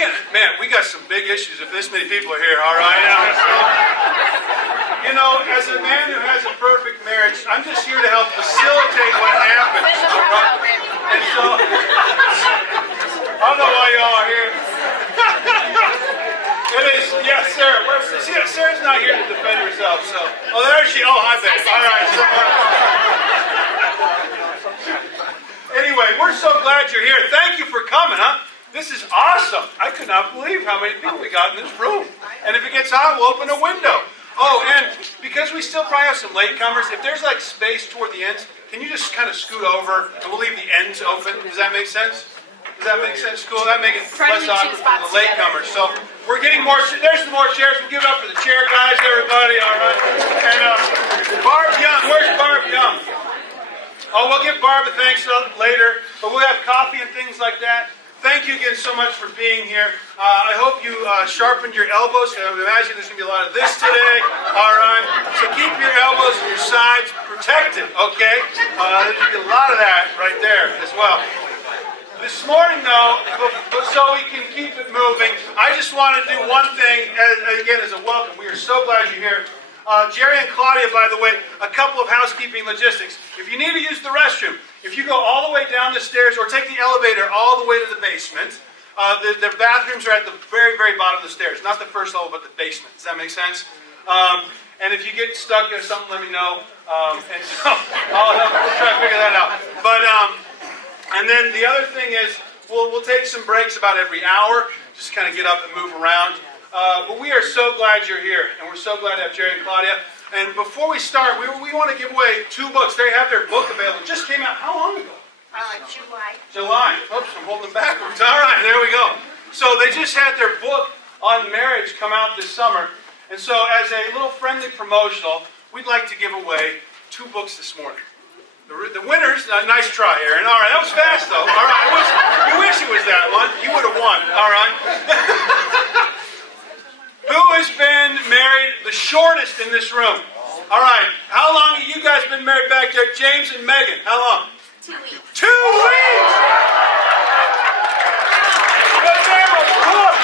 again, man, we got some big issues if this many people are here, all right? You know, as a man who has a perfect marriage, I'm just here to help facilitate what happens. Right? And so, I don't know why y'all are here. It is, yeah, Sarah. See, Sarah's not here to defend herself, so. Oh, there she. Oh, hi, babe. All right. Anyway, we're so glad you're here. Thank you for coming, huh? This is awesome. I could not believe how many people we got in this room. And if it gets hot, we'll open a window. Oh, and because we still probably have some latecomers, if there's like space toward the ends, can you just kind of scoot over and we'll leave the ends open? Does that make sense? Does that make sense? Cool. That makes it less awkward for the latecomers. So we're getting more. There's some more chairs. We'll give it up for the chair guys, everybody. All right. And Barb Young. Where's Barb Young? Oh, we'll give Barb a thanks later. But we'll have coffee and things like that. Thank you again so much for being here. I hope you sharpened your elbows. I would imagine there's going to be a lot of this today. All right. So keep your elbows and your sides protected, okay? There's going to be a lot of that right there as well. This morning, though, so we can keep it moving, I just want to do one thing, again, as a welcome. We are so glad you're here. Jerry and Claudia, by the way, a couple of housekeeping logistics. If you need to use the restroom, if you go all the way down the stairs or take the elevator all the way to the basement, the bathrooms are at the very, very bottom of the stairs. Not the first level, but the basement. Does that make sense? And if you get stuck or something, let me know. And so I'll help try to figure that out. But and then the other thing is we'll take some breaks about every hour. Just kind of get up and move around. But we are so glad you're here, and we're so glad to have Jerry and Claudia. And before we start, we want to give away 2 books. They have their book available. It just came out how long ago? July. Oops, I'm holding them backwards. All right, there we go. So they just had their book on marriage come out this summer. And so as a little friendly promotional, we'd like to give away 2 books this morning. The winners, nice try, Aaron. All right, that was fast, though. All right, you wish it was that one. You would have won. All right. Who has been married the shortest in this room? All right. How long have you guys been married back there? James and Megan. How long? 2 weeks. 2 weeks! But they were cool.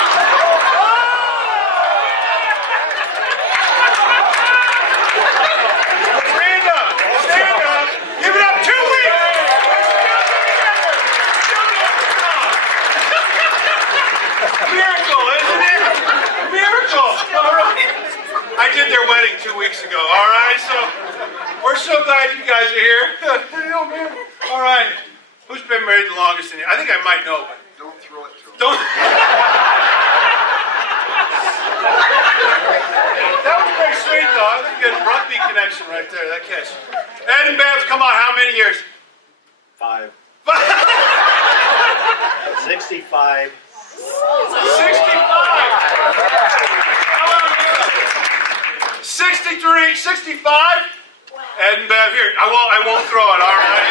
Stand up. Stand up. Give it up. 2 weeks! Miracle, isn't it? Miracle. All right. I did their wedding 2 weeks ago. All right. So we're so glad you guys are here. Oh, man. All right. Who's been married the longest in here? I think I might know, but don't throw it to him. Don't. That was very sweet, though. I think a good rugby connection right there. That catch. Ed and Bev, come on. How many years? 5. 65. 65. How about you? 63, 65. Ed and Bev, here. I won't throw it. All right.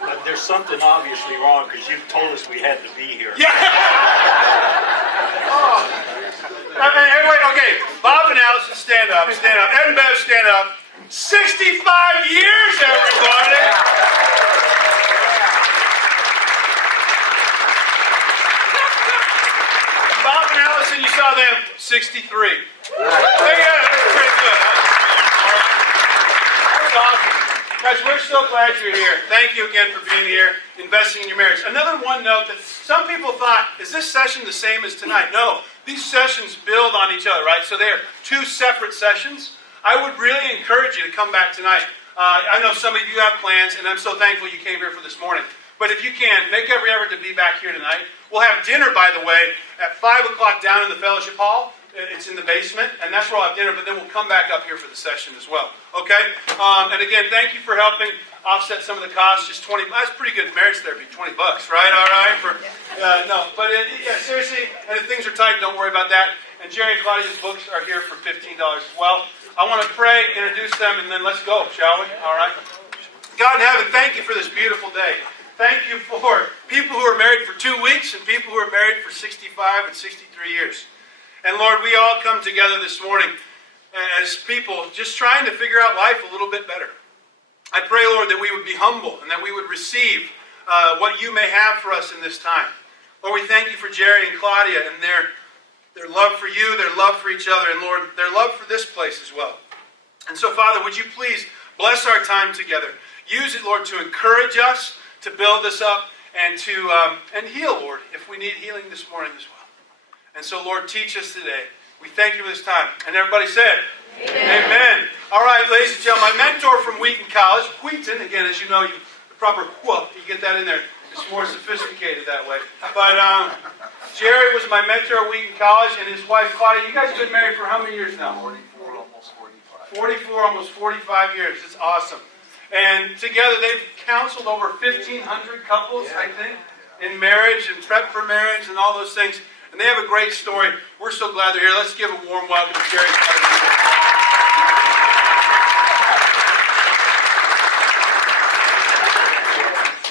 But there's something obviously wrong because you told us we had to be here. Yeah. Oh. Hey, wait. Okay. Bob and Allison, stand up. Stand up. Ed and Bev, stand up. 65 years, everybody. Bob and Allison, you saw them. 63. There you go. That's pretty good, huh? That's awesome. Guys, we're so glad you're here. Thank you again for being here, investing in your marriage. Another one note that some people thought, is this session the same as tonight? No, these sessions build on each other, right? So they're 2 separate sessions. I would really encourage you to come back tonight. I know some of you have plans, and I'm so thankful you came here for this morning. But if you can, make every effort to be back here tonight. We'll have dinner, by the way, at 5 o'clock down in the fellowship hall. It's in the basement, and that's where we'll have dinner, but then we'll come back up here for the session as well. Okay? And again, thank you for helping offset some of the costs. Just 20. That's pretty good marriage therapy. $20, right? All right. Yeah, seriously. And if things are tight, don't worry about that. And Jerry and Claudia's books are here for $15 as well. I want to pray, introduce them, and then let's go, shall we? All right. God in heaven, thank you for this beautiful day. Thank you for people who are married for 2 weeks and people who are married for 65 and 63 years. And Lord, we all come together this morning as people just trying to figure out life a little bit better. I pray, Lord, that we would be humble and that we would receive what you may have for us in this time. Lord, we thank you for Jerry and Claudia and their love for you, their love for each other, and Lord, their love for this place as well. And so, Father, would you please bless our time together. Use it, Lord, to encourage us, to build us up, and to heal, Lord, if we need healing this morning as well. And so, Lord, teach us today. We thank you for this time. And everybody said, Amen. Amen. All right, ladies and gentlemen, my mentor from Wheaton College, Wheaton, again, as you know, the proper quote, you get that in there. It's more sophisticated that way. But Jerry was my mentor at Wheaton College, and his wife, Claudia. You guys have been married for how many years now? 44, almost 45. 44, almost 45 years. It's awesome. And together they've counseled over 1,500 couples, I think, in marriage and prep for marriage and all those things. And they have a great story. We're so glad they're here. Let's give a warm welcome to Jerry.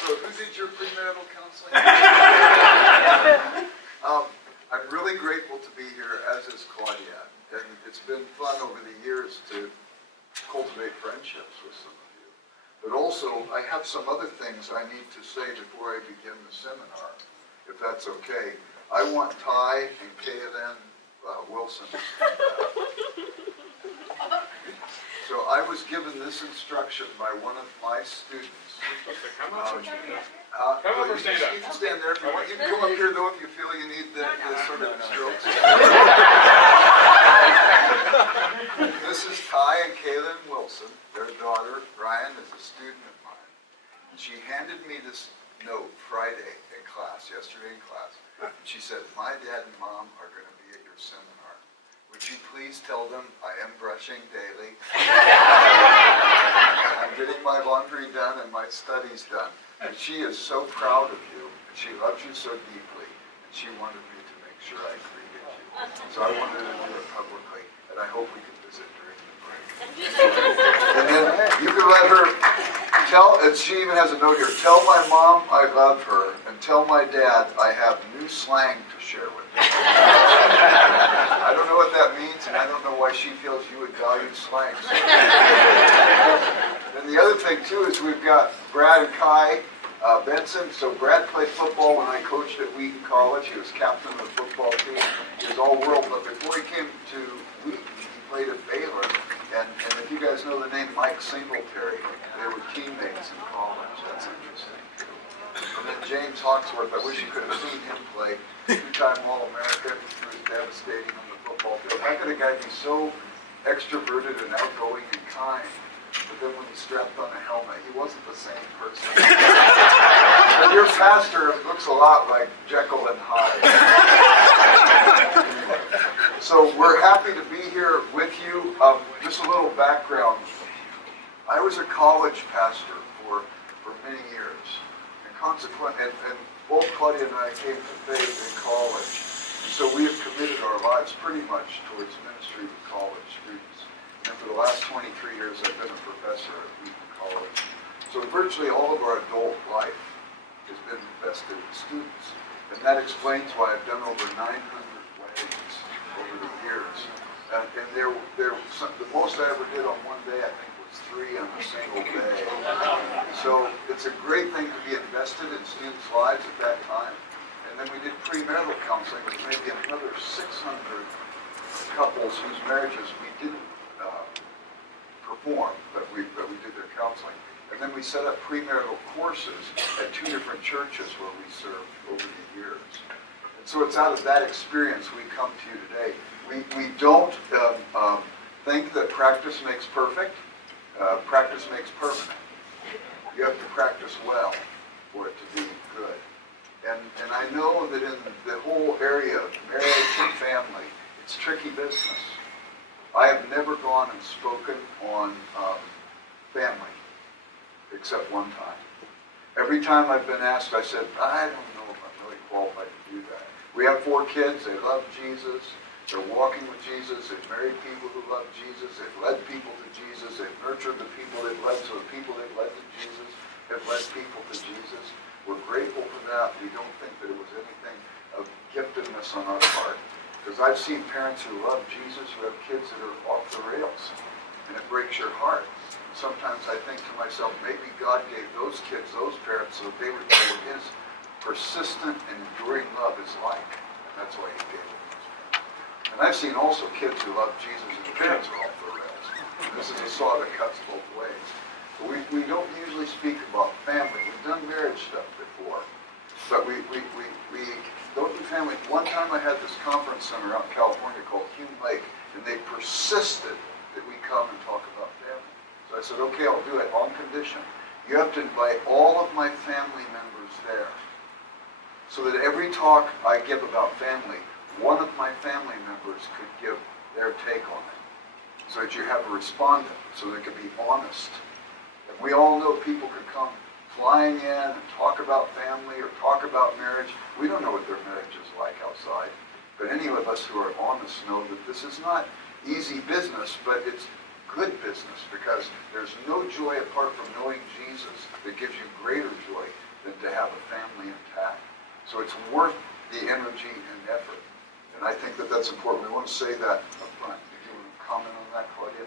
So who did your premarital counseling? I'm really grateful to be here, as is Claudia. And it's been fun over the years to cultivate friendships with some of you. But also, I have some other things I need to say before I begin the seminar, if that's okay. I want Ty and Kaylin Wilson to stand up. So I was given this instruction by one of my students. Come over stand up. You can stand there if you want. You can come up here though if you feel you need the sort of strokes. This is Ty and Kaylin Wilson. Their daughter, Ryan, is a student of mine. She handed me this note Friday in class, yesterday in class. She said, my dad and mom are going to be at your seminar. Would you please tell them I am brushing daily? I'm getting my laundry done and my studies done. And she is so proud of you. And she loves you so deeply. And she wanted me to make sure I greeted you. So I wanted to do it publicly. And I hope we can visit during the break. And then you can let her tell, and she even has a note here, tell my mom I love her, and tell my dad I have new slang to share with them. I don't know what that means, and I don't know why she feels you would value slang. And the other thing, too, is we've got Brad and Kai Benson. So Brad played football when I coached at Wheaton College. He was captain of the football team. He was all-world, but before he came to Wheaton, he played at Baylor. And if you guys know the name Mike Singletary, they were teammates in college. That's interesting, too. And then James Hawksworth, I wish you could have seen him play. Two-time All-American. He was devastating on the football field. How could a guy be so extroverted and outgoing and kind, but then when he strapped on a helmet, he wasn't the same person? But your pastor looks a lot like Jekyll and Hyde. So we're happy to be here with you. Just a little background. I was a college pastor for many years. And consequently, and both Claudia and I came to faith in college. And so we have committed our lives pretty much towards ministry with college students. And for the last 23 years, I've been a professor at Wheaton College. So virtually all of our adult life has been invested in students. And that explains why I've done over 900 weddings over the years. And the most I ever did on one day, I think, was 3 on a single day. So it's a great thing to be invested in students' lives at that time. And then we did premarital counseling with maybe another 600 couples whose marriages we didn't perform, but we did their counseling. And then we set up premarital courses at 2 different churches where we served over the years. And so it's out of that experience we come to you today. We don't think that practice makes perfect. Practice makes permanent. You have to practice well for it to be good. And I know that in the whole area of marriage and family, it's tricky business. I have never gone and spoken on family, except one time. Every time I've been asked, I said, I don't know if I'm really qualified to do that. We have 4 kids. They love Jesus. They're walking with Jesus. They've married people who love Jesus. They've led people to Jesus. They've nurtured the people they've led. So the people they've led to Jesus have led people to Jesus. We're grateful for that. We don't think that it was anything of giftedness on our part. Because I've seen parents who love Jesus who have kids that are off the rails. And it breaks your heart. Sometimes I think to myself, maybe God gave those kids, those parents, so they would go with his persistent and enduring love is like. And that's why he gave it. And I've seen also kids who love Jesus and their parents are off the rails. And this is a saw that cuts both ways. But we don't usually speak about family. We've done marriage stuff before. But we don't do family. One time I had this conference center out in California called Hume Lake, and they persisted that we come and talk about family. So I said, okay, I'll do it on condition. You have to invite all of my family members there, so that every talk I give about family, one of my family members could give their take on it, so that you have a respondent, so they could be honest. And we all know people could come flying in and talk about family or talk about marriage. We don't know what their marriage is like outside, but any of us who are honest know that this is not easy business, but it's good business, because there's no joy apart from knowing Jesus that gives you greater joy than to have a family intact. So it's worth the energy and effort. And I think that that's important. We want to say that up front. Did you want to comment on that, Claudia?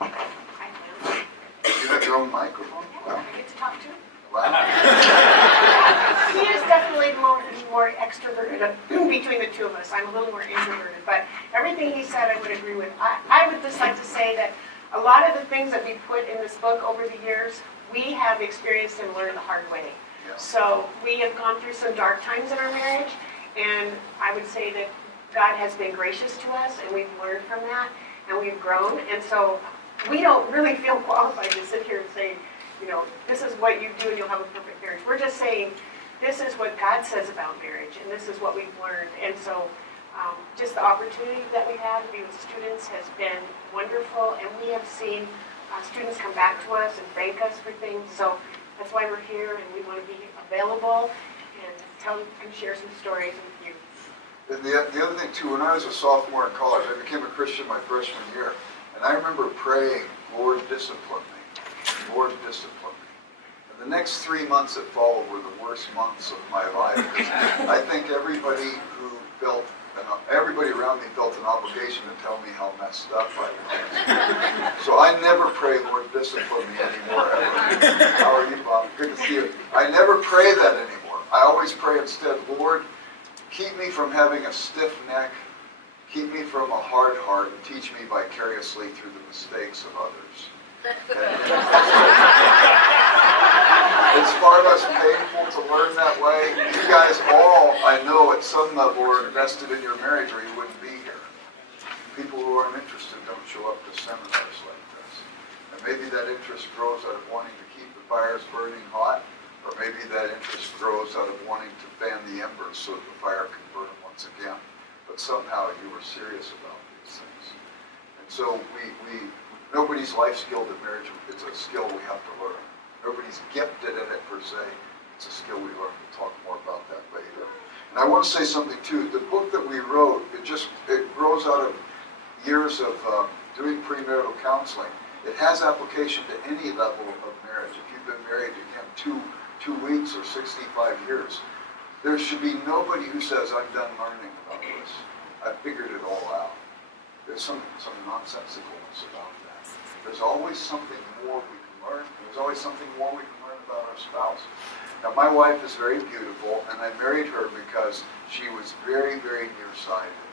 I do. You have your own microphone? Yeah, I get to talk to him. Wow. He is definitely more extroverted between the two of us. I'm a little more introverted, but everything he said I would agree with. I would just like to say that a lot of the things that we put in this book over the years, we have experienced and learned the hard way. Yeah. So we have gone through some dark times in our marriage, and I would say that God has been gracious to us, and we've learned from that, and we've grown. And so we don't really feel qualified to sit here and say, you know, this is what you do and you'll have a perfect marriage. We're just saying, this is what God says about marriage, and this is what we've learned. And so just the opportunity that we've had to be with students has been wonderful, and we have seen students come back to us and thank us for things. So that's why we're here, and we want to be available and tell and share some stories with you. And the other thing, too, when I was a sophomore in college, I became a Christian my freshman year. And I remember praying, Lord, discipline me. Lord, discipline me. And the next 3 months that followed were the worst months of my life. I think everybody around me felt an obligation to tell me how messed up I was. So I never pray, Lord, discipline me anymore, ever. How are you, Bob? Good to see you. I never pray that anymore. I always pray instead, Lord, keep me from having a stiff neck, keep me from a hard heart, and teach me vicariously through the mistakes of others. It's far less painful to learn that way. You guys all, I know, at some level are invested in your marriage or you wouldn't be here. People who aren't interested don't show up to seminars like this. And maybe that interest grows out of wanting to keep the fires burning hot, or maybe that interest grows out of wanting to fan the embers so that the fire can burn once again. But somehow you were serious about these things. And so nobody's life skilled at marriage. It's a skill we have to learn. Nobody's gifted in it per se. It's a skill we learn. We'll talk more about that later. And I want to say something too. The book that we wrote, it grows out of years of doing premarital counseling. It has application to any level of marriage. If you've been married again 2 weeks or 65 years, there should be nobody who says, I'm done learning about this. I figured it all out. There's some nonsensicalness about that. There's always something more we can learn. There's always something more we can learn about our spouse. Now, my wife is very beautiful, and I married her because she was very, very nearsighted.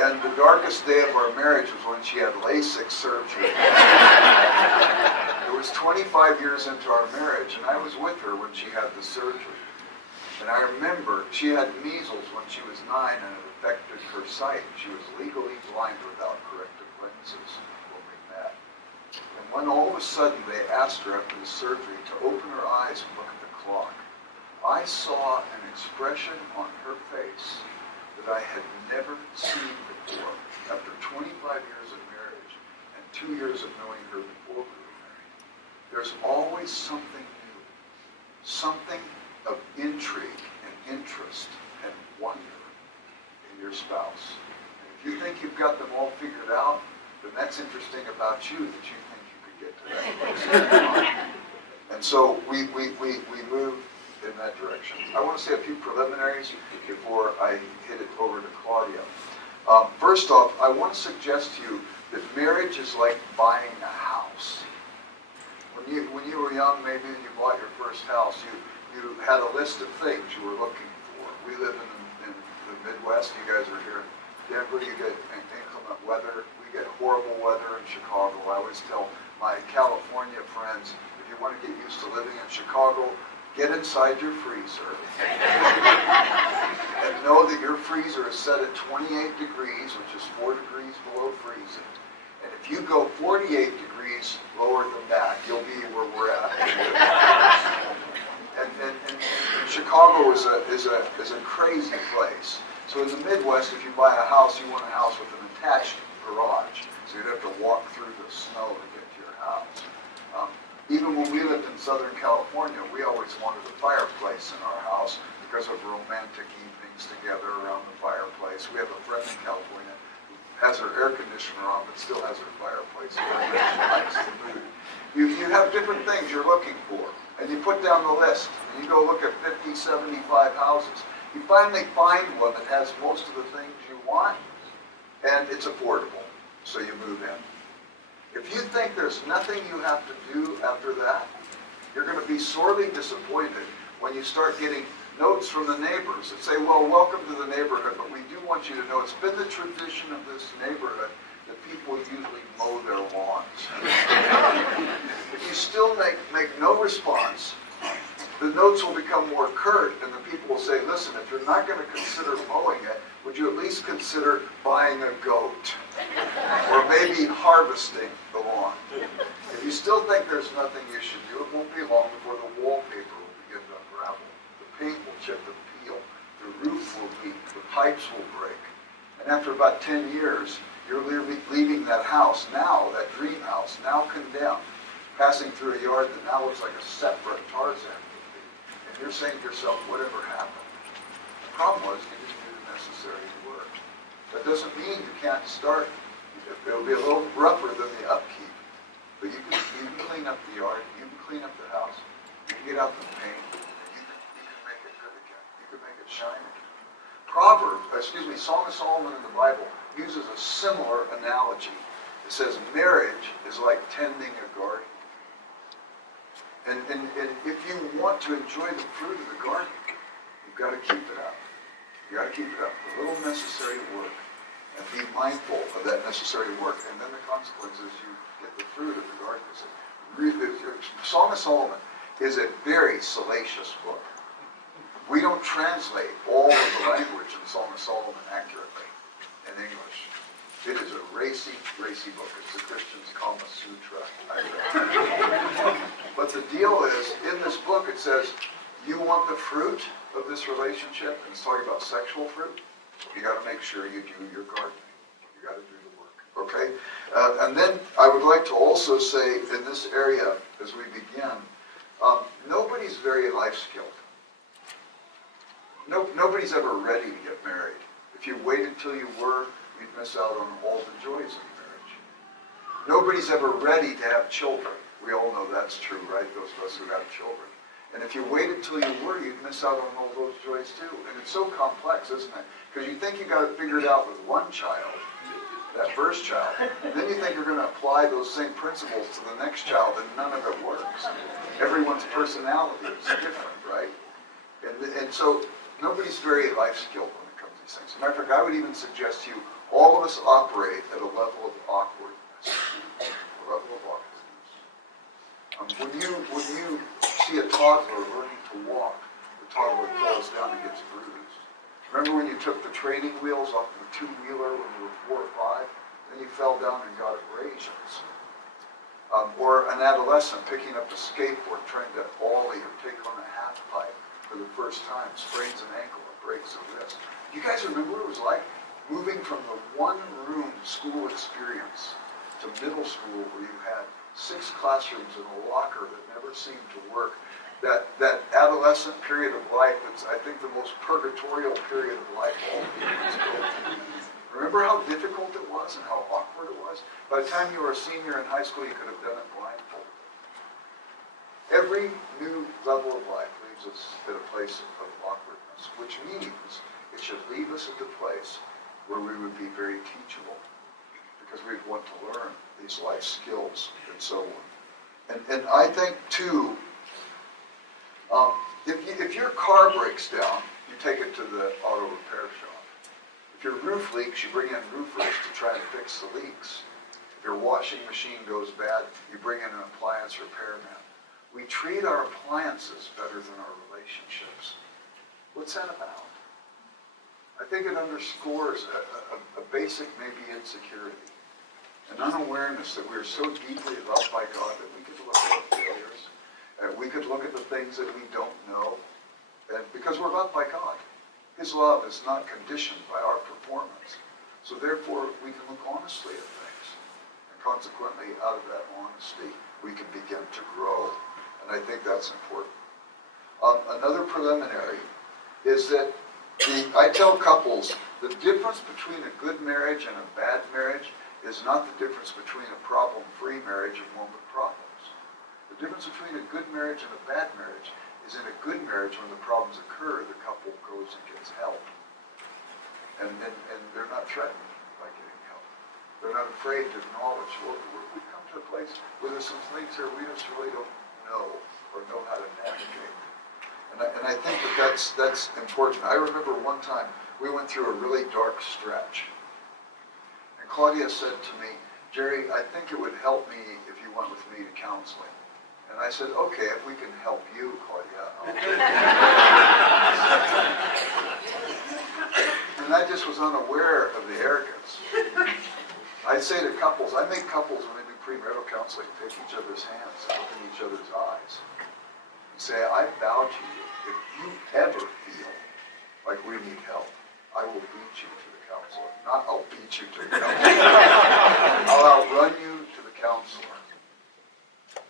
And the darkest day of our marriage was when she had LASIK surgery. It was 25 years into our marriage, and I was with her when she had the surgery. And I remember she had measles when she was 9, and it affected her sight. She was legally blind without corrective lenses when we met. And when all of a sudden they asked her after the surgery to open her eyes and look at the clock, I saw an expression on her face that I had never seen before after 25 years of marriage and 2 years of knowing her before we were married. There's always something new, something of intrigue and interest and wonder in your spouse. And if you think you've got them all figured out, then that's interesting about you that you think you could get to that place. And so we move in that direction. I want to say a few preliminaries before I hit it over to Claudia. First off, I want to suggest to you that marriage is like buying a house. When when you were young, maybe you bought your first house, you had a list of things you were looking for. We live in the Midwest. You guys are here in Denver. You get inclement weather. We get horrible weather in Chicago. I always tell my California friends, if you want to get used to living in Chicago, get inside your freezer and know that your freezer is set at 28 degrees, which is 4 degrees below freezing. And if you go 48 degrees lower than that, you'll be where we're at. And Chicago is a crazy place. So in the Midwest, if you buy a house, you want a house with an attached garage. So you'd have to walk through the snow to get to your house. Even when we lived in Southern California, we always wanted a fireplace in our house because of romantic evenings together around the fireplace. We have a friend in California who has her air conditioner on but still has her fireplace. She likes the mood. You have different things you're looking for, and you put down the list, and you go look at 50, 75 houses. You finally find one that has most of the things you want, and it's affordable, so you move in. If you think there's nothing you have to do after that, you're going to be sorely disappointed when you start getting notes from the neighbors that say, well, welcome to the neighborhood, but we do want you to know it's been the tradition of this neighborhood that people usually mow their lawns. If you still make no response, the notes will become more curt, and the people will say, listen, if you're not going to consider mowing it, would you at least consider buying a goat? Or maybe harvesting the lawn. If you still think there's nothing you should do, it won't be long before the wallpaper will begin to unravel. The paint will chip and peel. The roof will leak. The pipes will break. And after about 10 years, you're leaving that house now, that dream house, now condemned, passing through a yard that now looks like a separate Tarzan. And you're saying to yourself, whatever happened? The problem was you didn't do the necessary work. That doesn't mean you can't start. It'll be a little rougher than the upkeep. But you can clean up the yard, you can clean up the house, you can get out the paint, and you can make it good again. You can make it shine again. Song of Solomon in the Bible uses a similar analogy. It says marriage is like tending a garden. And if you want to enjoy the fruit of the garden, you've got to keep it up. You've got to keep it up. A little necessary work. And be mindful of that necessary work. And then the consequence is you get the fruit of the garden. Song of Solomon is a very salacious book. We don't translate all of the language in Song of Solomon accurately in English. It is a racy book. It's the Christian's Kama Sutra. But the deal is, in this book it says, you want the fruit of this relationship, and it's talking about sexual fruit, you got to make sure you do your gardening. You got to do the work. Okay? And then I would like to also say in this area, as we begin, nobody's very life-skilled. Nobody's ever ready to get married. If you wait until you were, you'd miss out on all the joys of marriage. Nobody's ever ready to have children. We all know that's true, right? Those of us who have children. And if you waited till you were, you'd miss out on all those joys too. And it's so complex, isn't it? Because you think you got it figured out with one child, that first child. Then you think you're going to apply those same principles to the next child, and none of it works. Everyone's personality is different, right? And so nobody's very life skilled when it comes to these things. As a matter of fact, I would even suggest to you, all of us operate at a level of awkwardness. A level of awkwardness. When you see a toddler learning to walk, the toddler falls down and gets bruised. Remember when you took the training wheels off the two-wheeler when you were 4 or 5? Then you fell down and got abrasions. Or an adolescent picking up a skateboard, trying to ollie or take on a half pipe for the first time, sprains an ankle or breaks a wrist. You guys remember what it was like? Moving from the one-room school experience to middle school where you had 6 classrooms and a locker that never seemed to work. That adolescent period of life that's, I think, the most purgatorial period of life all humans go through. Remember how difficult it was and how awkward it was? By the time you were a senior in high school, you could have done it blindfolded. Every new level of life leaves us at a place of awkwardness, which means it should leave us at the place where we would be very teachable, because we'd want to learn these life skills and so on. And I think too, if your car breaks down, you take it to the auto repair shop. If your roof leaks, you bring in roofers to try to fix the leaks. If your washing machine goes bad, you bring in an appliance repairman. We treat our appliances better than our relationships. What's that about? I think it underscores a basic maybe insecurity, an unawareness that we're so deeply loved by God that we could look at our failures, and we could look at the things that we don't know, and because we're loved by God. His love is not conditioned by our performance. So therefore, we can look honestly at things. And consequently, out of that honesty, we can begin to grow. And I think that's important. Another preliminary is that I tell couples the difference between a good marriage and a bad marriage is not the difference between a problem-free marriage and one with problems. The difference between a good marriage and a bad marriage is in a good marriage, when the problems occur, the couple goes and gets help. And they're not threatened by getting help. They're not afraid to acknowledge, well, we've come to a place where there's some things here we just really don't know or know how to navigate. And I think that's important. I remember one time we went through a really dark stretch. And Claudia said to me, Jerry, I think it would help me if you went with me to counseling. And I said, okay, if we can help you, Claudia. And I just was unaware of the arrogance. I say to couples, I make couples when I do premarital counseling take each other's hands and look in each other's eyes and say, I vow to you, if you ever feel like we need help, I will beat you to the counselor. Not I'll beat you to the counselor. I'll outrun you to the counselor.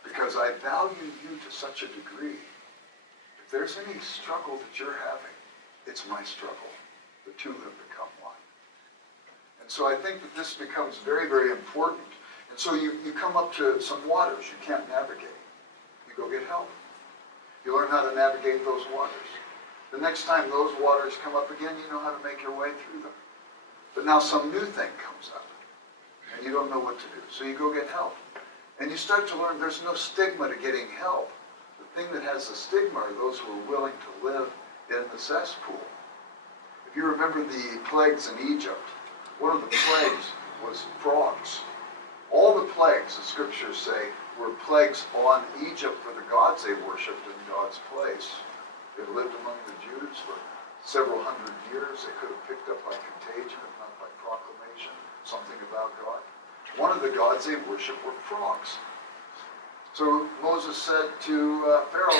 Because I value you to such a degree. If there's any struggle that you're having, it's my struggle. The two have become one. And so I think that this becomes very, very important. And so you come up to some waters you can't navigate. You go get help. You learn how to navigate those waters. The next time those waters come up again, you know how to make your way through them. But now some new thing comes up, and you don't know what to do. So you go get help. And you start to learn there's no stigma to getting help. The thing that has the stigma are those who are willing to live in the cesspool. If you remember the plagues in Egypt, one of the plagues was frogs. All the plagues, the scriptures say, were plagues on Egypt for the gods they worshipped in God's place. They lived among the Jews for several hundred years. They could have picked up by contagion, if not by proclamation, something about God. One of the gods they worship were frogs. So Moses said to Pharaoh,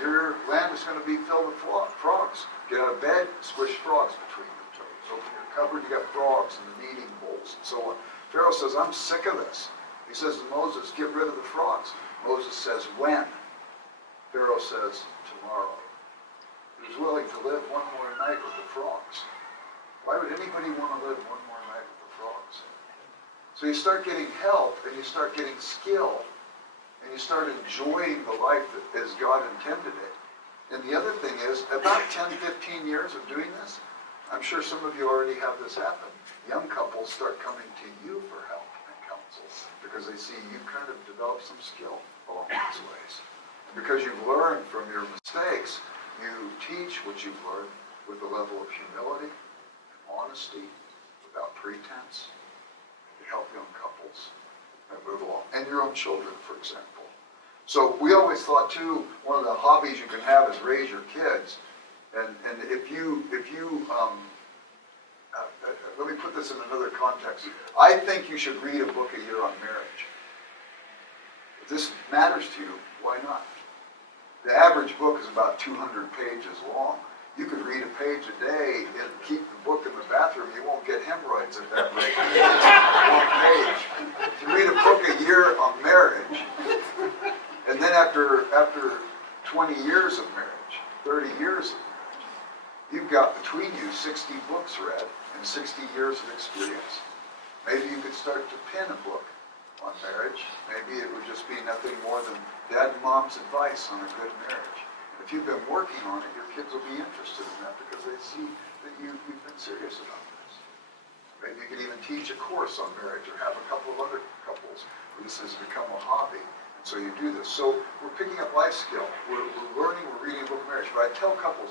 your land is going to be filled with frogs. Get out of bed, squish frogs between your toes. Open your cupboard, you got frogs in the kneading bowls and so on. Pharaoh says, I'm sick of this. He says to Moses, get rid of the frogs. Moses says, when? Pharaoh says, tomorrow. He was willing to live one more night with the frogs. Why would anybody want to live one more night with the frogs? So you start getting help, and you start getting skill, and you start enjoying the life that as God intended it. And the other thing is, about 10, 15 years of doing this, I'm sure some of you already have this happen. Young couples start coming to you for help and counsel because they see you kind of develop some skill along these ways. And because you've learned from your mistakes, you teach what you've learned with a level of humility and honesty without pretense. Help young couples and move along, and your own children, for example. So we always thought too, one of the hobbies you can have is raise your kids. And if you let me put this in another context. I think you should read a book a year on marriage. If this matters to you, why not? The average book is about 200 pages long. You could read a page a day and keep the book in the bathroom. You won't get hemorrhoids at that rate. One page. To read a book a year on marriage, and then after 20 years of marriage, 30 years of marriage, you've got between you 60 books read and 60 years of experience. Maybe you could start to pen a book on marriage. Maybe it would just be nothing more than dad and mom's advice on a good marriage. If you've been working on it, your kids will be interested in that because they see that you've been serious about this. Maybe you could even teach a course on marriage or have a couple of other couples where this has become a hobby and So you do this. So we're picking up life skill. We're learning, we're reading a book of marriage. But I tell couples,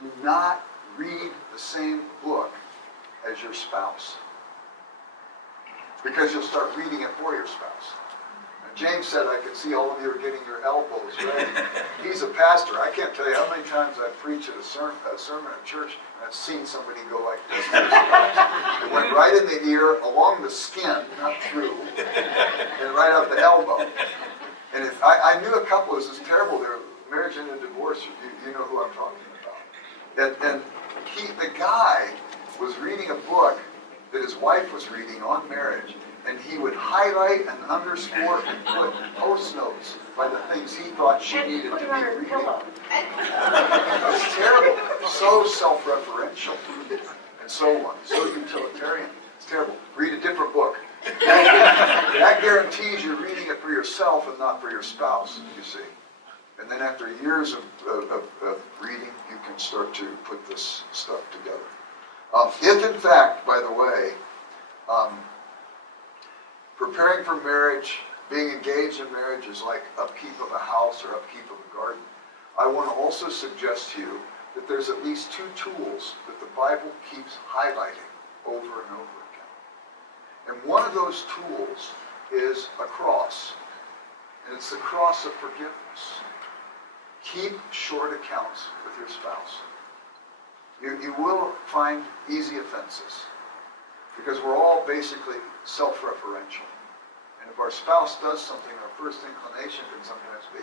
do not read the same book as your spouse. Because you'll start reading it for your spouse. And James said, I can see all of you are getting your elbows ready. He's a pastor. I can't tell you how many times I've preached at a sermon at church and I've seen somebody go like this. It went right in the ear, along the skin, not through, and right up the elbow. And if I knew a couple, this is terrible, their marriage ended in divorce, you know who I'm talking about. And the guy was reading a book that his wife was reading on marriage, and he would highlight and underscore and put post notes by the things he thought she needed to be reading. Pillow. It was terrible, so self-referential, and so on, so utilitarian. It's terrible. Read a different book. That guarantees you're reading it for yourself and not for your spouse, you see. And then after years of reading, you can start to put this stuff together. If in fact, by the way, preparing for marriage, being engaged in marriage is like upkeep of a house or upkeep of a garden, I want to also suggest to you that there's at least two tools that the Bible keeps highlighting over and over again. And one of those tools is a cross, and it's the cross of forgiveness. Keep short accounts with your spouse. You will find easy offenses, because we're all basically self-referential. And if our spouse does something, our first inclination can sometimes be,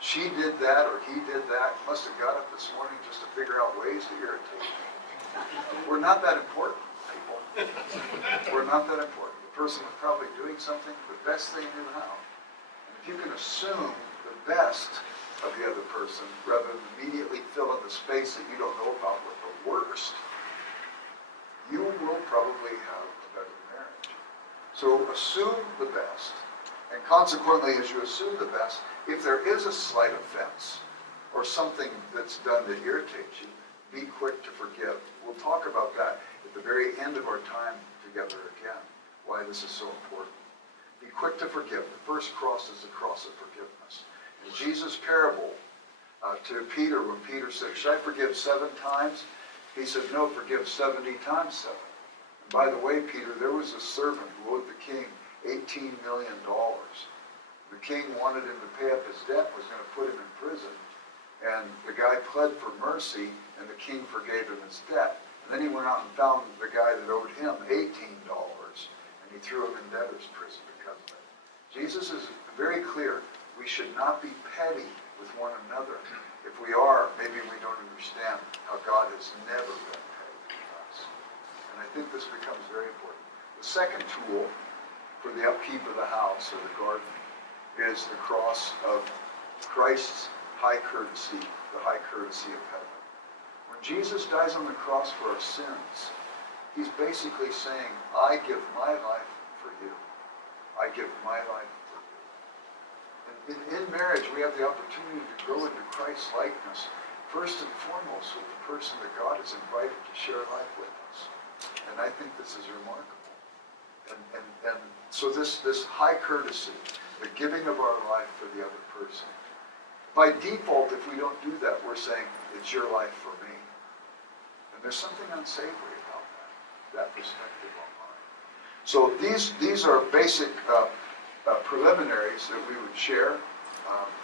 she did that or he did that, must have got up this morning just to figure out ways to irritate me. We're not that important, people. We're not that important. The person is probably doing something the best they knew how. And if you can assume the best of the other person rather than immediately fill in the space that you don't know about with the worst, you will probably have a better marriage. So assume the best, and consequently, as you assume the best, if there is a slight offense or something that's done that irritates you, be quick to forgive. We'll talk about that at the very end of our time together again, why this is so important. Be quick to forgive. The first cross is the cross of forgiveness. In Jesus' parable to Peter, when Peter said, should I forgive 7 times? He said, no, forgive 70 times 7. And by the way, Peter, there was a servant who owed the king $18 million. The king wanted him to pay up his debt, was going to put him in prison. And the guy pled for mercy, and the king forgave him his debt. And then he went out and found the guy that owed him $18, and he threw him in debtor's prison because of it. Jesus is very clear. We should not be petty with one another. If we are, maybe we don't understand how God has never been petty with us. And I think this becomes very important. The second tool for the upkeep of the house or the garden is the cross of Christ's high courtesy, the high courtesy of heaven. When Jesus dies on the cross for our sins, he's basically saying, I give my life for you. I give my life for you. In marriage, we have the opportunity to grow into Christ's likeness, first and foremost with the person that God has invited to share life with us. And I think this is remarkable. And so this high courtesy, the giving of our life for the other person. By default, if we don't do that, we're saying, it's your life for me. And there's something unsavory about that perspective on mine. So these are basic preliminaries that we would share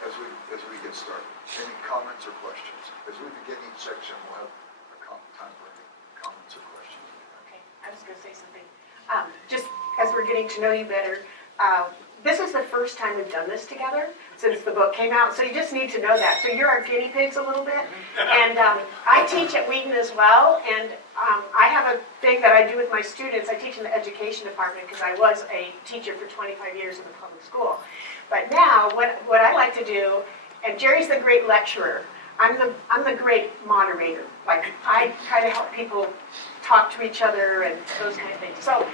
as we get started. Any comments or questions? As we begin each section, we'll have time for any comments or questions. Okay, I was going to say something. Just as we're getting to know you better, this is the first time we've done this together since the book came out, so you just need to know that. So you're our guinea pigs a little bit. And I teach at Wheaton as well, and I have a thing that I do with my students. I teach in the education department because I was a teacher for 25 years in the public school. But now, what I like to do, and Jerry's the great lecturer, I'm the great moderator. Like, I try to help people talk to each other and those kind of things. So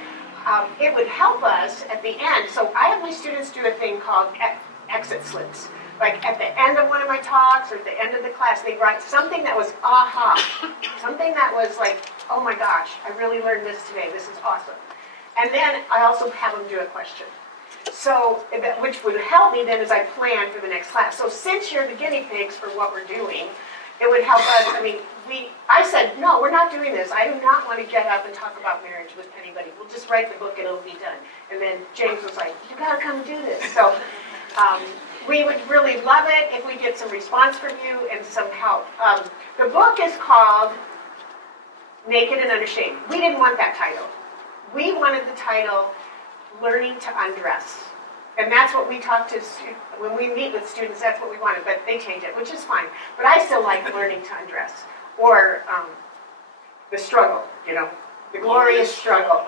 it would help us at the end. So I have my students do a thing called exit slips. Like at the end of one of my talks or at the end of the class, they write something that was aha, something that was like, oh my gosh, I really learned this today. This is awesome. And then I also have them do a question. So, which would help me then as I plan for the next class. So since you're the guinea pigs for what we're doing, it would help us. I mean, I said, no, we're not doing this. I do not want to get up and talk about marriage with anybody. We'll just write the book and it'll be done. And then James was like, you got to come do this. So we would really love it if we get some response from you and some help. The book is called Naked and Unashamed. We didn't want that title. We wanted the title Learning to Undress. And that's what we talk to, when we meet with students, that's what we wanted, but they change it, which is fine. But I still like Learning to Undress, or the struggle, the glorious struggle,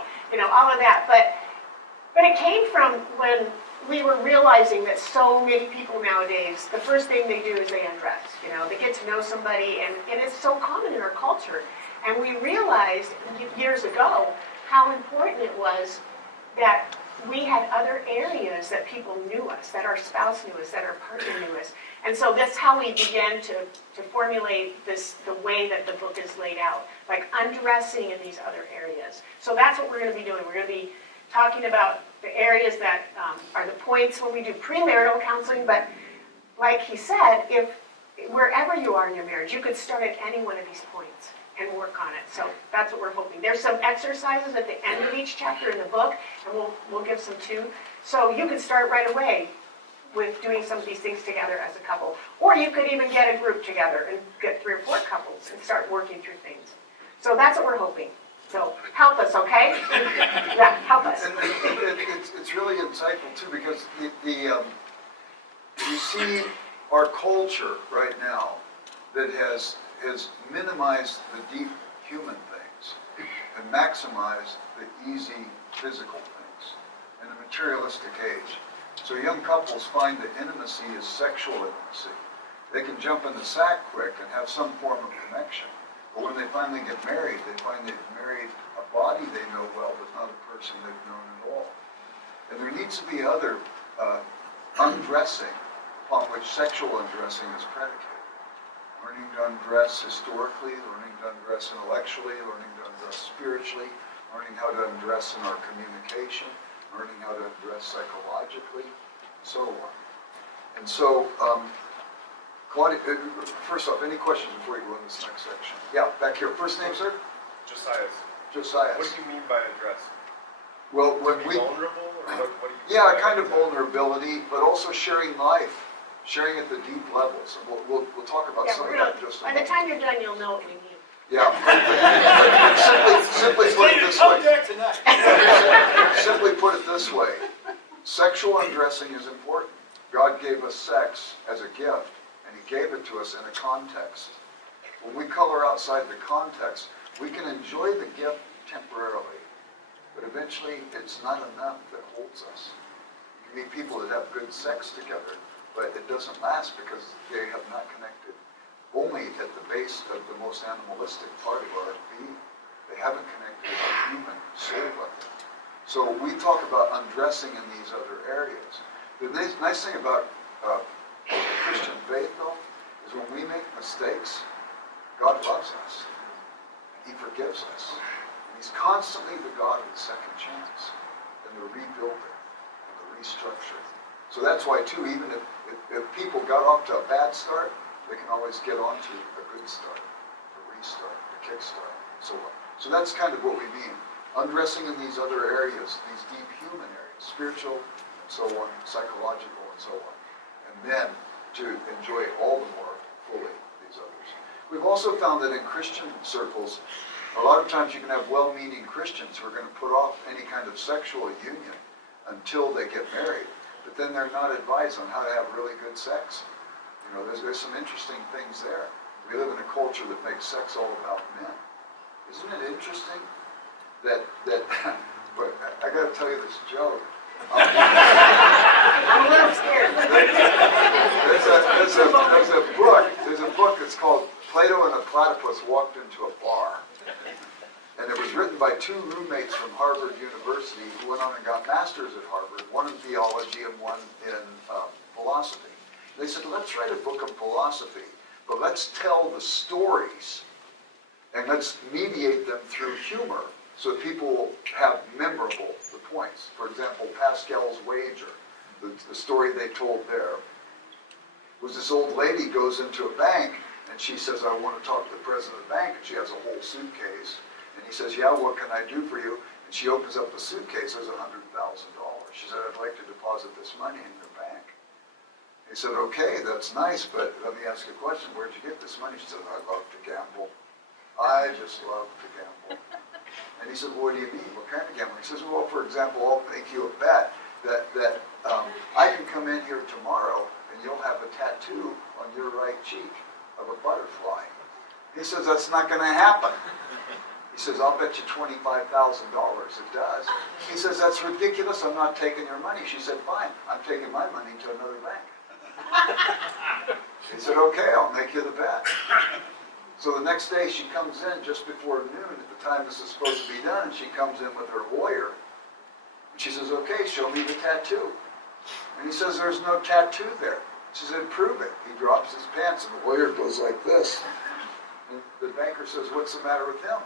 all of that. But it came from when we were realizing that so many people nowadays, the first thing they do is they undress. They get to know somebody, and it's so common in our culture. And we realized years ago how important it was that we had other areas that people knew us, that our spouse knew us, that our partner knew us. And so that's how we began to formulate this, the way that the book is laid out, like undressing in these other areas. So that's what we're going to be doing. We're going to be talking about the areas that are the points when we do premarital counseling. But like he said, if wherever you are in your marriage, you could start at any one of these points and work on it. So that's what we're hoping. There's some exercises at the end of each chapter in the book, and we'll give some too. So you can start right away with doing some of these things together as a couple. Or you could even get a group together and get 3 or 4 couples and start working through things. So that's what we're hoping. So help us, okay? Yeah, help us. And it's really insightful too, because you see our culture right now that has minimized the deep human things and maximized the easy physical things in a materialistic age. So young couples find that intimacy is sexual intimacy. They can jump in the sack quick and have some form of connection. But when they finally get married, they find they've married a body they know well, but not a person they've known at all. And there needs to be other undressing upon which sexual undressing is predicated. Learning to undress historically, learning to undress intellectually, learning to undress spiritually, learning how to undress in our communication, learning how to undress psychologically, and so on. And so, Claudia, first off, any questions before you go in this next section? Yeah, back here. First name, sir? Josiah. Josiah. What do you mean by undress? Well, when we... Vulnerable? Or what do you Yeah, mean a kind of vulnerability, but also sharing life. Sharing at the deep levels, and we'll talk about some of that in just a By moment. the time you're done, you'll know what you mean. Yeah. simply put it this way. Simply put it this way. Sexual undressing is important. God gave us sex as a gift, and He gave it to us in a context. When we color outside the context, we can enjoy the gift temporarily, but eventually it's not enough that holds us. You meet people that have good sex together, but it doesn't last because they have not connected only at the base of the most animalistic part of our being. They haven't connected at the human soul level. So we talk about undressing in these other areas. The nice thing about the Christian faith, though, is when we make mistakes, God loves us. He forgives us. And He's constantly the God of the second chance and the rebuilding and the restructuring. So that's why, too, even if people got off to a bad start, they can always get on to a good start, a restart, a kickstart, and so on. So that's kind of what we mean. Undressing in these other areas, these deep human areas, spiritual, and so on, psychological, and so on. And then to enjoy all the more fully these others. We've also found that in Christian circles, a lot of times you can have well-meaning Christians who are going to put off any kind of sexual union until they get married. But then they're not advised on how to have really good sex. There's some interesting things there. We live in a culture that makes sex all about men. Isn't it interesting that but I got to tell you this joke. I'm a little scared. There's a book that's called Plato and a Platypus Walked into a Bar. And it was written by 2 roommates from Harvard University who went on and got masters at Harvard, one in theology and one in philosophy. They said, let's write a book of philosophy, but let's tell the stories and let's mediate them through humor so that people will have memorable the points. For example, Pascal's wager. the story they told there was this old lady goes into a bank and she says, I want to talk to the president of the bank, and she has a whole suitcase. And he says, yeah, what can I do for you? And she opens up the suitcase, there's $100,000. She said, I'd like to deposit this money in your bank. He said, okay, that's nice, but let me ask you a question. Where'd you get this money? She said, I love to gamble. I just love to gamble. And he said, well, what do you mean? What kind of gambling? He says, well, for example, I'll make you a bet that I can come in here tomorrow and you'll have a tattoo on your right cheek of a butterfly. He says, that's not going to happen. He says, I'll bet you $25,000 it does. He says, that's ridiculous. I'm not taking your money. She said, fine. I'm taking my money to another bank. He said, okay, I'll make you the bet. So the next day she comes in just before noon at the time this is supposed to be done, and she comes in with her lawyer. And she says, okay, show me the tattoo. And he says, there's no tattoo there. She said, prove it. He drops his pants and the lawyer goes like this. And the banker says, what's the matter with him?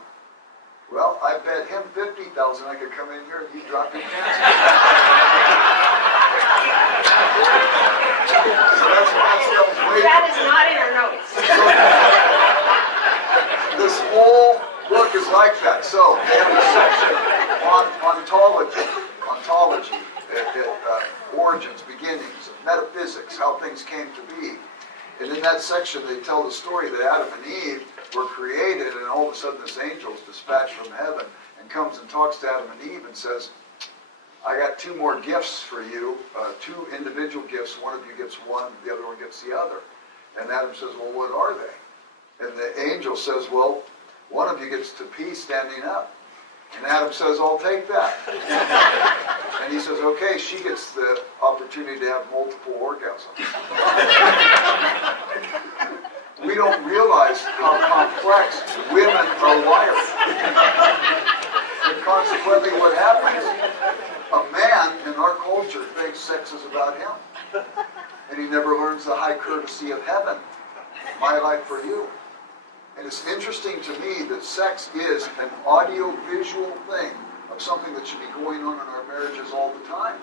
Well, I bet him $50,000 I could come in here and he'd drop his pants. That is not in our notes. This whole book is like that. So they have a section on ontology, origins, beginnings, metaphysics, how things came to be. And in that section they tell the story that Adam and Eve were created, and all of a sudden this angel is dispatched from heaven and comes and talks to Adam and Eve and says, I got two more gifts for you, two individual gifts. One of you gets one, the other one gets the other. And Adam says, well, what are they? And the angel says, well, one of you gets to pee standing up. And Adam says, I'll take that. And he says, okay, she gets the opportunity to have multiple orgasms. We don't realize how complex women are wired. And consequently, what happens? A man in our culture thinks sex is about him. And he never learns the high courtesy of heaven. My life for you. And it's interesting to me that sex is an audio-visual thing of something that should be going on in our marriages all the time.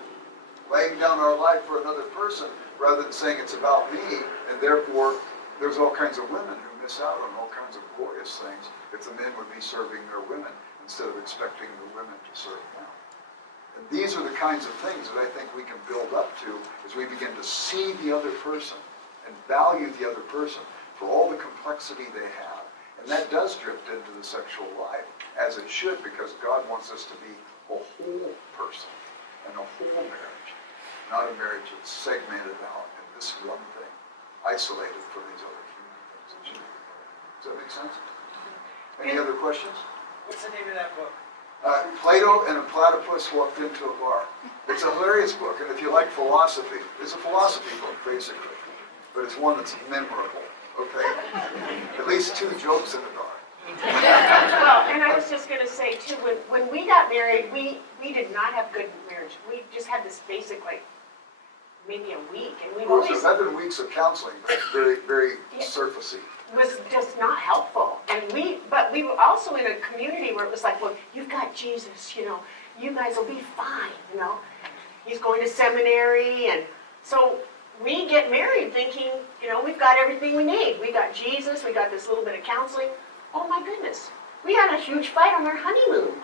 Laying down our life for another person rather than saying it's about me, and therefore there's all kinds of women who miss out on all kinds of glorious things if the men would be serving their women instead of expecting the women to serve them. And these are the kinds of things that I think we can build up to as we begin to see the other person and value the other person for all the complexity they have. And that does drift into the sexual life, as it should, because God wants us to be a whole person and a whole marriage, not a marriage that's segmented out in this one thing, isolated from these other human things. Does that make sense? Any other questions? What's the name of that book? Plato and a platypus walked into a bar. It's a hilarious book, and if you like philosophy, it's a philosophy book, basically. But it's one that's memorable, okay? At least two jokes in the dark. Well, and I was just going to say, too, when we got married, we did not have good marriage. We just had this basic, like, maybe a week. And we've always... 11 weeks of counseling, but very, very Yeah. surfacey. Was just not helpful. But we were also in a community where it was like, well, you've got Jesus, you know, you guys will be fine, you know. He's going to seminary, and so we get married thinking, you know, we've got everything we need. We got Jesus, we got this little bit of counseling. Oh my goodness, we had a huge fight on our honeymoon.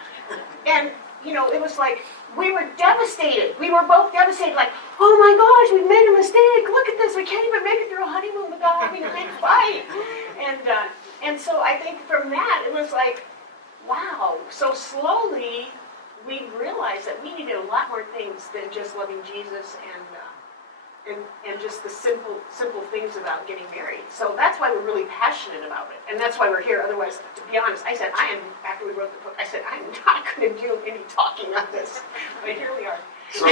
And, you know, it was like, we were devastated. We were both devastated, like, oh my gosh, we made a mistake. Look at this, we can't even make it through a honeymoon without having a big fight. And so I think from that, it was like, wow. So slowly, we realized that we needed a lot more things than just loving Jesus and just the simple things about getting married. So that's why we're really passionate about it. And that's why we're here. Otherwise, to be honest, I said, after we wrote the book, I said, I'm not going to do any talking on this. But here we are. So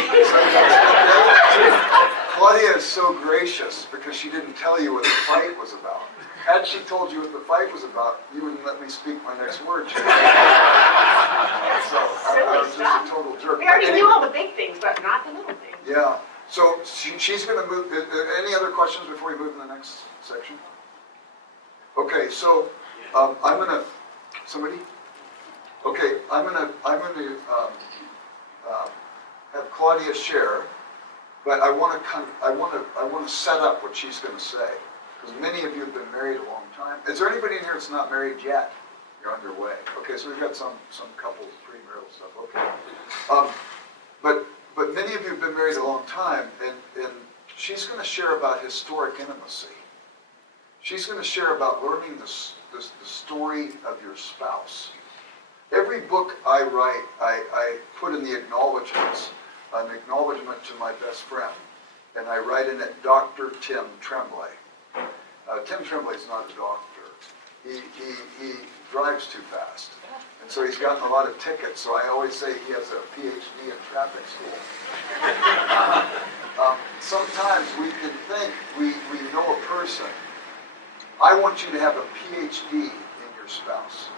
Claudia is so gracious because she didn't tell you what the fight was about. Had she told you what the fight was about, you wouldn't let me speak my next word. So I was just a total jerk. We already knew all the big things, but not the little things. Yeah. So she's going to move. Any other questions before we move to the next section? Okay. So I'm going to. Somebody? Okay. I'm going to have Claudia share, But I want to set up what she's going to say, because many of you have been married a long time. Is there anybody in here that's not married yet? You're underway. Okay, so we've got some couples, premarital stuff. Okay, but many of you have been married a long time, and she's going to share about historic intimacy. She's going to share about learning the story of your spouse. Every book I write, I put in the acknowledgments an acknowledgement to my best friend, and I write in it Dr. Tim Tremblay. Tim Tremblay's not a doctor. He drives too fast, and so he's gotten a lot of tickets. So I always say he has a PhD in traffic school. Sometimes we can think we know a person. I want you to have a PhD in your spouse.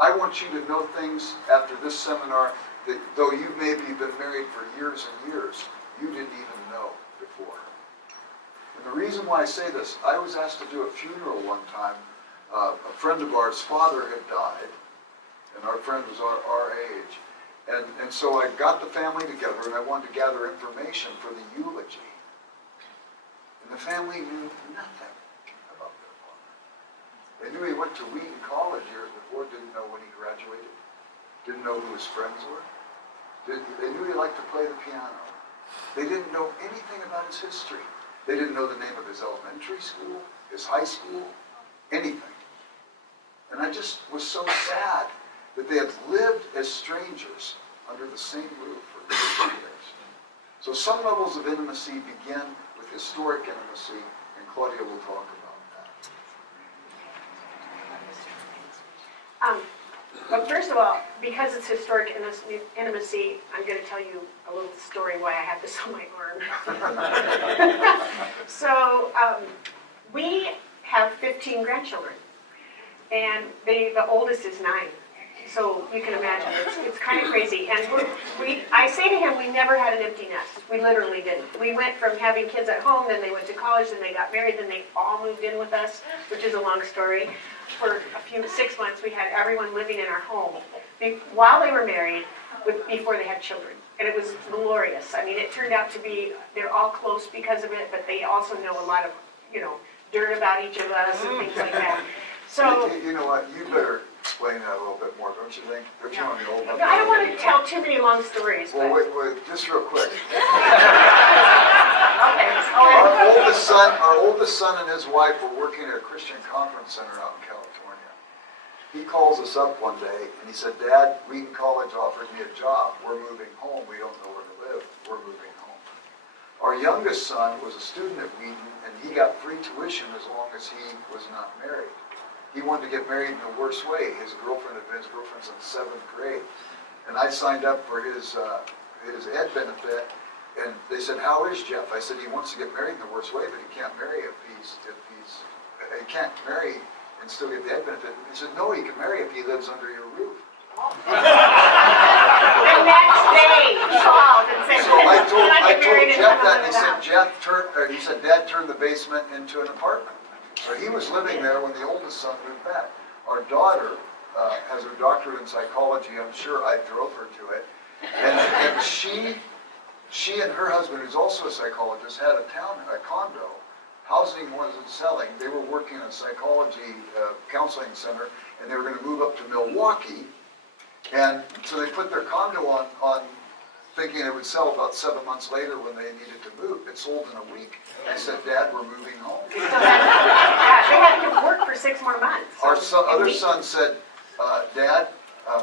I want you to know things after this seminar that though you maybe been married for years and years, you didn't even know before. And the reason why I say this, I was asked to do a funeral one time. A friend of ours' father had died, and our friend was our age. And so I got the family together, and I wanted to gather information for the eulogy. And the family knew nothing about their father. They knew he went to Wheaton College years before, didn't know when he graduated, didn't know who his friends were. They knew he liked to play the piano. They didn't know anything about his history. They didn't know the name of his elementary school, his high school, anything. And I just was so sad that they had lived as strangers under the same roof for years and years. So some levels of intimacy begin with historic intimacy, and Claudia will talk about that. But first of all, because it's historic intimacy, I'm going to tell you a little story why I have this on my arm. So we have 15 grandchildren, and the oldest is 9. So you can imagine, it's kind of crazy. And I say to him, we never had an empty nest. We literally didn't. We went from having kids at home, then they went to college, then they got married, then they all moved in with us, which is a long story. For 6 months, we had everyone living in our home while they were married, before they had children. And it was glorious. I mean, it turned out to be, they're all close because of it, but they also know a lot of, dirt about each of us and things like that. So, You know what? You better explain that a little bit more, don't you think? Don't you want to be old enough? I don't want to tell too many long stories. Well, But... wait, just real quick. Okay. Our oldest son and his wife were working at a Christian conference center out in California. He calls us up one day and he said, "Dad, Wheaton College offered me a job. We're moving home. We don't know where to live. We're moving home." Our youngest son was a student at Wheaton, and he got free tuition as long as he was not married. He wanted to get married in the worst way. His girlfriend's in 7th grade. And I signed up for his ed benefit, and they said, "How is Jeff?" I said, "He wants to get married in the worst way, but he can't marry he can't marry and still get the ed benefit." He said, "No, he can marry if he lives under your roof." The next day, he called and said, So I told "Can Jeff that, and he said, "Dad turned the basement into an apartment." So he was living there when the oldest son moved back. Our daughter has her doctorate in psychology. I'm sure I drove her to it. And she and her husband, who's also a psychologist, had a condo. Housing wasn't selling. They were working in a psychology counseling center, and they were going to move up to Milwaukee. And so they put their condo on thinking it would sell about 7 months later when they needed to move. It sold in a week. They said, "Dad, we're moving home." So they had to work for 6 more months. Our other son said, "Dad,"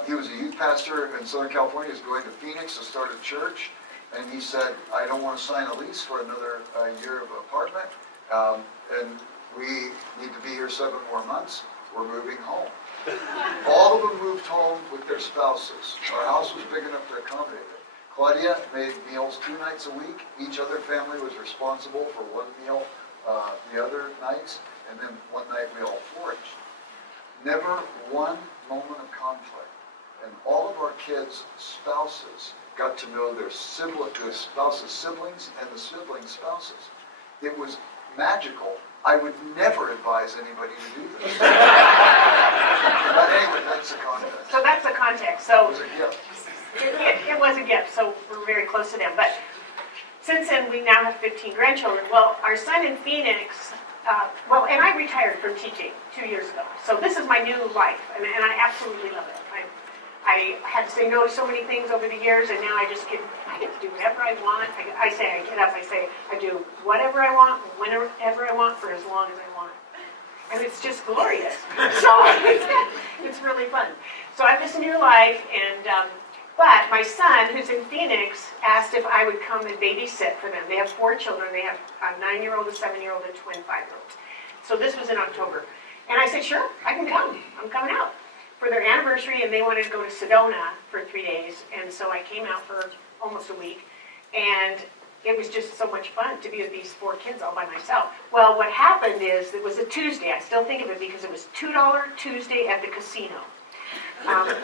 he was a youth pastor in Southern California. He was going to Phoenix to start a church. And he said, "I don't want to sign a lease for another year of apartment. And we need to be here 7 more months. We're moving home." All of them moved home with their spouses. Our house was big enough to accommodate it. Claudia made meals 2 nights a week. Each other family was responsible for 1 meal the other nights, and then one night we all foraged. Never one moment of conflict. And all of our kids' spouses got to know their spouses' siblings and the siblings' spouses. It was magical. I would never advise anybody to do this. But anyway, that's the context. So that's the context. It So was a gift. it was a gift, so we're very close to them. But since then, we now have 15 grandchildren. Well, our son in Phoenix, and I retired from teaching 2 years ago. So this is my new life, and I absolutely love it. I had to say no to so many things over the years, and now I get to do whatever I want. I get up, I do whatever I want, whenever I want, for as long as I want. And it's just glorious. So it's really fun. So I have this new life, and but my son, who's in Phoenix, asked if I would come and babysit for them. They have 4 children. They have a 9-year-old, a 7-year-old, and a twin 5-year-old. So this was in October. And I said, sure, I can come. I'm coming out for their anniversary, and they wanted to go to Sedona for 3 days. And so I came out for almost a week. And it was just so much fun to be with these 4 kids all by myself. Well, what happened is, it was a Tuesday. I still think of it because it was $2 Tuesday at the casino.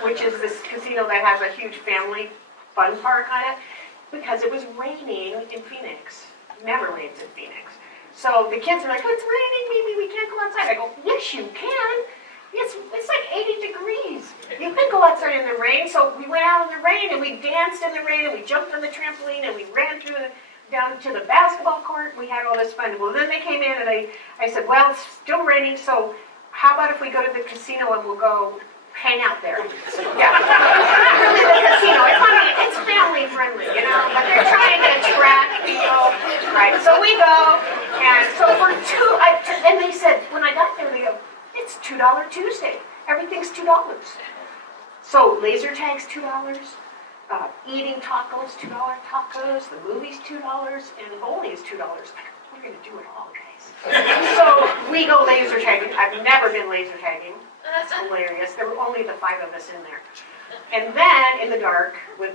Which is this casino that has a huge family fun park on it, because it was raining in Phoenix. Never rains in Phoenix. So the kids are like, oh, it's raining, Mimi, we can't go outside. I go, yes, you can. It's like 80 degrees. You can go outside in the rain. So we went out in the rain, and we danced in the rain, and we jumped on the trampoline, and we ran down to the basketball court. We had all this fun. Well, then they came in, and I said, well, it's still raining, so how about if we go to the casino and we'll go hang out there? Yeah. Not really the casino. It's family friendly, but they're trying to attract people. Right. So we go, and so for and they said, when I got there, they go, it's $2 Tuesday. Everything's $2. So laser tags, $2. Eating tacos, $2 tacos. The movie's $2, and bowling is $2. We're going to do it all, guys. So we go laser tagging. I've never been laser tagging. It's hilarious. There were only the 5 of us in there. And then, in the dark, with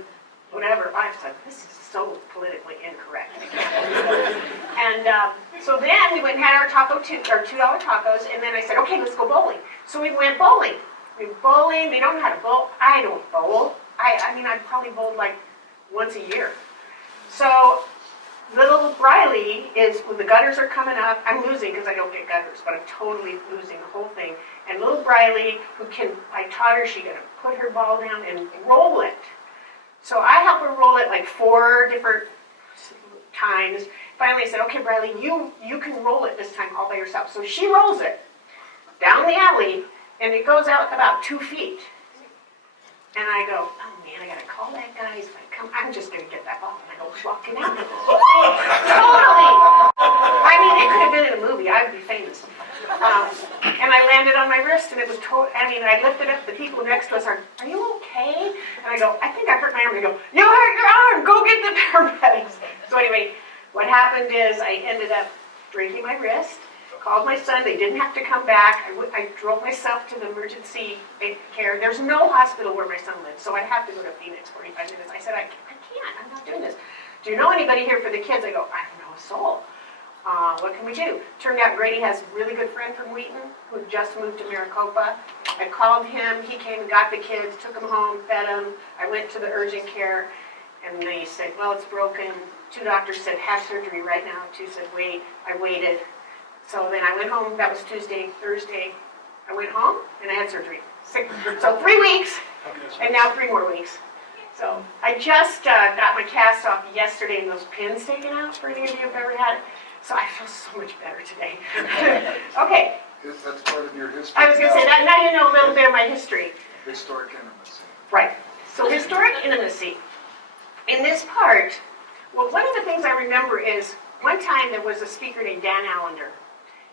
whatever, I said, this is so politically incorrect. I can't believe it. And so then we went and had our $2 tacos, and then I said, okay, let's go bowling. So we went bowling. We went bowling. They don't know how to bowl. I don't bowl. I've probably bowled like once a year. So little Briley is, when the gutters are coming up, I'm losing because I don't get gutters, but I'm totally losing the whole thing. And little Briley, I taught her, she's going to put her ball down and roll it. So I help her roll it like 4 different times. Finally I said, okay, Briley, you can roll it this time all by yourself. So she rolls it down the alley, and it goes out about 2 feet. And I go, oh man, I gotta call that guy. He's like, come, I'm just gonna get that ball. And I go walking out. Totally. It could have been in a movie. I would be famous. And I landed on my wrist, and it was I lifted up. The people next to us are you okay? And I go, I think I hurt my arm. They go, you hurt your arm. Go get the paramedics. So anyway, what happened is I ended up breaking my wrist. Called my son. They didn't have to come back. I drove myself to the emergency care. There's no hospital where my son lives, so I have to go to Phoenix 45 minutes. I said, I can't. I'm not doing this. Do you know anybody here for the kids? I go, I don't know a soul. What can we do? Turned out Grady has a really good friend from Wheaton who just moved to Maricopa. I called him. He came and got the kids, took them home, fed them. I went to the urgent care, and they said, well, it's broken. 2 doctors said, have surgery right now. 2 said, wait. I waited. So then I went home. That was Tuesday. Thursday, I went home, and I had surgery. So 3 weeks, and now 3 more weeks. So I just got my cast off yesterday, and those pins taken out for any of you who've ever had it. So I feel so much better today. Okay. That's part of your history. I was going to say that. Now you know a little bit of my history. Historic intimacy. Right. So historic intimacy. In this part, well, one of the things I remember is one time there was a speaker named Dan Allender,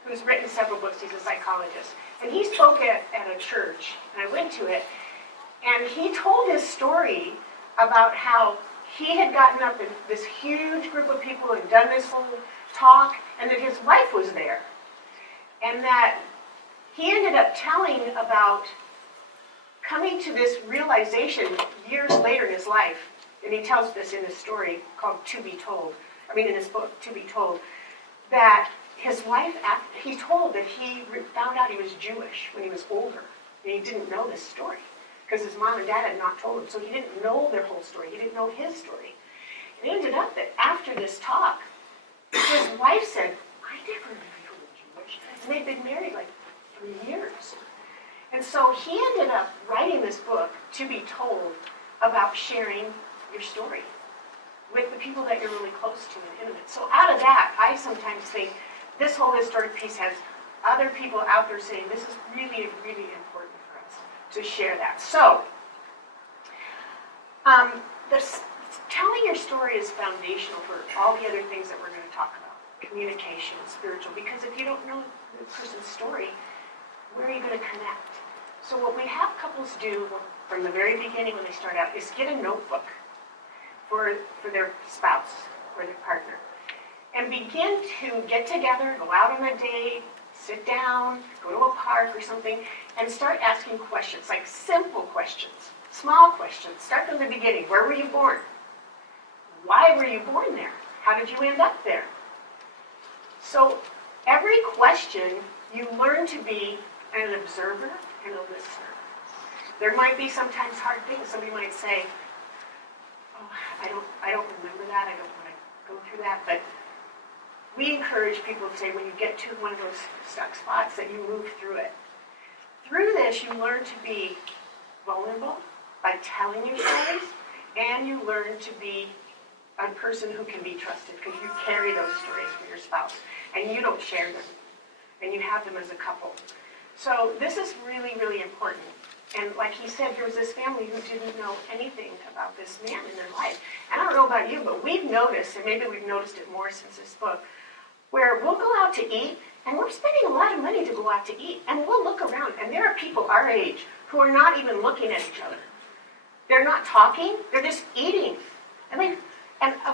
who's written several books. He's a psychologist. And he spoke at a church, and I went to it, and he told his story about how he had gotten up in this huge group of people and done this whole talk, and that his wife was there. And that he ended up telling about coming to this realization years later in his life, and he tells this in his story called To Be Told, in his book, To Be Told, that his wife, he told that he found out he was Jewish when he was older, and he didn't know this story, because his mom and dad had not told him, so he didn't know their whole story, he didn't know his story. And it ended up that after this talk, his wife said, I never knew you were Jewish, and they'd been married like 3 years. And so he ended up writing this book, To Be Told, about sharing your story. with the people that you're really close to and intimate. So out of that, I sometimes think this whole historic piece has other people out there saying this is really, really important for us to share that. So, telling your story is foundational for all the other things that we're going to talk about. Communication, spiritual, because if you don't know the person's story, where are you going to connect? So what we have couples do from the very beginning when they start out is get a notebook for their spouse or their partner and begin to get together, go out on a date, sit down, go to a park or something, and start asking questions, like simple questions, small questions. Start from the beginning. Where were you born? Why were you born there? How did you end up there? So every question, you learn to be an observer and a listener. There might be sometimes hard things. Somebody might say, oh, I don't remember that. I don't want to go through that. But we encourage people to say when you get to one of those stuck spots that you move through it. Through this, you learn to be vulnerable by telling your stories, and you learn to be a person who can be trusted because you carry those stories for your spouse and you don't share them and you have them as a couple. So this is really, really important. And like he said, there was this family who didn't know anything about this man in their life. And I don't know about you, but we've noticed, and maybe we've noticed it more since this book, where we'll go out to eat and we're spending a lot of money to go out to eat. And we'll look around and there are people our age who are not even looking at each other. They're not talking, they're just eating. And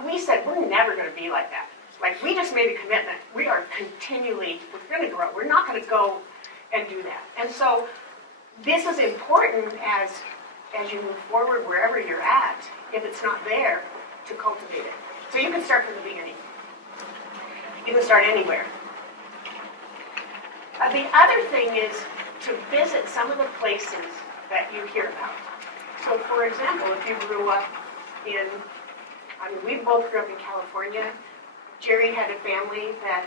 we said, we're never going to be like that. Like, we just made a commitment. We are continually, we're going to grow. We're not going to go and do that. And so this is important as you move forward wherever you're at, if it's not there, to cultivate it. So you can start from the beginning. You can start anywhere. The other thing is to visit some of the places that you hear about. So, for example, if you grew up we both grew up in California. Jerry had a family that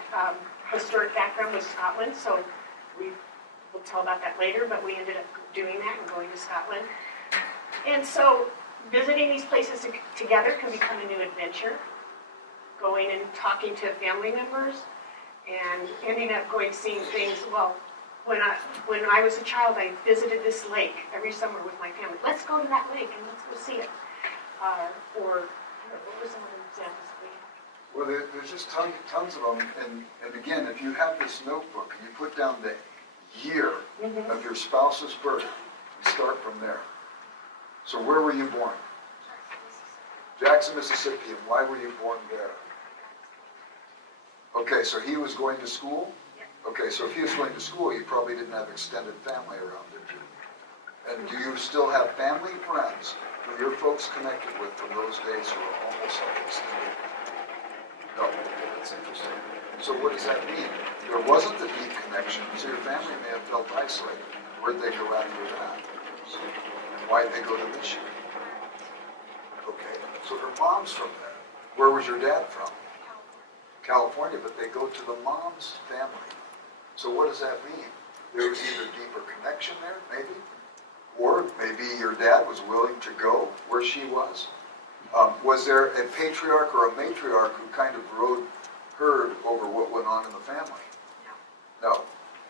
historic background was Scotland, so we'll tell about that later, but we ended up doing that and going to Scotland. And so visiting these places together can become a new adventure, going and talking to family members and ending up seeing things. Well, when I was a child, I visited this lake every summer with my family. Let's go to that lake and let's go see it. Or what were some other examples we had? Well, there's just tons of them. And again, if you have this notebook and you put down the year of your spouse's birth, and start from there. So where were you born? Jackson, Mississippi. And why were you born there? Okay, so he was going to school? Okay, so if he was going to school, you probably didn't have extended family around, did you? And do you still have family friends who your folks connected with from those days who are almost like extended? No, that's interesting. So what does that mean? There wasn't the deep connection, so your family may have felt isolated. Where'd they go after that? And why'd they go to Michigan? Okay, so her mom's from there. Where was your dad from? California, but they go to the mom's family. So what does that mean? There was either deeper connection there, maybe, or maybe your dad was willing to go where she was. Was there a patriarch or a matriarch who kind of rode herd over what went on in the family? No.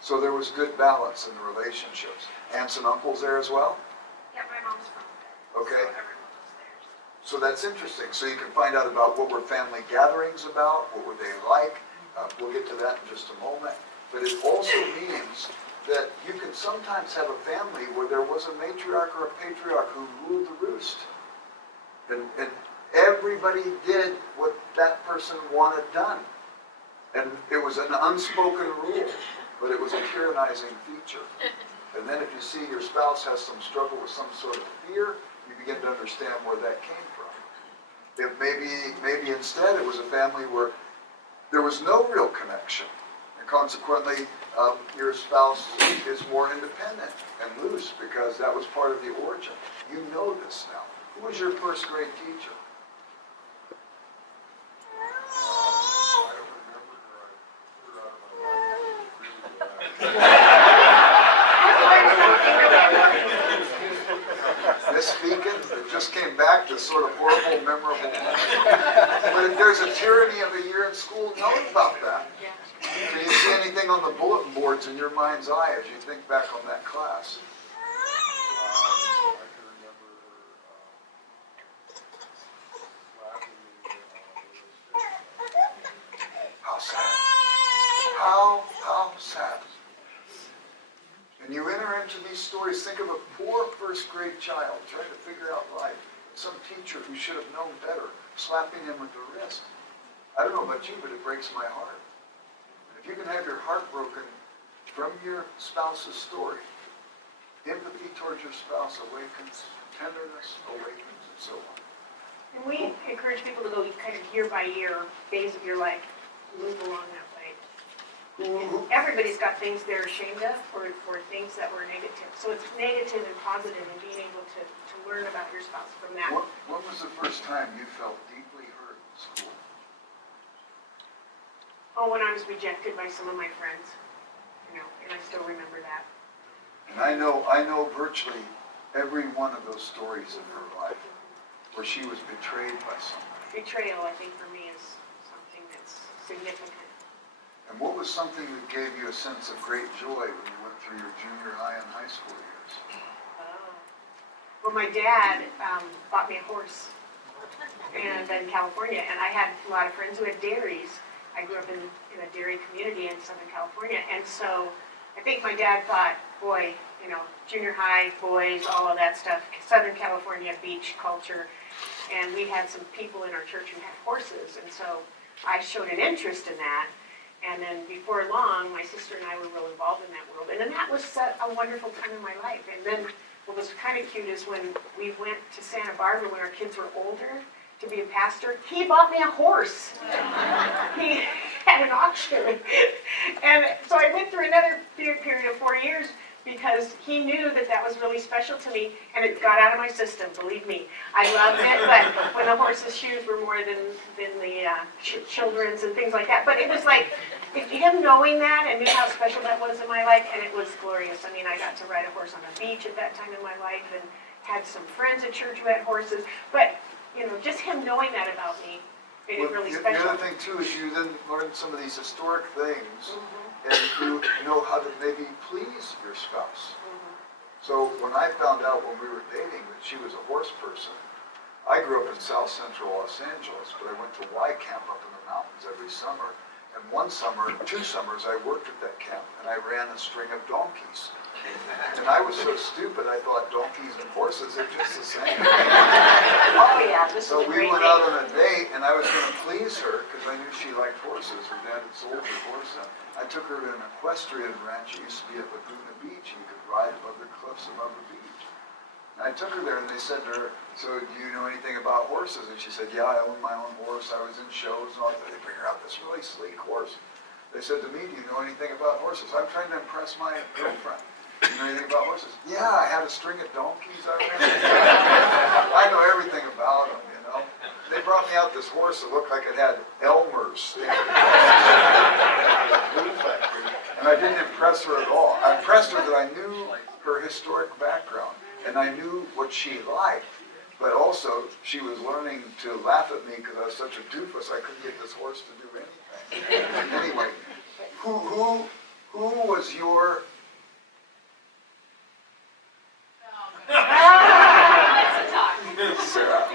So there was good balance in the relationships. Aunts and uncles there as well? Yeah, my mom's from there. Okay. So everyone was there. So that's interesting. So you can find out about what were family gatherings about, what were they like. We'll get to that in just a moment. But it also means that you can sometimes have a family where there was a matriarch or a patriarch who ruled the roost. And everybody did what that person wanted done. And it was an unspoken rule, but it was a tyrannizing feature. And then if you see your spouse has some struggle with some sort of fear, you begin to understand where that came from. If maybe instead it was a family where there was no real connection, and consequently your spouse is more independent and loose because that was part of the origin. You know this now. Who was your first grade teacher? Miss Beacon, it just came back to sort of horrible, memorable moments. But if there's a tyranny of a year in school, note about that. Yeah. Can you see anything on the bulletin boards in your mind's eye as you think back on that class? I can remember How sad. How sad. And you enter into these stories, think of a poor first grade child trying to figure out life. Some teacher who should have known better, slapping him with the wrist. I don't know about you, but it breaks my heart. If you can have your heart broken from your spouse's story, empathy towards your spouse awakens, tenderness awakens, and so on. And we encourage people to go kind of year by year, phase of your life, move along that way. And everybody's got things they're ashamed of or things that were negative. So it's negative and positive and being able to learn about your spouse from that. When was the first time you felt deeply hurt in school? Oh, when I was rejected by some of my friends, and I still remember that. And I know virtually every one of those stories in her life where she was betrayed by somebody. Betrayal, I think, for me is something that's significant. And what was something that gave you a sense of great joy when you went through your junior high and high school years? Well, my dad bought me a horse and in California, and I had a lot of friends who had dairies. I grew up in a dairy community in Southern California, and so I think my dad thought, boy, junior high, boys, all of that stuff, Southern California beach culture, and we had some people in our church who had horses, and so I showed an interest in that. And then before long, my sister and I were real involved in that world. And then that was a wonderful time in my life. And then what was kind of cute is when we went to Santa Barbara when our kids were older to be a pastor, he bought me a horse. He had an auction. And so I went through another period of 4 years because he knew that was really special to me, and it got out of my system, believe me. I loved it, but when the horse's shoes were more than the children's and things like that. But it was like, him knowing that and knew how special that was in my life, and it was glorious. I mean, I got to ride a horse on a beach at that time in my life, and had some friends at church who had horses. But, just him knowing that about me made it really special. The other thing, too, is you then learn some of these historic things, and you know how to maybe please your spouse. So when I found out when we were dating that she was a horse person, I grew up in South Central Los Angeles, but I went to Y Camp up in the mountains every summer. And one summer, 2 summers, I worked at that camp, and I ran a string of donkeys. And I was so stupid, I thought donkeys and horses are just the same. Oh, yeah, this So is a we great went day. out on a date, and I was going to please her because I knew she liked horses. Her dad had sold her horse. I took her to an equestrian ranch. It used to be at Laguna Beach. You could ride above the cliffs above the beach. And I took her there, and they said to her, "So do you know anything about horses?" And she said, "Yeah, I own my own horse. I was in shows and all that." They bring her out this really sleek horse. They said to me, "Do you know anything about horses?" I'm trying to impress my girlfriend. "Do you know anything about horses?" "Yeah, I had a string of donkeys. I know everything about them, They brought me out this horse that looked like it had Elmer's. And I didn't impress her at all. I impressed her that I knew her historic background, and I knew what she liked. But also, she was learning to laugh at me because I was such a doofus. I couldn't get this horse to do anything. Anyway, who was your... Sarah,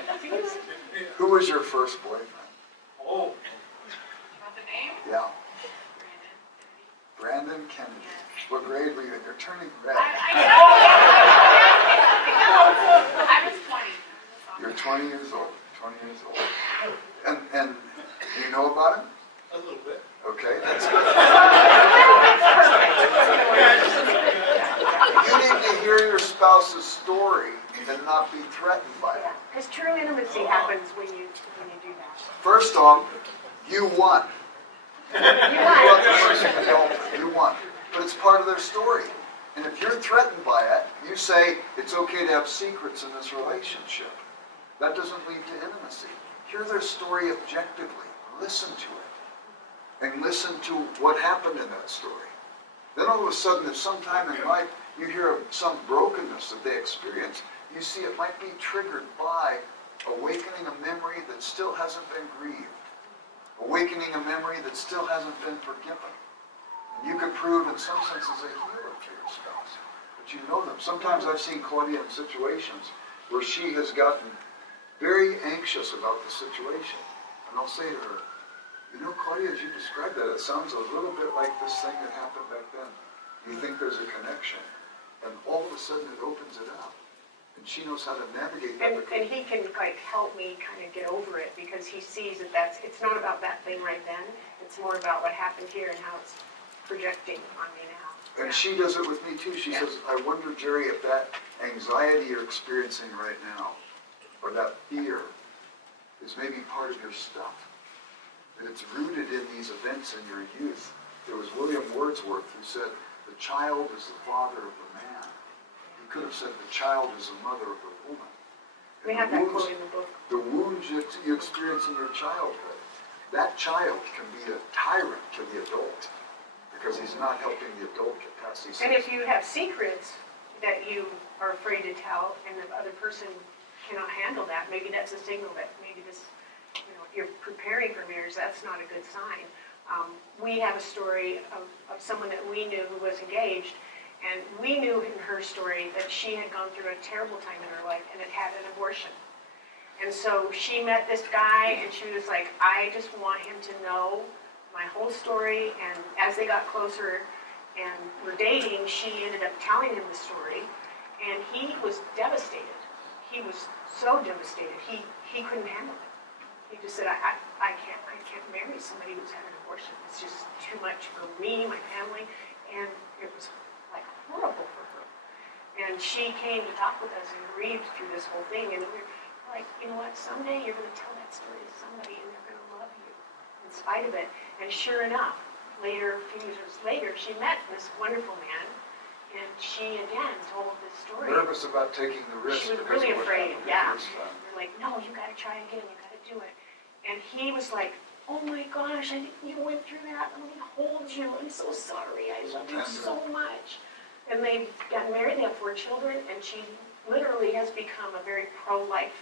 who was your first boyfriend? Oh. About the name? Yeah. Brandon Kennedy. What grade were you in? You're turning red. I was 20. You're 20 years old. 20 years old. And do you know about him? A little bit. Okay, that's good. You need to hear your spouse's story and not be threatened by it. Because true intimacy happens when you do that. First off, you won. You You want want the person to help you. You won. But it's part of their story. And if you're threatened by it, you say it's okay to have secrets in this relationship. That doesn't lead to intimacy. Hear their story objectively. Listen to it. And listen to what happened in that story. Then all of a sudden, if sometime in life you hear of some brokenness that they experience, you see it might be triggered by awakening a memory that still hasn't been grieved, awakening a memory that still hasn't been forgiven. And you could prove in some senses a healer to your spouse, but you know them. Sometimes I've seen Claudia in situations where she has gotten very anxious about the situation. And I'll say to her, you know, Claudia, as you described that, it sounds a little bit like this thing that happened back then. You think there's a connection. And all of a sudden it opens it up. And she knows how to navigate that. And he can like help me kind of get over it because he sees that it's not about that thing right then. It's more about what happened here and how it's projecting on me now. And she does it with me too. She says, I wonder, Jerry, if that anxiety you're experiencing right now, or that fear, is maybe part of your stuff. And it's rooted in these events in your youth. There was William Wordsworth who said, the child is the father of the man. He could have said the child is the mother of the woman. And We have that quote in the book. The wounds you experience in your childhood, that child can be a tyrant to the adult because he's not helping the adult get past these And things. if you have secrets that you are afraid to tell and the other person cannot handle that, maybe that's a signal that maybe this, you're preparing for marriage, that's not a good sign. We have a story of someone that we knew who was engaged, and we knew in her story that she had gone through a terrible time in her life and had an abortion. And so she met this guy, and she was like, I just want him to know my whole story. And as they got closer and were dating, she ended up telling him the story, and he was devastated. He was so devastated. He couldn't handle it. He just said, I can't marry somebody who's had an abortion. It's just too much for me, my family. And it was like horrible for her. And she came to talk with us and grieved through this whole thing. And we were like, you know what, someday you're going to tell that story to somebody and they're going to love you in spite of it. And sure enough, later, a few years later, she met this wonderful man. And she, again, told this story. Nervous about taking the risk. She was because really of what afraid, happened yeah. the first time. They're like, no, you got to try again. You got to do it. And he was like, oh my gosh, you went through that. Let me hold you. I'm so sorry. I love you so much. And they got married. They have 4 children. And she literally has become a very pro-life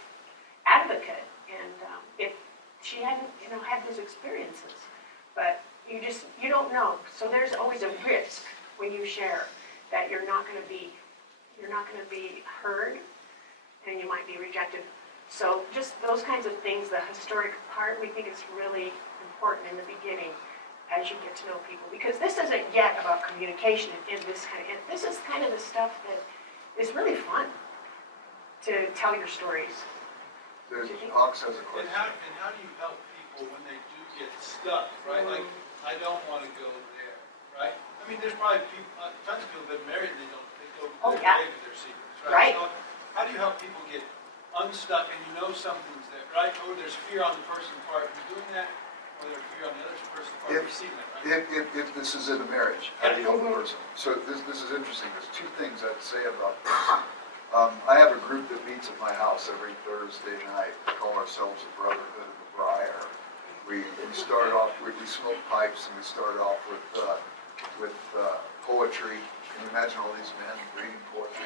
advocate. And if she hadn't, had those experiences. But you don't know. So there's always a risk when you share that you're not going to be heard, and you might be rejected. So just those kinds of things, the historic part, we think is really important in the beginning as you get to know people. Because this isn't yet about communication in this this is kind of the stuff that is really fun to tell your stories. Ox has a And question. how do you help people when they do get stuck, right? Like, I don't want to go there, right? I mean, there's probably tons of people that have been married and they go Oh, away yeah. with their secrets, Right. right? So how do you help people get unstuck and something's there, right? Or there's fear on the person's part who's doing that, or there's fear on the other person's part If- receiving that, right? If this is in a marriage, how do you help a person? So this is interesting. There's 2 things I'd say about this. I have a group that meets at my house every Thursday night. We call ourselves the Brotherhood of the Briar. We start off, we smoke pipes, and we start off with poetry. Can you imagine all these men reading poetry?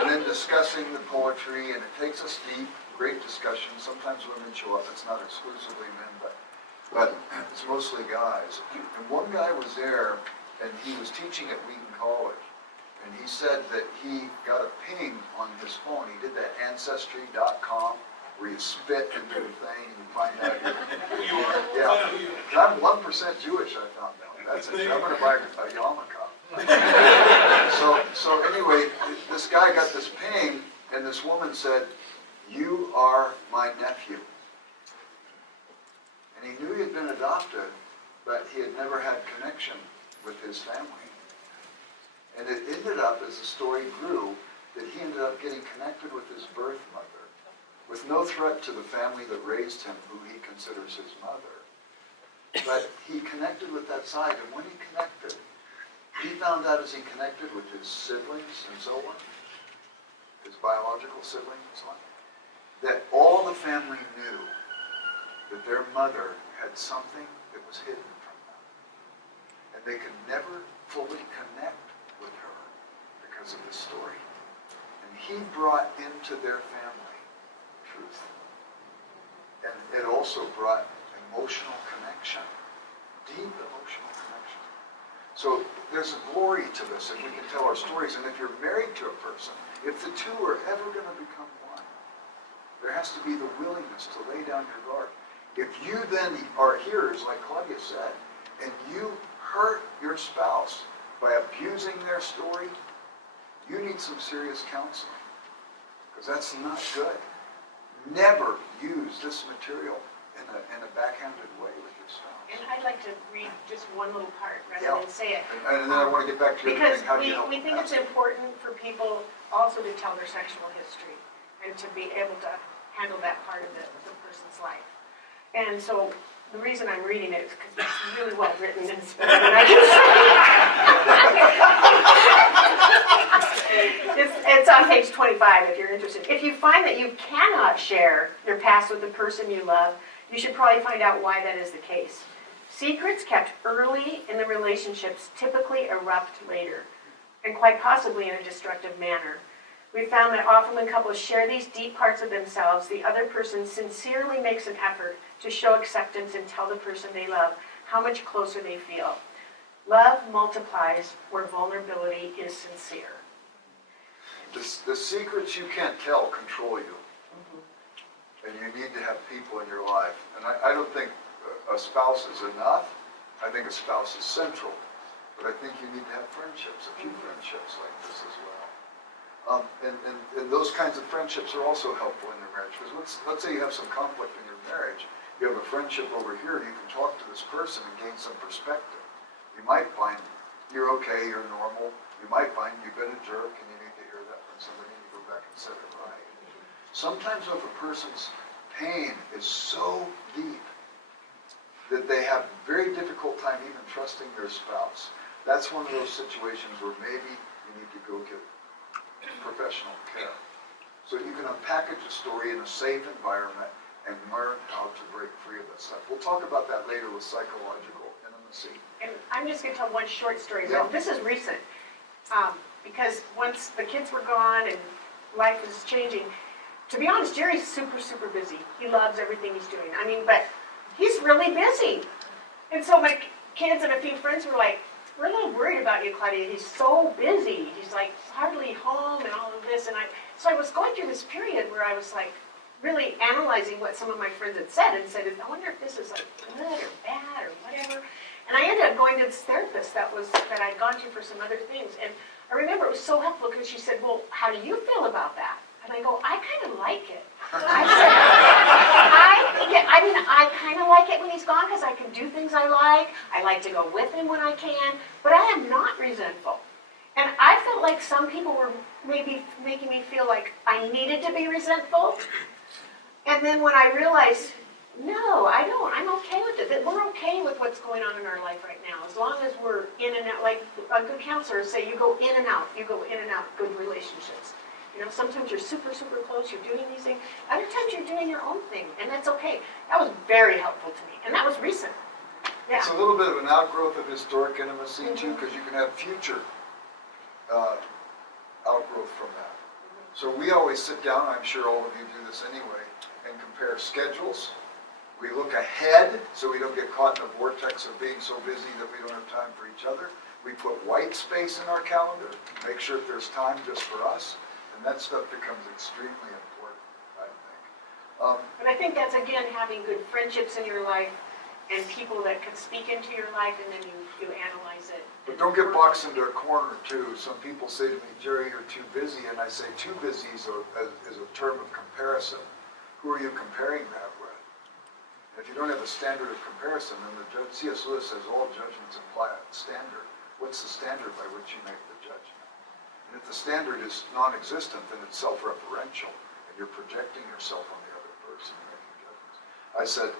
And then discussing the poetry, and it takes us deep, great discussion. Sometimes women show up. It's not exclusively men, but it's mostly guys. And one guy was there, and he was teaching at Wheaton College. And he said that he got a ping on his phone. He did that Ancestry.com, where you spit into the thing and you find out Who you are. yeah. Who you are. And I'm 1% Jewish, I found out. That's it. I'm going to buy a yarmulke. So anyway, this guy got this ping, and this woman said, "You are my nephew." And he knew he had been adopted, but he had never had connection with his family. And it ended up, as the story grew, that he ended up getting connected with his birth mother, with no threat to the family that raised him, who he considers his mother. But he connected with that side, and when he connected, he found out as he connected with his siblings and so on, his biological siblings and so on, that all the family knew that their mother had something that was hidden from them. And they could never fully connect with her because of this story. And he brought into their family truth. And it also brought emotional connection, deep emotional connection. So there's a glory to this if we can tell our stories. And if you're married to a person, if the two are ever going to become one, there has to be the willingness to lay down your guard. If you then are hearers, like Claudia said, and you hurt your spouse by abusing their story, you need some serious counseling, because that's not good. Never use this material in a backhanded way with your spouse. And I'd like to read just one little part rather Yeah. than say it. And then I want to get back to your Because thing, how do you help we the think it's pastor? important for people also to tell their sexual history and to be able to handle that part of the person's life. And so the reason I'm reading it is because it's really well written and it's better than I can say. It's on page 25 if you're interested. If you find that you cannot share your past with the person you love, you should probably find out why that is the case. Secrets kept early in the relationships typically erupt later, and quite possibly in a destructive manner. We found that often when couples share these deep parts of themselves, the other person sincerely makes an effort to show acceptance and tell the person they love how much closer they feel. Love multiplies where vulnerability is sincere. The secrets you can't tell control you. And you need to have people in your life. And I don't think a spouse is enough. I think a spouse is central. But I think you need to have friendships, a few friendships like this as well. And those kinds of friendships are also helpful in your marriage. Because let's say you have some conflict in your marriage. You have a friendship over here, and you can talk to this person and gain some perspective. You might find you're okay, you're normal. You might find you've been a jerk, and you need to hear that from somebody, and you go back and set it right. Sometimes if a person's pain is so deep that they have a very difficult time even trusting their spouse, that's one of those situations where maybe you need to go get professional care. So you can unpackage a story in a safe environment and learn how to break free of that stuff. We'll talk about that later with psychological intimacy. And I'm just going to tell one short story, Yeah. but this is recent. Because once the kids were gone and life was changing, to be honest, Jerry's super, super busy. He loves everything he's doing. I mean, but he's really busy. And so my kids and a few friends were like, we're a little worried about you, Claudia. He's so busy. He's like hardly home and all of this. And so I was going through this period where I was like really analyzing what some of my friends had said and said, I wonder if this is like good or bad or whatever. And I ended up going to this therapist that I'd gone to for some other things. And I remember it was so helpful because she said, well, how do you feel about that? And I go, I kind of like it. I said, I kind of like it when he's gone because I can do things I like. I like to go with him when I can, but I am not resentful. And I felt like some people were maybe making me feel like I needed to be resentful. And then when I realized, no, I don't. I'm okay with it. That we're okay with what's going on in our life right now. As long as we're in and out, like a good counselor say, you go in and out. You go in and out, good relationships. You know, sometimes you're super, super close, you're doing these things. Other times you're doing your own thing, and that's okay. That was very helpful to me, and that was recent. Yeah. It's a little bit of an outgrowth of historic intimacy, too, because you can have future outgrowth from that. So we always sit down, I'm sure all of you do this anyway, and compare schedules. We look ahead so we don't get caught in a vortex of being so busy that we don't have time for each other. We put white space in our calendar, make sure that there's time just for us. And that stuff becomes extremely important, I think. But I think that's, again, having good friendships in your life and people that can speak into your life, and then you analyze it. But don't get boxed into a corner, too. Some people say to me, Jerry, you're too busy. And I say too busy is a term of comparison. Who are you comparing that with? If you don't have a standard of comparison, then the judge, C.S. Lewis says all judgments imply a standard. What's the standard by which you make the judgment? And if the standard is non-existent, then it's self-referential, and you're projecting yourself on the other person and making judgments. I said,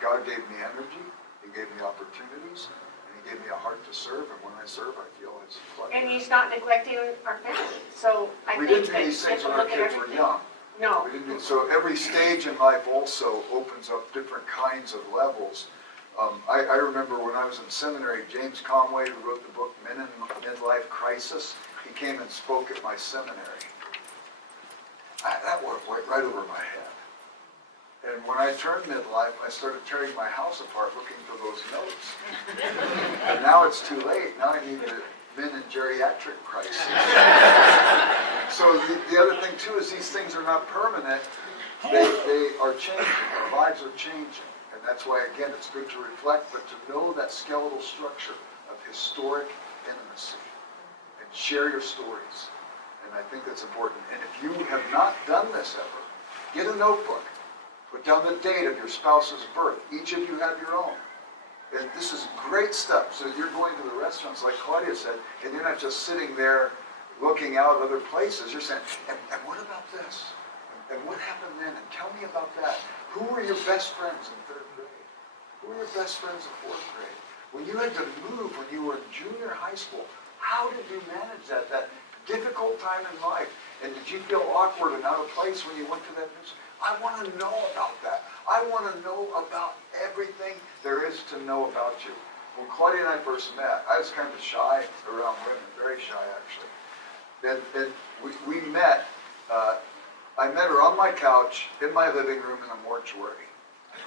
God gave me energy, He gave me opportunities, and He gave me a heart to serve, and when I serve, I feel His pleasure. And He's not neglecting our family. So I We think didn't do these things when our kids were young. No. We didn't. So every stage in life also opens up different kinds of levels. I remember when I was in seminary, James Conway, who wrote the book Men in Midlife Crisis, he came and spoke at my seminary. That went right over my head. And when I turned midlife, I started tearing my house apart looking for those notes. And now it's too late. Now I need the men in geriatric crisis. So the other thing too is these things are not permanent. They are changing. Our lives are changing. And that's why, again, it's good to reflect, but to know that skeletal structure of historic intimacy and share your stories. And I think that's important. And if you have not done this ever, get a notebook. Put down the date of your spouse's birth. Each of you have your own. And this is great stuff. So you're going to the restaurants, like Claudia said, and you're not just sitting there looking out at other places. You're saying, and what about this? And what happened then? And tell me about that. Who were your best friends in 3rd grade? Who were your best friends in 4th grade? When you had to move when you were in junior high school, how did you manage that difficult time in life? And did you feel awkward and out of place when you went to that new school? I want to know about that. I want to know about everything there is to know about you. When Claudia and I first met, I was kind of shy around women, very shy actually. And we met, I met her on my couch in my living room in a mortuary.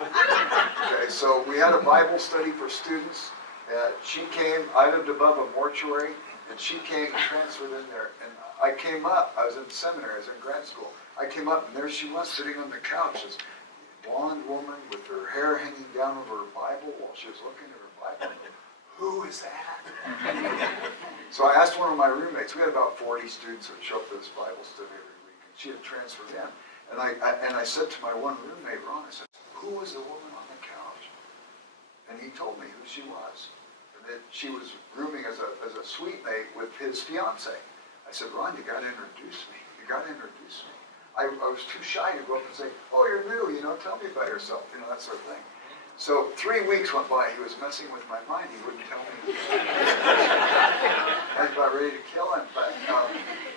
Okay, so we had a Bible study for students. She came, I lived above a mortuary, and she came and transferred in there. And I came up, I was in seminary, I was in grad school. I came up and there she was sitting on the couch, this blonde woman with her hair hanging down over her Bible while she was looking at her Bible. Who is that? So I asked one of my roommates, we had about 40 students who would show up to this Bible study every week, and she had transferred in. And I said to my one roommate, Ron, I said, who was the woman on the couch? And he told me who she was. And that she was rooming as a suite mate with his fiance. I said, Ron, you got to introduce me. You got to introduce me. I was too shy to go up and say, oh, you're new, tell me about yourself, that sort of thing. So 3 weeks went by, he was messing with my mind, he wouldn't tell me. I was about ready to kill him, but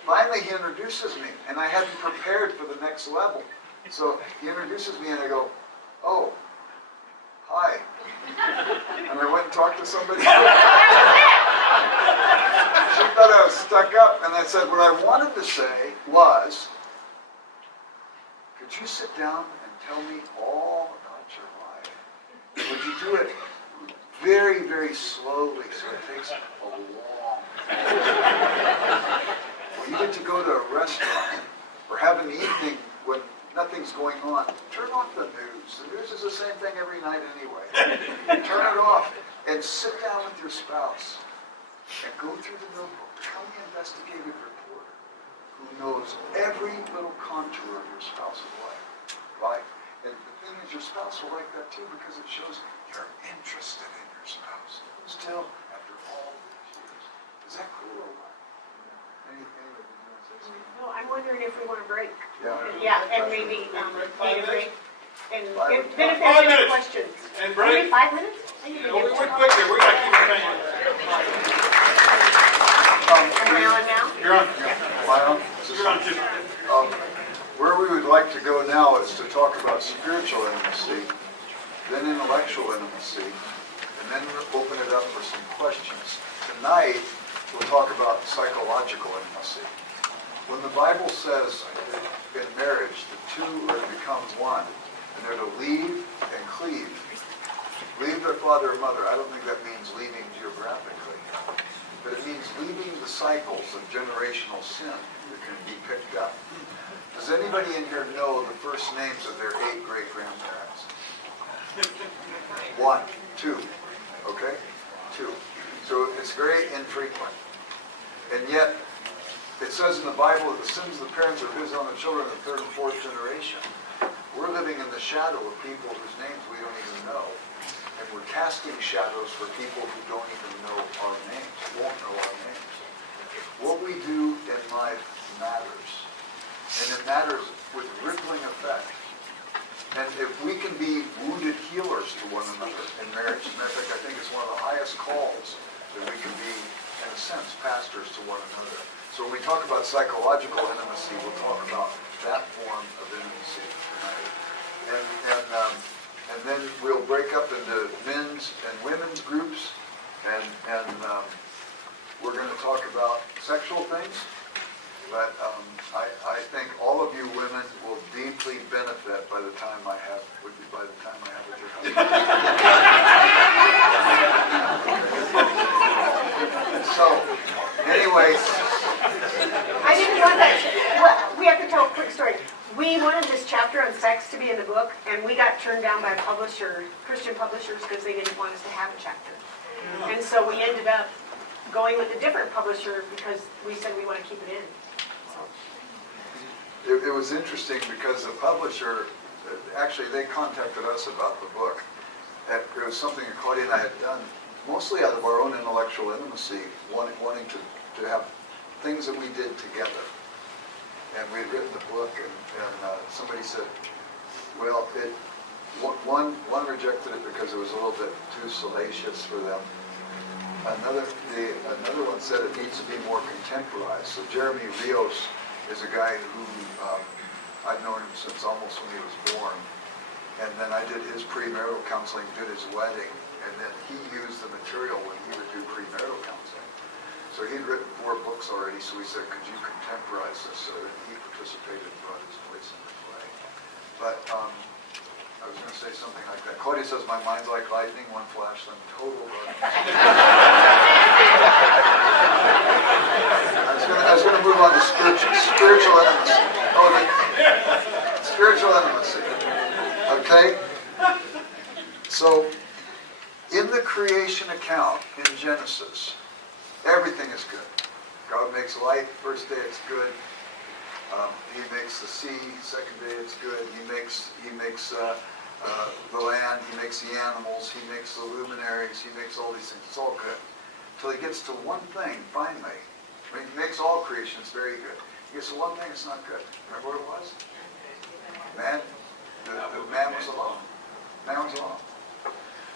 finally he introduces me, and I hadn't prepared for the next level. So he introduces me and I go, oh, hi. And I went and talked to somebody. She thought I was stuck up, and I said, what I wanted to say was, could you sit down and tell me all about your life? Would you do it very, very slowly so it takes a long time? When you get to go to a restaurant or have an evening when nothing's going on, turn off the news. The news is the same thing every night anyway. Turn it off and sit down with your spouse and go through the notebook. Become the investigative reporter who knows every little contour of your spouse's life. And the thing is, your spouse will like that too because it shows you're interested in your spouse. Still, after all these years. Is that cool or what? Anything that you want to say something? No, I'm wondering if we want to break. Yeah. Yeah, and maybe need a break. And then if there's 5 any minutes. questions. And Only break. 5 minutes? We went quick here, we got to keep it moving. Am I on now? You're on. Am I on? You're on too. Where we would like to go now is to talk about spiritual intimacy, then intellectual intimacy, and then we'll open it up for some questions. Tonight, we'll talk about psychological intimacy. When the Bible says in marriage, the two are to become one, and they're to leave and cleave. Leave their father and mother. I don't think that means leaving geographically, but it means leaving the cycles of generational sin that can be picked up. Does anybody in here know the first names of their 8 great-grandparents? 1, 2, okay? 2. So it's very infrequent. And yet, it says in the Bible that the sins of the parents are visited on the children of the 3rd and 4th generation. We're living in the shadow of people whose names we don't even know. And we're casting shadows for people who don't even know our names, won't know our names. What we do in life matters. And it matters with rippling effect. And if we can be wounded healers to one another in marriage, as a matter of fact, I think it's one of the highest calls that we can be, in a sense, pastors to one another. So when we talk about psychological intimacy, we'll talk about that form of intimacy tonight. And then we'll break up into men's and women's groups, and we're going to talk about sexual things. But I think all of you women will deeply benefit by the time I have a So, anyways, I didn't want that. Well, we have to tell a quick story. We wanted this chapter on sex to be in the book, and we got turned down by Christian publishers, because they didn't want us to have a chapter. And so we ended up going with a different publisher because we said we want to keep it in. it was interesting because the publisher, actually they contacted us about the book. It was something that Claudia and I had done, mostly out of our own intellectual intimacy, wanting to have things that we did together. And we had written the book, and somebody said, well, one rejected it because it was a little bit too salacious for them. Another one said it needs to be more contemporized. So Jeremy Rios is a guy who I've known him since almost when he was born. And then I did his premarital counseling, did his wedding, and then he used the material when he would do premarital counseling. So he'd written 4 books already, so we said, could you contemporize this? So that he participated and brought his voice in this way. But I was going to say something like that. Claudia says, my mind's like lightning, one flash, then total darkness. I was going to move on to spiritual intimacy. Spiritual intimacy. Okay? So, in the creation account in Genesis, everything is good. God makes light, first day it's good. He makes the sea, second day it's good. He makes the land, he makes the animals, he makes the luminaries, he makes all these things. It's all good. Until he gets to one thing, finally. I mean, he makes all creations very good. He gets to one thing that's not good. Remember what it was? Man. The man was alone. Man was alone.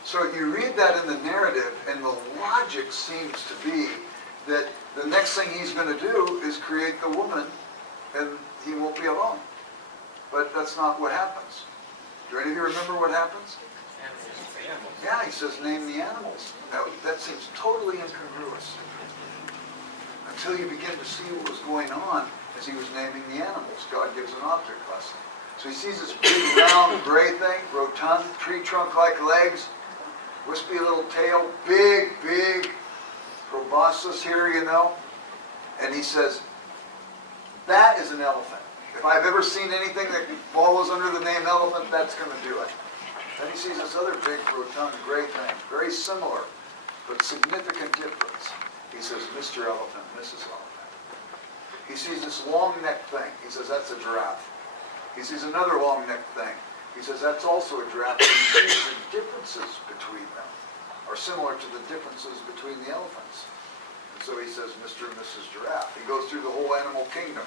So you read that in the narrative, and the logic seems to be that the next thing he's going to do is create the woman, and he won't be alone. But that's not what happens. Do any of you remember what happens? Yeah, he says, name the animals. Now, that seems totally incongruous. Until you begin to see what was going on as he was naming the animals. God gives an object lesson. So he sees this big, round, gray thing, rotund, tree trunk-like legs, wispy little tail, big, proboscis here, you know. And he says, that is an elephant. If I've ever seen anything that follows under the name elephant, that's going to do it. Then he sees this other big, rotund, gray thing, very similar, but significant difference. He says, Mr. Elephant, Mrs. Elephant. He sees this long-necked thing. He says, that's a giraffe. He sees another long-necked thing. He says, that's also a giraffe. And he sees the differences between them are similar to the differences between the elephants. And so he says, Mr. and Mrs. Giraffe. He goes through the whole animal kingdom.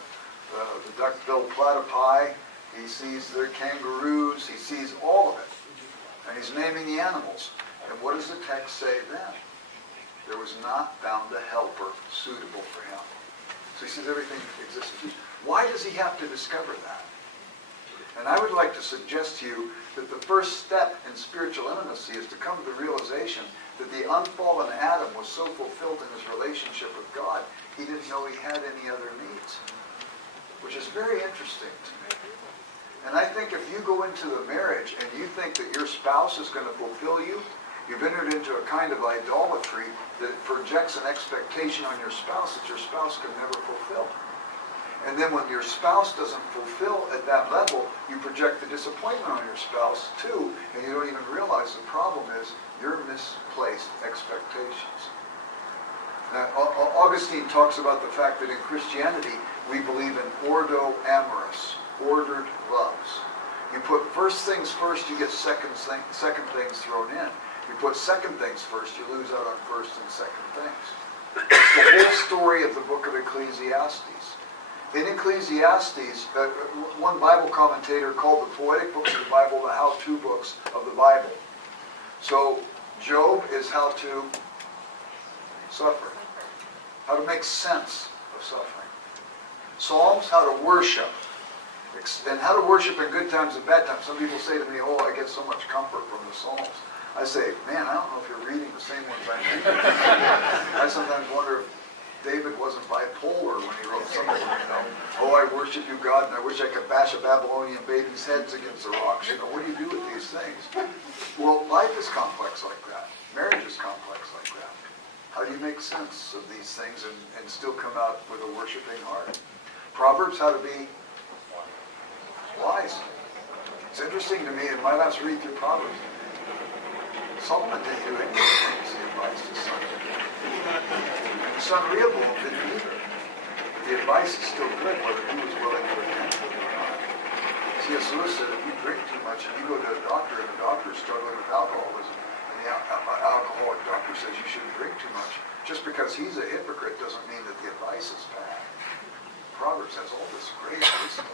The duck-billed platypi. He sees their kangaroos. He sees all of it. And he's naming the animals. And what does the text say then? There was not found a helper suitable for him. So he says everything existed. Why does he have to discover that? And I would like to suggest to you that the first step in spiritual intimacy is to come to the realization that the unfallen Adam was so fulfilled in his relationship with God, he didn't know he had any other needs. Which is very interesting to me. And I think if you go into the marriage and you think that your spouse is going to fulfill you, you've entered into a kind of idolatry that projects an expectation on your spouse that your spouse can never fulfill. And then when your spouse doesn't fulfill at that level, you project the disappointment on your spouse too, and you don't even realize the problem is your misplaced expectations. Now, Augustine talks about the fact that in Christianity, we believe in ordo amoris, ordered loves. You put first things first, you get second things thrown in. You put second things first, you lose out on first and second things. It's the whole story of the book of Ecclesiastes. In Ecclesiastes, one Bible commentator called the poetic books of the Bible the how-to books of the Bible. So Job is how to suffer, how to make sense of suffering. Psalms, how to worship, and how to worship in good times and bad times. Some people say to me, oh, I get so much comfort from the Psalms. I say, man, I don't know if you're reading the same ones I'm reading. I sometimes wonder if David wasn't bipolar when he wrote some of them, you know. worship you, God, and I wish I could bash a Babylonian baby's heads against the rocks. You know, what do you do with these things? Well, life is complex like that. Marriage is complex like that. How do you make sense of these things and still come out with a worshiping heart? Proverbs, how to be wise. It's interesting to me, in my last read through Proverbs, Solomon didn't do anything to the advice his son did. And his son Rehoboam didn't either. The advice is still good, whether he was willing to attend to it or not. C.S. Lewis said, if you drink too much and you go to a doctor and the doctor is struggling with alcoholism, and the alcoholic doctor says you shouldn't drink too much, just because he's a hypocrite doesn't mean that the advice is bad. Proverbs has all this great wisdom.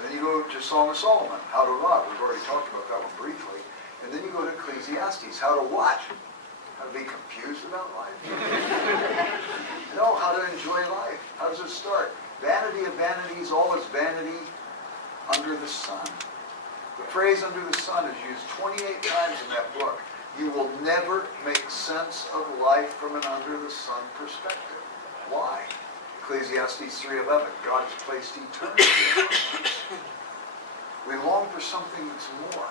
And then you go to Song of Solomon, how to love. We've already talked about that one briefly. And then you go to Ecclesiastes, how to what? How to be confused about life? No, how to enjoy life. How does it start? Vanity of vanities, all is vanity under the sun. The phrase under the sun is used 28 times in that book. You will never make sense of life from an under the sun perspective. Why? Ecclesiastes 3:11, God has placed eternity in our lives. We long for something that's more.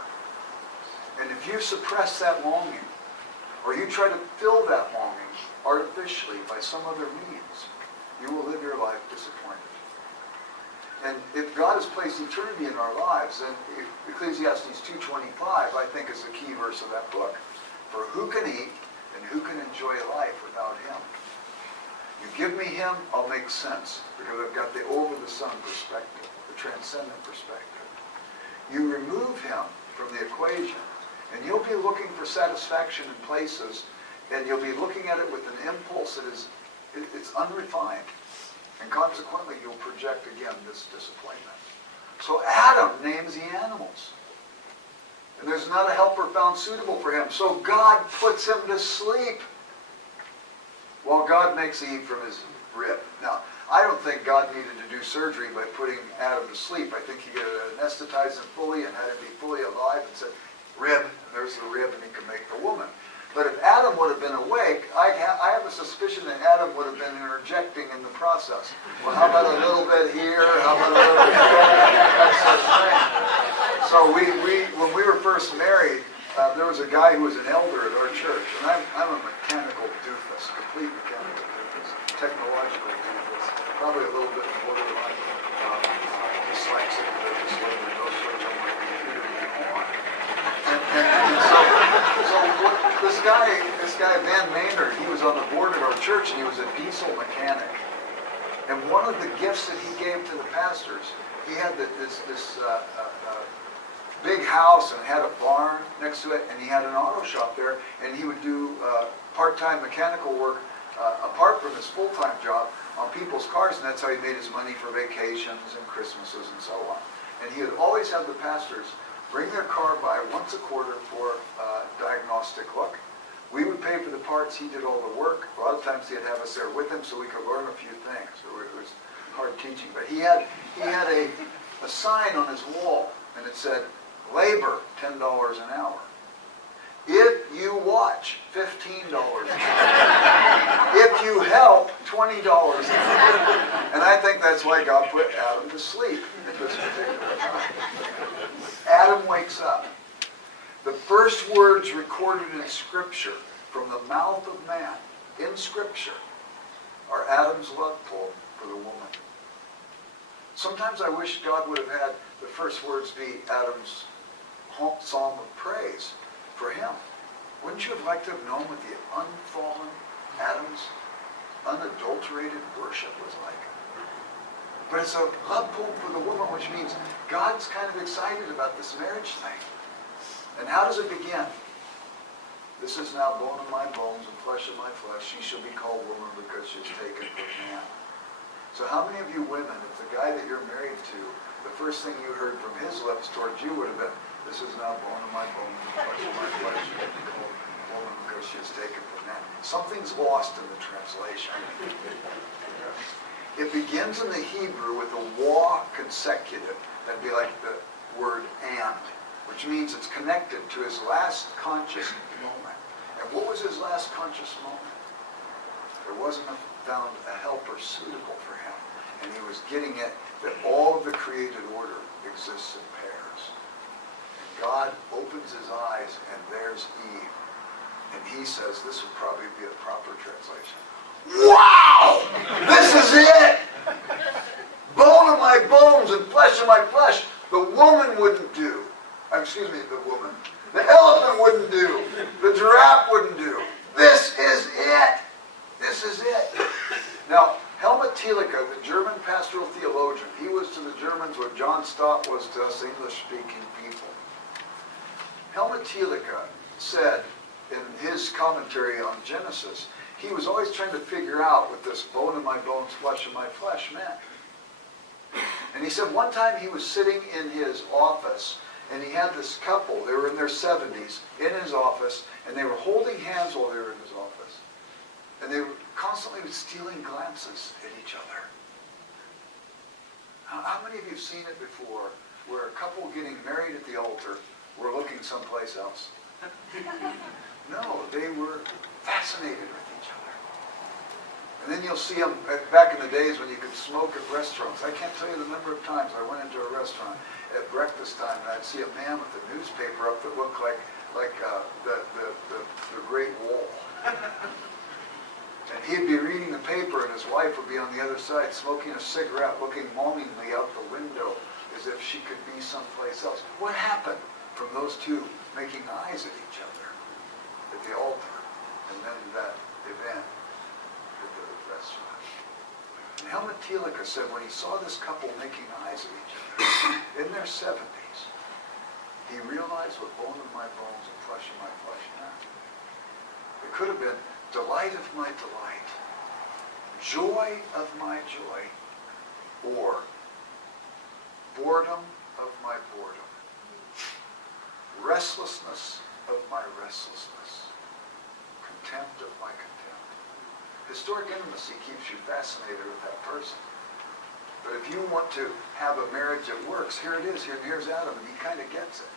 And if you suppress that longing, or you try to fill that longing artificially by some other means, you will live your life disappointed. And if God has placed eternity in our lives, then Ecclesiastes 2:25, I think, is the key verse of that book. For who can eat and who can enjoy life without him? You give me him, I'll make sense, because I've got the over-the-sun perspective, the transcendent perspective. You remove him from the equation, and you'll be looking for satisfaction in places, and you'll be looking at it with an impulse that is, it's unrefined. And consequently, you'll project again this disappointment. So Adam names the animals. And there's not a helper found suitable for him. So God puts him to sleep while God makes Eve from his rib. Now, I don't think God needed to do surgery by putting Adam to sleep. I think he anesthetized him fully and had him be fully alive and said, rib, and there's the rib, and he can make the woman. But if Adam would have been awake, I have a suspicion that Adam would have been interjecting in the process. Well, how about a little bit here? How about a little bit there? That sort of thing. So when we were first married, there was a guy who was an elder at our church, and I'm a mechanical doofus, complete mechanical doofus, technological doofus, probably a little bit borderline dyslexic, disorder, those sorts of my computer to be on. So this guy Van Maynard, he was on the board at our church, and he was a diesel mechanic. And one of the gifts that he gave to the pastors, he had this big house and had a barn next to it, and he had an auto shop there, and he would do part-time mechanical work apart from his full-time job on people's cars, and that's how he made his money for vacations and Christmases and so on. And he would always have the pastors bring their car by once a quarter for a diagnostic look. We would pay for the parts, he did all the work. A lot of times he'd have us there with him so we could learn a few things. It was hard teaching. But he had a sign on his wall, and it said, labor, $10 an hour. If you watch, $15 an hour. If you help, $20 an hour. And I think that's why God put Adam to sleep at this particular time. Adam wakes up. The first words recorded in Scripture from the mouth of man in Scripture are Adam's love poem for the woman. Sometimes I wish God would have had the first words be Adam's psalm of praise for him. Wouldn't you have liked to have known what the unfallen Adam's unadulterated worship was like? But it's a love poem for the woman, which means God's kind of excited about this marriage thing. And how does it begin? This is now bone of my bones and flesh of my flesh. She shall be called woman because she is taken from man. So how many of you women, if the guy that you're married to, the first thing you heard from his lips towards you would have been, this is now bone of my bones and flesh of my flesh. She shall be called woman because she is taken from man. Something's lost in the translation. It begins in the Hebrew with a wa consecutive. That'd be like the word and, which means it's connected to his last conscious moment. And what was his last conscious moment? There wasn't found a helper suitable for him, and he was was getting it that all of the created order exists in pairs. And God opens his eyes, and there's Eve. And he says, this would probably be a proper translation. Wow! This is it! Bone of my bones and flesh of my flesh. The woman wouldn't do. Excuse me, the woman. The elephant wouldn't do. The giraffe wouldn't do. This is it. This is it. Now, Helmut Thielicke, the German pastoral theologian, he was to the Germans what John Stott was to us English-speaking people. Helmut Thielicke said in his commentary on Genesis, he was always trying to figure out what this bone of my bones, flesh of my flesh meant. And he said one time he was sitting in his office, and he had this couple, they were in their 70s, in his office, and they were holding hands while they were in his office. And they were constantly stealing glances at each other. How many of you have seen it before, where a couple getting married at the altar were looking someplace else? No, they were fascinated with each other. And then you'll see them, back in the days when you could smoke at restaurants. I can't tell you the number of times I went into a restaurant at breakfast time and I'd see a man with a newspaper up that looked like the Great Wall. And he'd be reading the paper and his wife would be on the other side smoking a cigarette, looking longingly out the window as if she could be someplace else. What happened from those two making eyes at each other at the altar and then that event at the restaurant? And Helmut Thielicke said when he saw this couple making eyes at each other in their 70s, he realized what bone of my bones and flesh of my flesh meant. It could have been delight of my delight, joy of my joy, or boredom of my boredom, restlessness of my restlessness, contempt of my contempt. Historic intimacy keeps you fascinated with that person. But if you want to have a marriage that works, here it is. Here's Adam, and he kind of gets it.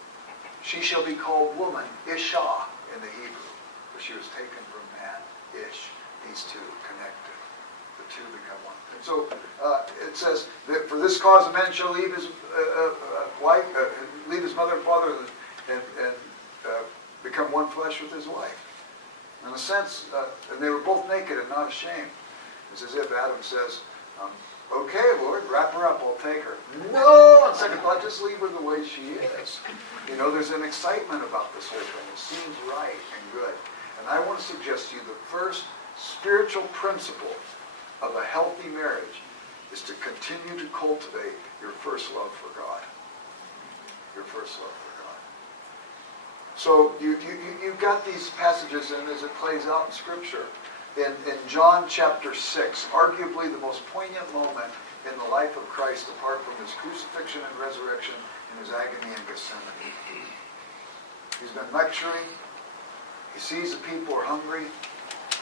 She shall be called woman, Isha, in the Hebrew, for she was taken from man, Ish. These two connected. The two become one. And so it says that for this cause a man shall leave his wife, leave his mother and father, and become one flesh with his wife. In a sense, and they were both naked and not ashamed. It's as if Adam says, okay, Lord, wrap her up, I'll take her. No, on second thought, just leave her the way she is. You know, there's an excitement about this whole thing. It seems right and good. And I want to suggest to you the first spiritual principle of a healthy marriage is to continue to cultivate your first love for God. Your first love for God. So you've got these passages, and as it plays out in Scripture, in John chapter 6, arguably the most poignant moment in the life of Christ apart from his crucifixion and resurrection and his agony in Gethsemane. He's been lecturing. He sees the people are hungry.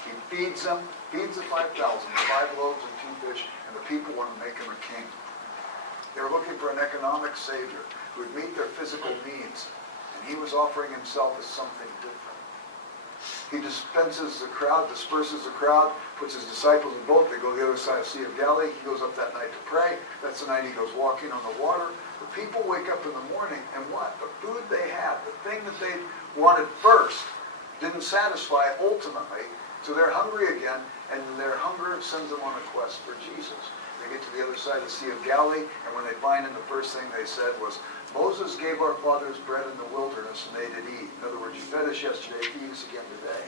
He feeds them, feeds the 5,000, 5 loaves and 2 fish, and the people want to make him a king. They were looking for an economic savior who would meet their physical needs, and he was offering himself as something different. He disperses the crowd, puts his disciples in a boat. They go to the other side of the Sea of Galilee. He goes up that night to pray. That's the night he goes walking on the water. The people wake up in the morning, and what? The food they have, the thing that they wanted first, didn't satisfy ultimately. So they're hungry again, and their hunger sends them on a quest for Jesus. They get to the other side of the Sea of Galilee, and when they find him, the first thing they said was, Moses gave our fathers bread in the wilderness, and they did eat. In other words, you fed us yesterday, feed us again today.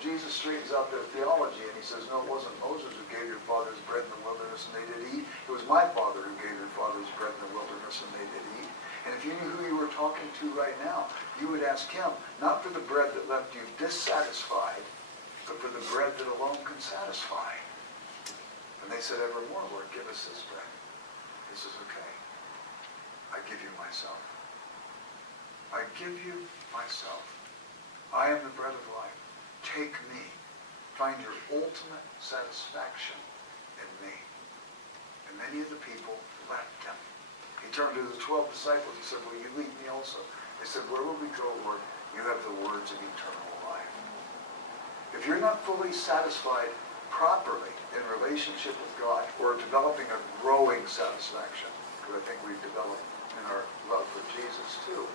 Jesus straightens out their theology, and he says, no, it wasn't Moses who gave your fathers bread in the wilderness, and they did eat. It was my Father who gave your fathers bread in the wilderness, and they did eat. And if you knew who you were talking to right now, you would ask him, not for the bread that left you dissatisfied, but for the bread that alone can satisfy. And they said, evermore, Lord, give us this bread. He says, okay. I give you myself. I give you myself. I am the bread of life. Take me. Find your ultimate satisfaction in me. And many of the people left him. He turned to the 12 disciples. He said, will you lead me also? They said, where will we go, Lord? You have the words of eternal life. If you're not fully satisfied properly in relationship with God, or developing a satisfaction, because I think we've developed in our love for Jesus too,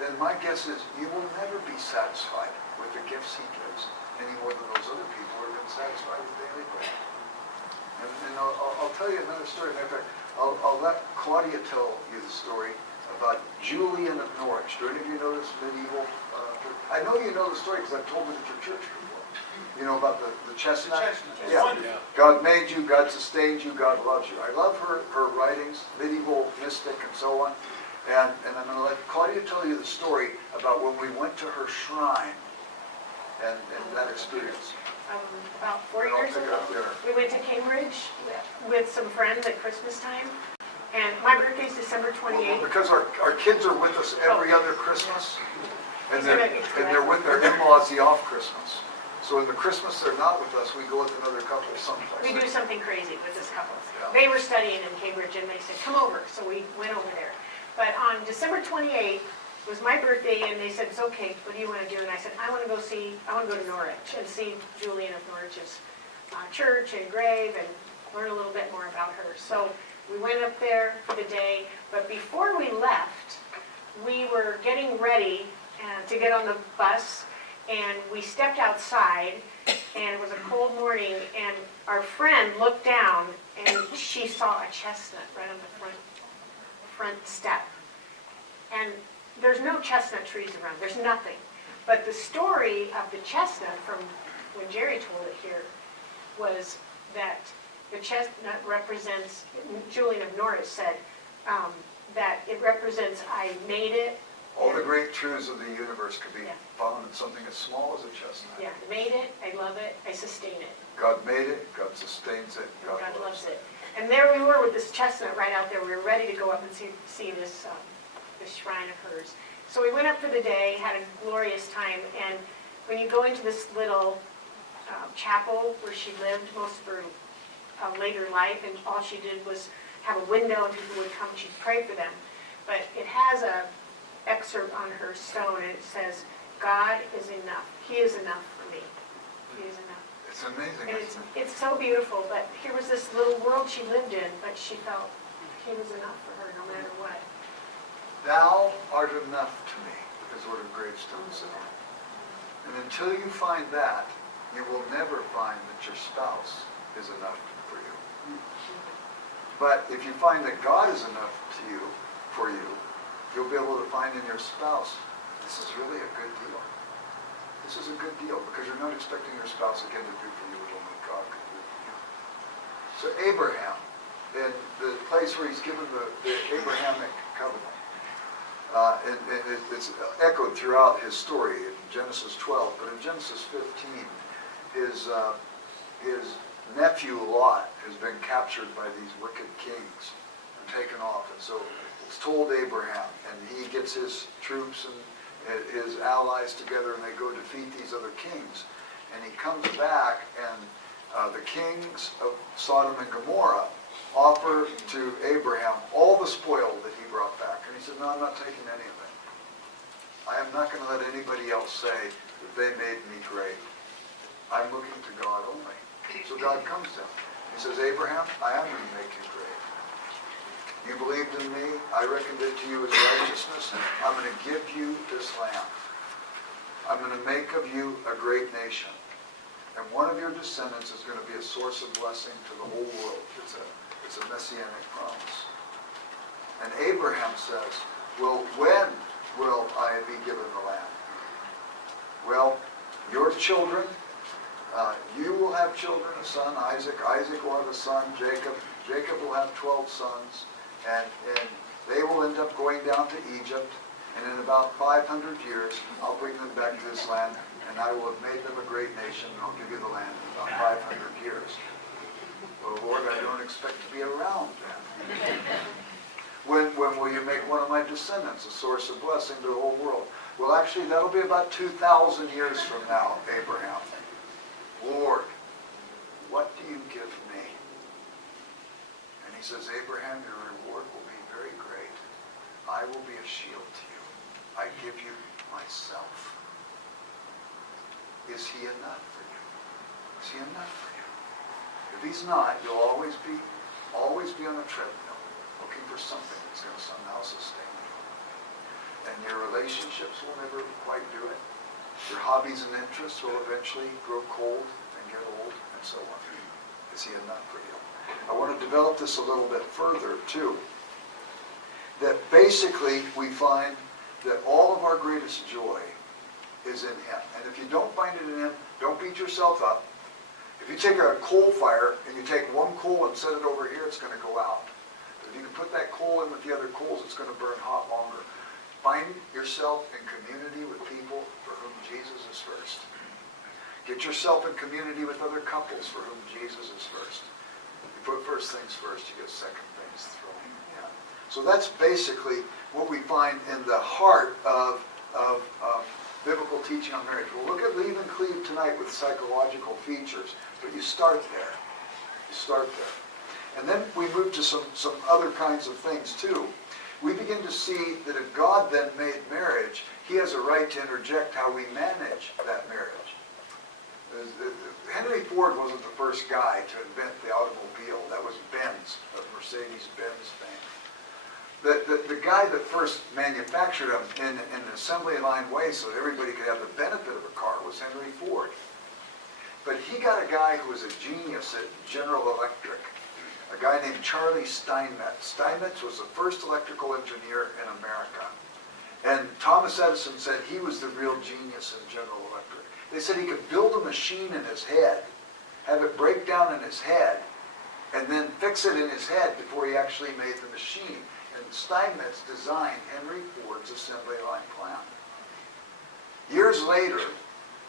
then my guess is you will never be satisfied with the gifts he gives any more than those other people who have been satisfied with daily bread. And I'll tell you another story. Matter of fact, I'll let Claudia tell you the story about Julian of Norwich. Do any of you know this medieval? I know you know the story because I've told it at your church before. You know about the chestnut? The chestnut. Yeah. God made you, God sustains you, God loves you. I love her writings, medieval mystic and so on. And I'm going to let Claudia tell you the story about when we went to her shrine and that experience. About 4 And I'll years pick ago, up there. we went to Cambridge with some friends at Christmas time. And my birthday's December Well, 28th. because our kids are with us every other Christmas, and It's they're, gonna- it's and gonna- they're with their in-laws the off Christmas. So in the Christmas they're not with us, we go with another couple someplace. We do something crazy with this couple. Yeah. They were studying in Cambridge and they said, come over. So we went over there. But on December 28th was my birthday and they said, it's okay, what do you want to do? And I said, I want to go to Norwich and see Julian of Norwich's church and grave and learn a little bit more about her. So we went up there for the day, but before we left, we were getting ready to get on the bus, and we stepped outside, and it was a cold morning, and our friend looked down, and she saw a chestnut right on the front step. And there's no chestnut trees around, there's nothing. But the story of the chestnut from when Jerry told it here was that the chestnut represents, Julian of Norwich said, that it represents, I made it. All the great truths of the universe could be Yeah. found in something as small as a chestnut. Yeah, I made it, I love it, I sustain it. God made it, God sustains it, And God loves it. And there we were with this chestnut right out there. We were ready to go up and see this shrine of hers. So we went up for the day, had a glorious time, and when you go into this little chapel where she lived most of her later life, and all she did was have a window and people would come and she'd pray for them. But it has a excerpt on her stone and it says, God is enough. He is enough for me. He is enough. It's amazing, And isn't it? it's so beautiful, but here was this little world she lived in, but she felt he was enough for her no matter what. Thou art enough to me, is what a gravestone said. And until you find that, you will never find that your spouse is enough for you. But if you find that God is enough to you, for you, you'll be able to find in your spouse, this is really a good deal. This is a good deal because you're not expecting your spouse again to do for you what only God can do for you. So Abraham, in the place where he's given the Abrahamic covenant, and it's echoed throughout his story in Genesis 12, but in Genesis 15, his nephew Lot has been captured by these wicked kings and taken off. And so it's told Abraham, and he gets his troops and his allies together, and they go defeat these other kings. And he comes back, and the kings of Sodom and Gomorrah offer to Abraham all the spoil that he brought back. And he said, no, I'm not taking any of it. I am not going to let anybody else say that they made me great. I'm looking to God only. So God comes to him. He says, Abraham, I am going to make you great. You believed in me. I reckoned it to you as righteousness. I'm going to give you this land. I'm going to make of you a great nation. And one of your descendants is going to be a source of blessing to the whole world. It's a messianic promise. And Abraham says, well, when will I be given the land? Well, your children, you will have children, a son, Isaac. Isaac will have a son, Jacob. Jacob will have 12 sons. And they will end up going down to Egypt. And in about 500 years, I'll bring them back to this land. And I will have made them a great nation. And I'll give you the land in about 500 years. Well, Lord, I don't expect to be around then. When will you make one of my descendants a source of blessing to the whole world? Well, actually, that'll be about 2,000 years from now, Abraham. Lord, what do you give me? And he says, Abraham, your reward will be very great. I will be a shield to you. I give you myself. Is he enough for you? Is he enough for you? If he's not, you'll always be on the a treadmill, looking for something that's going to somehow sustain you. And your relationships will never quite do it. Your hobbies and interests will eventually grow cold and get old, and so on. Is he enough for you? I want to develop this a little bit further, too. That basically we find that all of our greatest joy is in him. And if you don't find it in him, don't beat yourself up. If you take a coal fire and you take one coal and set it over here, it's going to go out. But if you can put that coal in with the other coals, it's going to burn hot longer. Find yourself in community with people for whom Jesus is first. Get yourself in community with other couples for whom Jesus is first. You put first things first, you get second things thrown in. Yeah. So that's basically what we find in the heart of biblical teaching on marriage. We'll look at leave and cleave tonight with psychological features, but you start there. You start there. And then we move to some other kinds of things too. We begin to see that if God then made marriage, he has a right to interject how we manage that marriage. Henry Ford wasn't the first guy to invent the automobile. That was Benz, of Mercedes-Benz fame. The guy that first manufactured them in an assembly line way so that everybody could have the benefit of a car was Henry Ford. But he got a guy who was a genius at General Electric, a guy named Charlie Steinmetz. Steinmetz was the first electrical engineer in America. And Thomas Edison said he was the real genius in General Electric. They said he could build a machine in his head, have it break down in his head, and then fix it in his head before he actually made the machine. And Steinmetz designed Henry Ford's assembly line plant. Years later,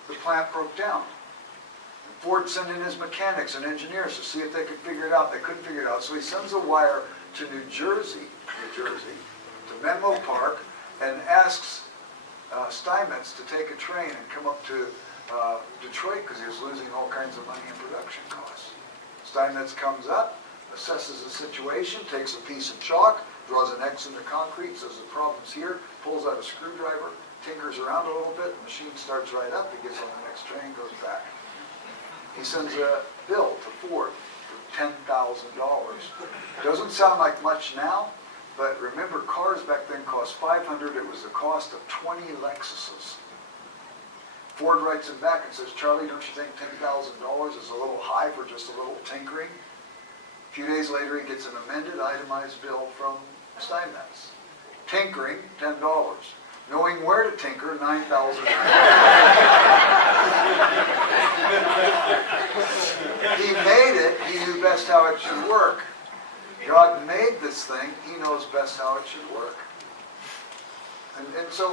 the plant broke down. And Ford sent in his mechanics and engineers to see if they could figure it out. They couldn't figure it out, so he sends a wire to New Jersey, to Menlo Park, and asks Steinmetz to take a train and come up to Detroit because he was losing all kinds of money in production costs. Steinmetz comes up, assesses the situation, takes a piece of chalk, draws an X in the concrete, says the problem's here, pulls out a screwdriver, tinkers around a little bit, the machine starts right up, he gets on the next train, goes back. He sends a bill to Ford for $10,000. Doesn't sound like much now, but remember cars back then cost $500, it was the cost of 20 Lexuses. Ford writes him back and says, Charlie, don't you think $10,000 is a little high for just a little tinkering? A few days later, he gets an amended, itemized bill from Steinmetz. Tinkering, $10. Knowing where to tinker, $9,000. He made it, he knew best how it should work. God made this thing, he knows best how it should work. And so,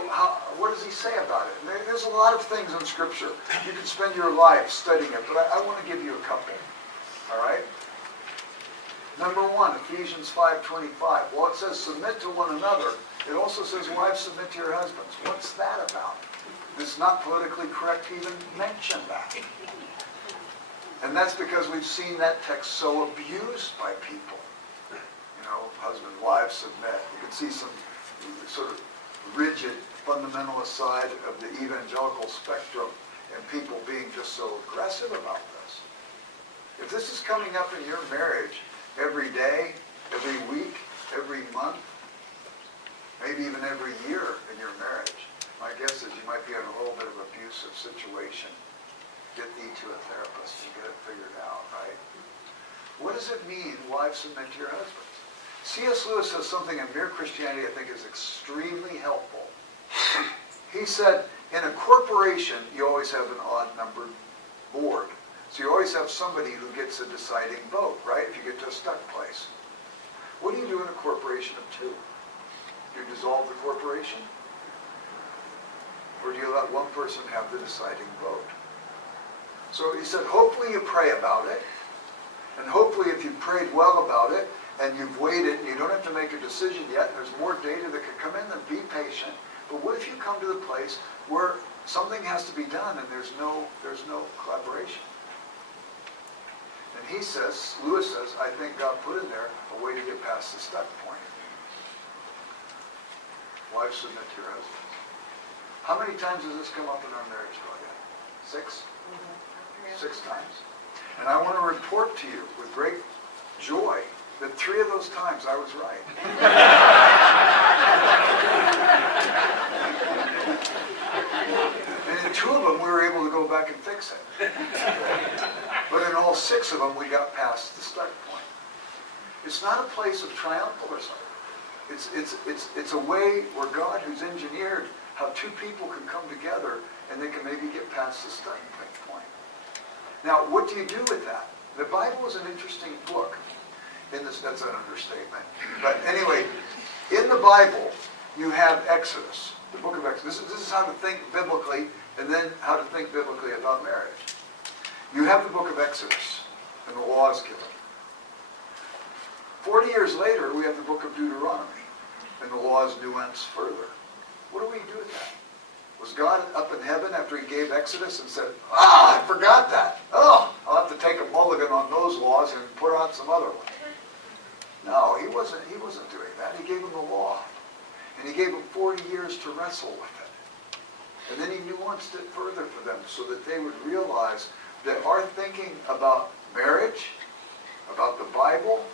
what does he say about it? There's a lot of things in Scripture. You can spend your life studying it, but I want to give you a couple. All right? Number one, Ephesians 5:25. Well, it says submit to one another. It also says wives submit to your husbands. What's that about? It's not politically correct to even mention that. And that's because we've seen that text so abused by people. You know, husband, wives submit. You can see some sort of rigid fundamentalist side of the evangelical spectrum and people being just so aggressive about this. If this is coming up in your marriage every day, every week, every month, maybe even every year in your marriage, my guess is you might be in a little bit of abusive situation. Get thee to a therapist and get it figured out, right? What does it mean, wives submit to your husbands? C.S. Lewis says something in Mere Christianity I think is extremely helpful. He said, in a corporation, you always have an odd-numbered board. So you always have somebody who gets a deciding vote, right? If you get to a stuck place. What do you do in a corporation of two? Do you dissolve the corporation? Or do you let one person have the deciding vote? So he said, hopefully you pray about it. And hopefully if you've prayed well about it, and you've waited, and you don't have to make a decision yet, there's more data that could come in, then be patient. But what if you come to the place where something has to be done and there's no collaboration? And he says, Lewis says, I think God put in there a way to get past the stuck point. Wives submit to your husbands. How many times has this come up in our marriage, Claudia? 6? 6 times. And I want to report to you with great joy that 3 of those times I was right. And in 2 of them, we were able to go back and fix it. But in all 6 of them, we got past the start point. It's not a place of triumphalism. It's a way where God, who's engineered how 2 people can come together and they can maybe get past the starting point. Now, what do you do with that? The Bible is an interesting book. That's an understatement. But anyway, in the Bible, you have Exodus, the book of Exodus. This is how to think biblically, and then how to think biblically about marriage. You have the book of Exodus, and the laws given. 40 years later, we have the book of Deuteronomy, and the laws nuance further. What do we do with that? Was God up in heaven after he gave Exodus and said, I forgot that. Oh, I'll have to take a mulligan on those laws and put on some other ones. No, he wasn't doing that. He gave them the law. And he gave them 40 years to wrestle with it. And then he nuanced it further for them so that they would realize that our thinking about marriage, about the Bible,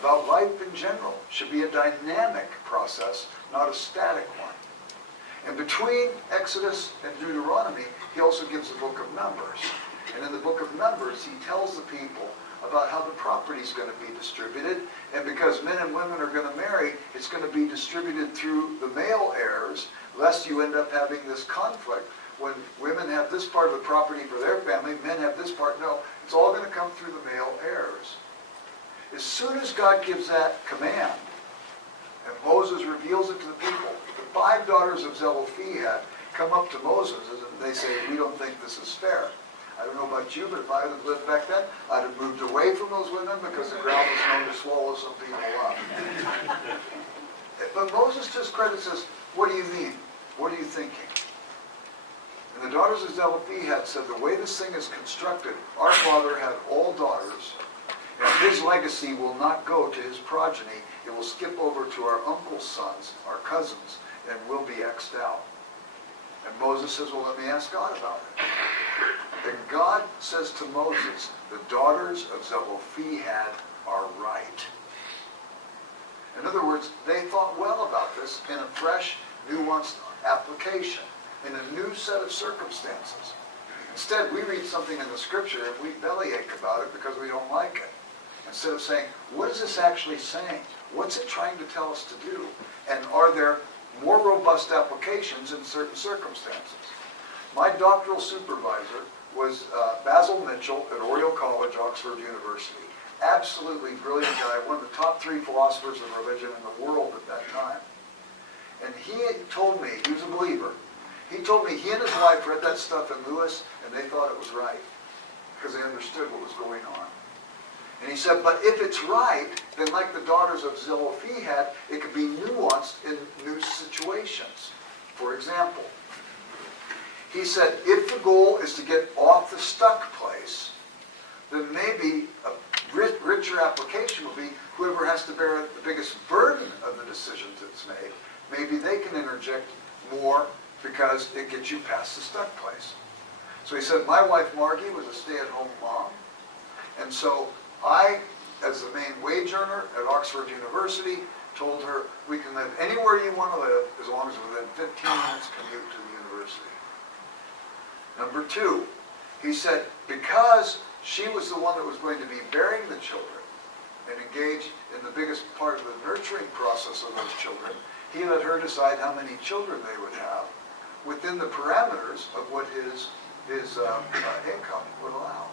about life in general should be a dynamic process, not a static one. And between Exodus and Deuteronomy, he also gives the book of Numbers. And in the book of Numbers, he tells the people about how the property is going to be distributed. And because men and women are going to marry, it's going to be distributed through the male heirs, lest you end up having this conflict. When women have this part of the property for their family, men have this part. No, it's all going to come through the male heirs. As soon as God gives that command, and Moses reveals it to the people, the 5 daughters of Zelophehad come up to Moses and they say, we don't think this is fair. I don't know about you, but if I had lived back then, I'd have moved away from those women because the ground was known to swallow some people up. But Moses, to his credit, says, what do you mean? What are you thinking? And the daughters of Zelophehad said, the way this thing is constructed, our father had all daughters, and his legacy will not go to his progeny. It will skip over to our uncle's sons, our cousins, and will be X'd out. And Moses says, well, let me ask God about it. And God says to Moses, the daughters of Zelophehad are right. In other words, they thought well about this in a fresh, nuanced application, in a new set of circumstances. Instead, we read something in the scripture and we bellyache about it because we don't like it. Instead of saying, what is this actually saying? What's it trying to tell us to do? And are there more robust applications in certain circumstances? My doctoral supervisor was Basil Mitchell at Oriel College, Oxford University. Absolutely brilliant guy, one of the top 3 philosophers of religion in the world at that time. And he told me, he was a believer, he told me he and his wife read that stuff in Lewis and they thought it was right because they understood what was going on. And he said, but if it's right, then like the daughters of Zelophehad, it could be nuanced in new situations. For example, he said, if the goal is to get off the stuck place, then maybe a richer application will be whoever has to bear the biggest burden of the decisions it's made, maybe they can interject more because it gets you past the stuck place. So he said, my wife Margie was a stay-at-home mom, and so I, as the main wage earner at Oxford University, told her, we can live anywhere you want to live as long as within 15 minutes commute to the university. Number 2, he said, because she was the one that was going to be bearing the children and engage in the biggest part of the nurturing process of those children, he let her decide how many children they would have within the parameters of what his income would allow.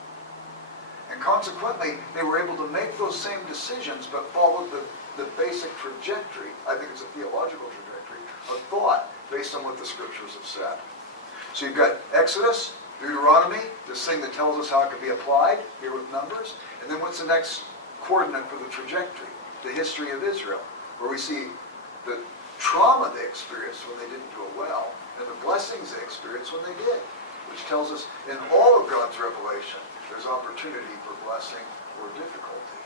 And consequently, they were able to make those same decisions, but followed the basic trajectory, I think it's a theological trajectory, of thought based on what the scriptures have said. So you've got Exodus, Deuteronomy, this thing that tells us how it could be applied, here with Numbers, and then what's the next coordinate for the trajectory? The history of Israel, where we see the trauma they experienced when they didn't do it well, and the blessings they experienced when they did, which tells us in all of God's revelation, there's opportunity for blessing or difficulty.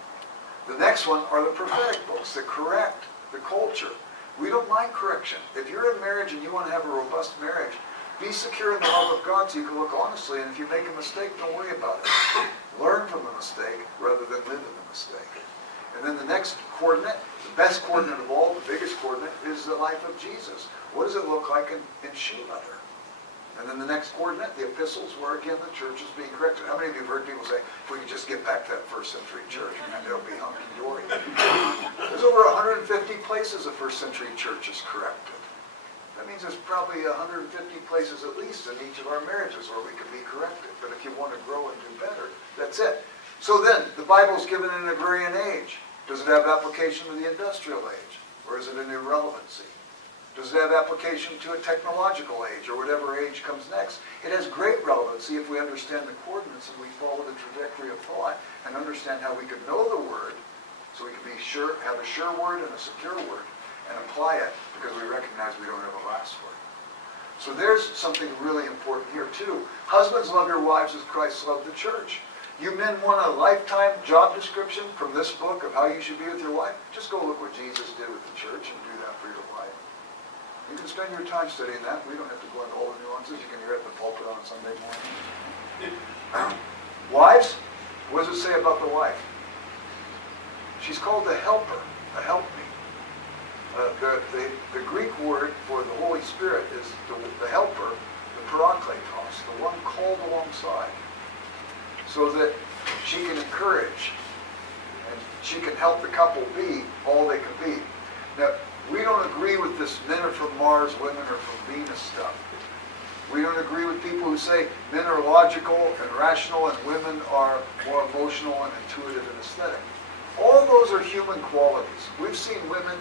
The next one are the prophetic books that correct the culture. We don't mind correction. If you're in marriage and you want to have a robust marriage, be secure in the love of God so you can look honestly, and if you make a mistake, don't worry about it. Learn from the mistake rather than live in the mistake. And then the next coordinate, the best coordinate of all, the biggest coordinate, is the life of Jesus. What does it look like in shoe leather? And then the next coordinate, the epistles, where again the church is being corrected. How many of you have heard people say, if we could just get back to that first century church, man, it'll be hunky-dory. There's over 150 places a first century church is corrected. That means there's probably 150 places at least in each of our marriages where we can be corrected. But if you want to grow and do better, that's it. So then, the Bible's given in an agrarian age. Does it have application to the industrial age? Or is it an irrelevancy? Does it have application to a technological age or whatever age comes next? It has great relevancy if we understand the coordinates and we follow the trajectory of thought and understand how we can know the word so we can be sure, have a sure word and a secure word and apply it because we recognize we don't have a last word. So there's something really important here too. Husbands, love your wives as Christ loved the church. You men want a lifetime job description from this book of how you should be with your wife? Just go look what Jesus did with the church and do that for your wife. You can spend your time studying that. We don't have to go into all the nuances. You can hear it in the pulpit on Sunday morning. Wives, what does it say about the wife? She's called the helper, the helpmeet. The Greek word for the Holy Spirit is the helper, the parakletos, the one called alongside, so that she can encourage and she can help the couple be all they can be. Now, we don't agree with this men are from Mars, women are from Venus stuff. We don't agree with people who say men are logical and rational and women are more emotional and intuitive and aesthetic. All those are human qualities. We've seen women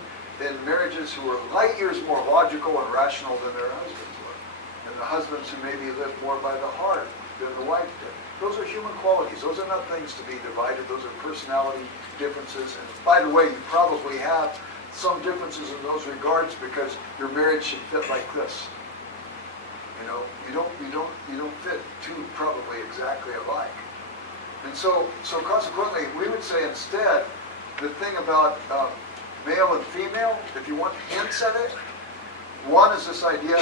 in marriages who are light years more logical and rational than their husbands were. And the husbands who maybe lived more by the heart than the wife did. Those are human qualities. Those are not things to be divided. Those are personality differences. And by the way, you probably have some differences in those regards because your marriage should fit like this. You know, you don't fit two probably exactly alike. And so consequently, we would say instead, the thing about male and female, if you want hints at it, one is this idea,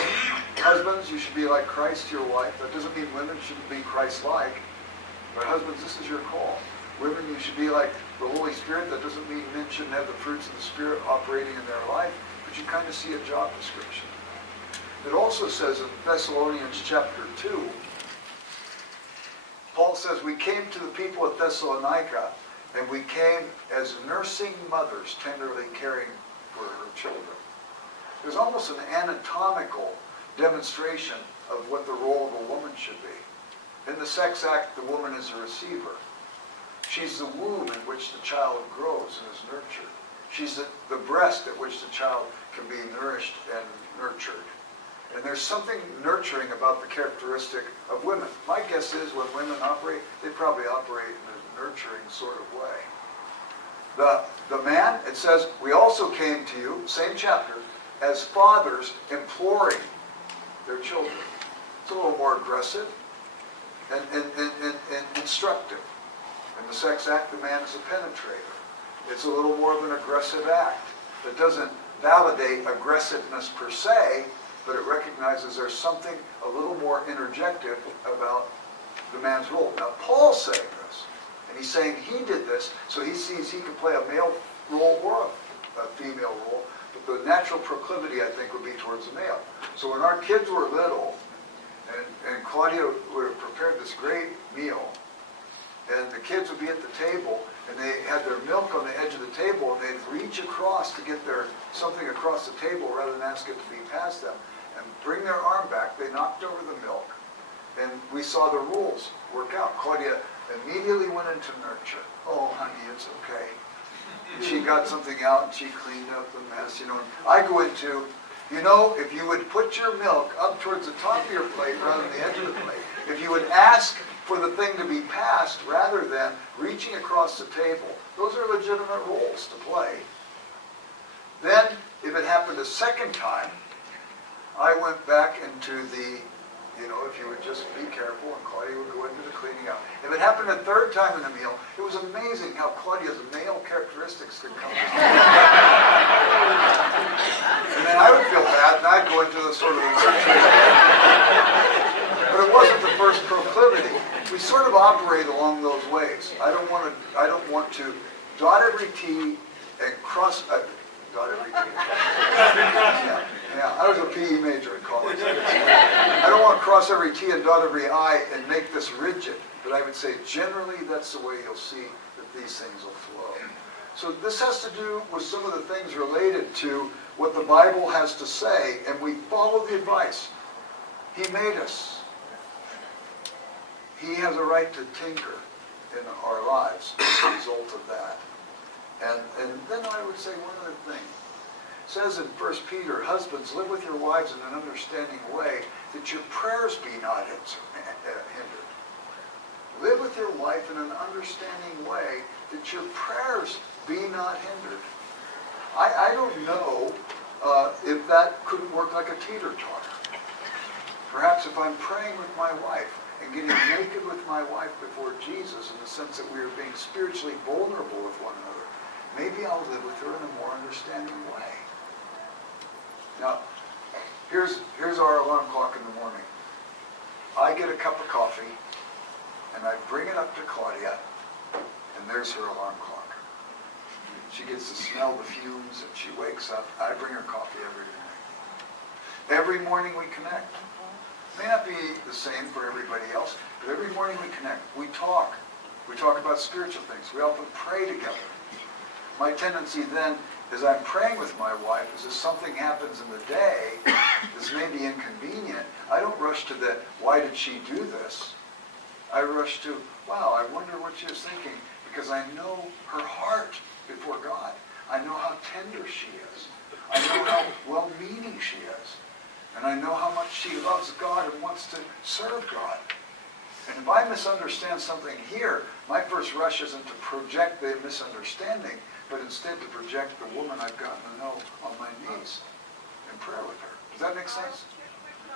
husbands, you should be like Christ to your wife. That doesn't mean women shouldn't be Christ-like. But husbands, this is your call. Women, you should be like the Holy Spirit. That doesn't mean men shouldn't have the fruits of the Spirit operating in their life, but you kind of see a job description. It also says in Thessalonians chapter 2, Paul says, we came to the people at Thessalonica, and we came as nursing mothers tenderly caring for her children. There's almost an anatomical demonstration of what the role of a woman should be. In the sex act, the woman is a receiver. She's the womb in which the child grows and is nurtured. She's the breast at which the child can be nourished and nurtured. And there's something nurturing about the characteristic of women. My guess is when women operate, they probably operate in a nurturing sort of way. The man, it says, we also came to you, same chapter, as fathers imploring their children. It's a little more aggressive and instructive. In the sex act, the man is a penetrator. It's a little more of an aggressive act that doesn't validate aggressiveness per se, but it recognizes there's something a little more interjective about the man's role. Now, Paul's saying this, and he's saying he did this, so he sees he can play a male role or a female role, but the natural proclivity, I think, would be towards the male. So when our kids were little, and Claudia would have prepared this great meal, and the kids would be at the table, and they had their milk on the edge of the table, and they'd reach across to get something across the table rather than ask it to be passed them, and bring their arm back. They knocked over the milk, and we saw the rules work out. Claudia immediately went into nurture. Oh, honey, it's okay. And she got something out, and she cleaned up the mess, And I go into, if you would put your milk up towards the top of your plate rather than the edge of the plate, if you would ask for the thing to be passed rather than reaching across the table, those are legitimate roles to play. Then, if it happened a second time, I went back into the, if you would just be careful, and Claudia would go into the cleaning out. If it happened a third time in the meal, it was amazing how Claudia's male characteristics could come out. And then I would feel bad, and I'd go into the sort of but it wasn't the first proclivity. We sort of operate along those ways. I don't want to dot every T and cross, dot every T. Yeah, I was a PE major in college. I don't want to cross every T and dot every I and make this rigid, but I would say generally that's the way you'll see that these things will flow. So this has to do with some of the things related to what the Bible has to say, and we follow the advice. He made us. He has a right to tinker in our lives as a result of that. And then I would say one other thing. It says in 1 Peter, husbands, live with your wives in an understanding way, that your prayers be not hindered. Live with your wife in an understanding way, that your prayers be not hindered. I don't know if that couldn't work like a teeter-totter. Perhaps if I'm praying with my wife and getting naked with my wife before Jesus, in the sense that we are being spiritually vulnerable with one another, maybe I'll live with her in a more understanding way. Now, here's our alarm clock in the morning. I get a cup of coffee, and I bring it up to Claudia, and there's her alarm clock. She gets to smell the fumes, and she wakes up. I bring her coffee every morning. Every morning we connect. It may not be the same for everybody else, but every morning we connect. We talk. We talk about spiritual things. We often pray together. My tendency then, as I'm praying with my wife, is if something happens in the day that's maybe inconvenient, I don't rush to the, why did she do this? I rush to, wow, I wonder what she was thinking, because I know her heart before God. I know how tender she is. I know how well-meaning she is. And I know how much she loves God and wants to serve God. And if I misunderstand something here, my first rush isn't to project the misunderstanding, but instead to project the woman I've gotten to know on my knees in prayer with her. Does that make sense?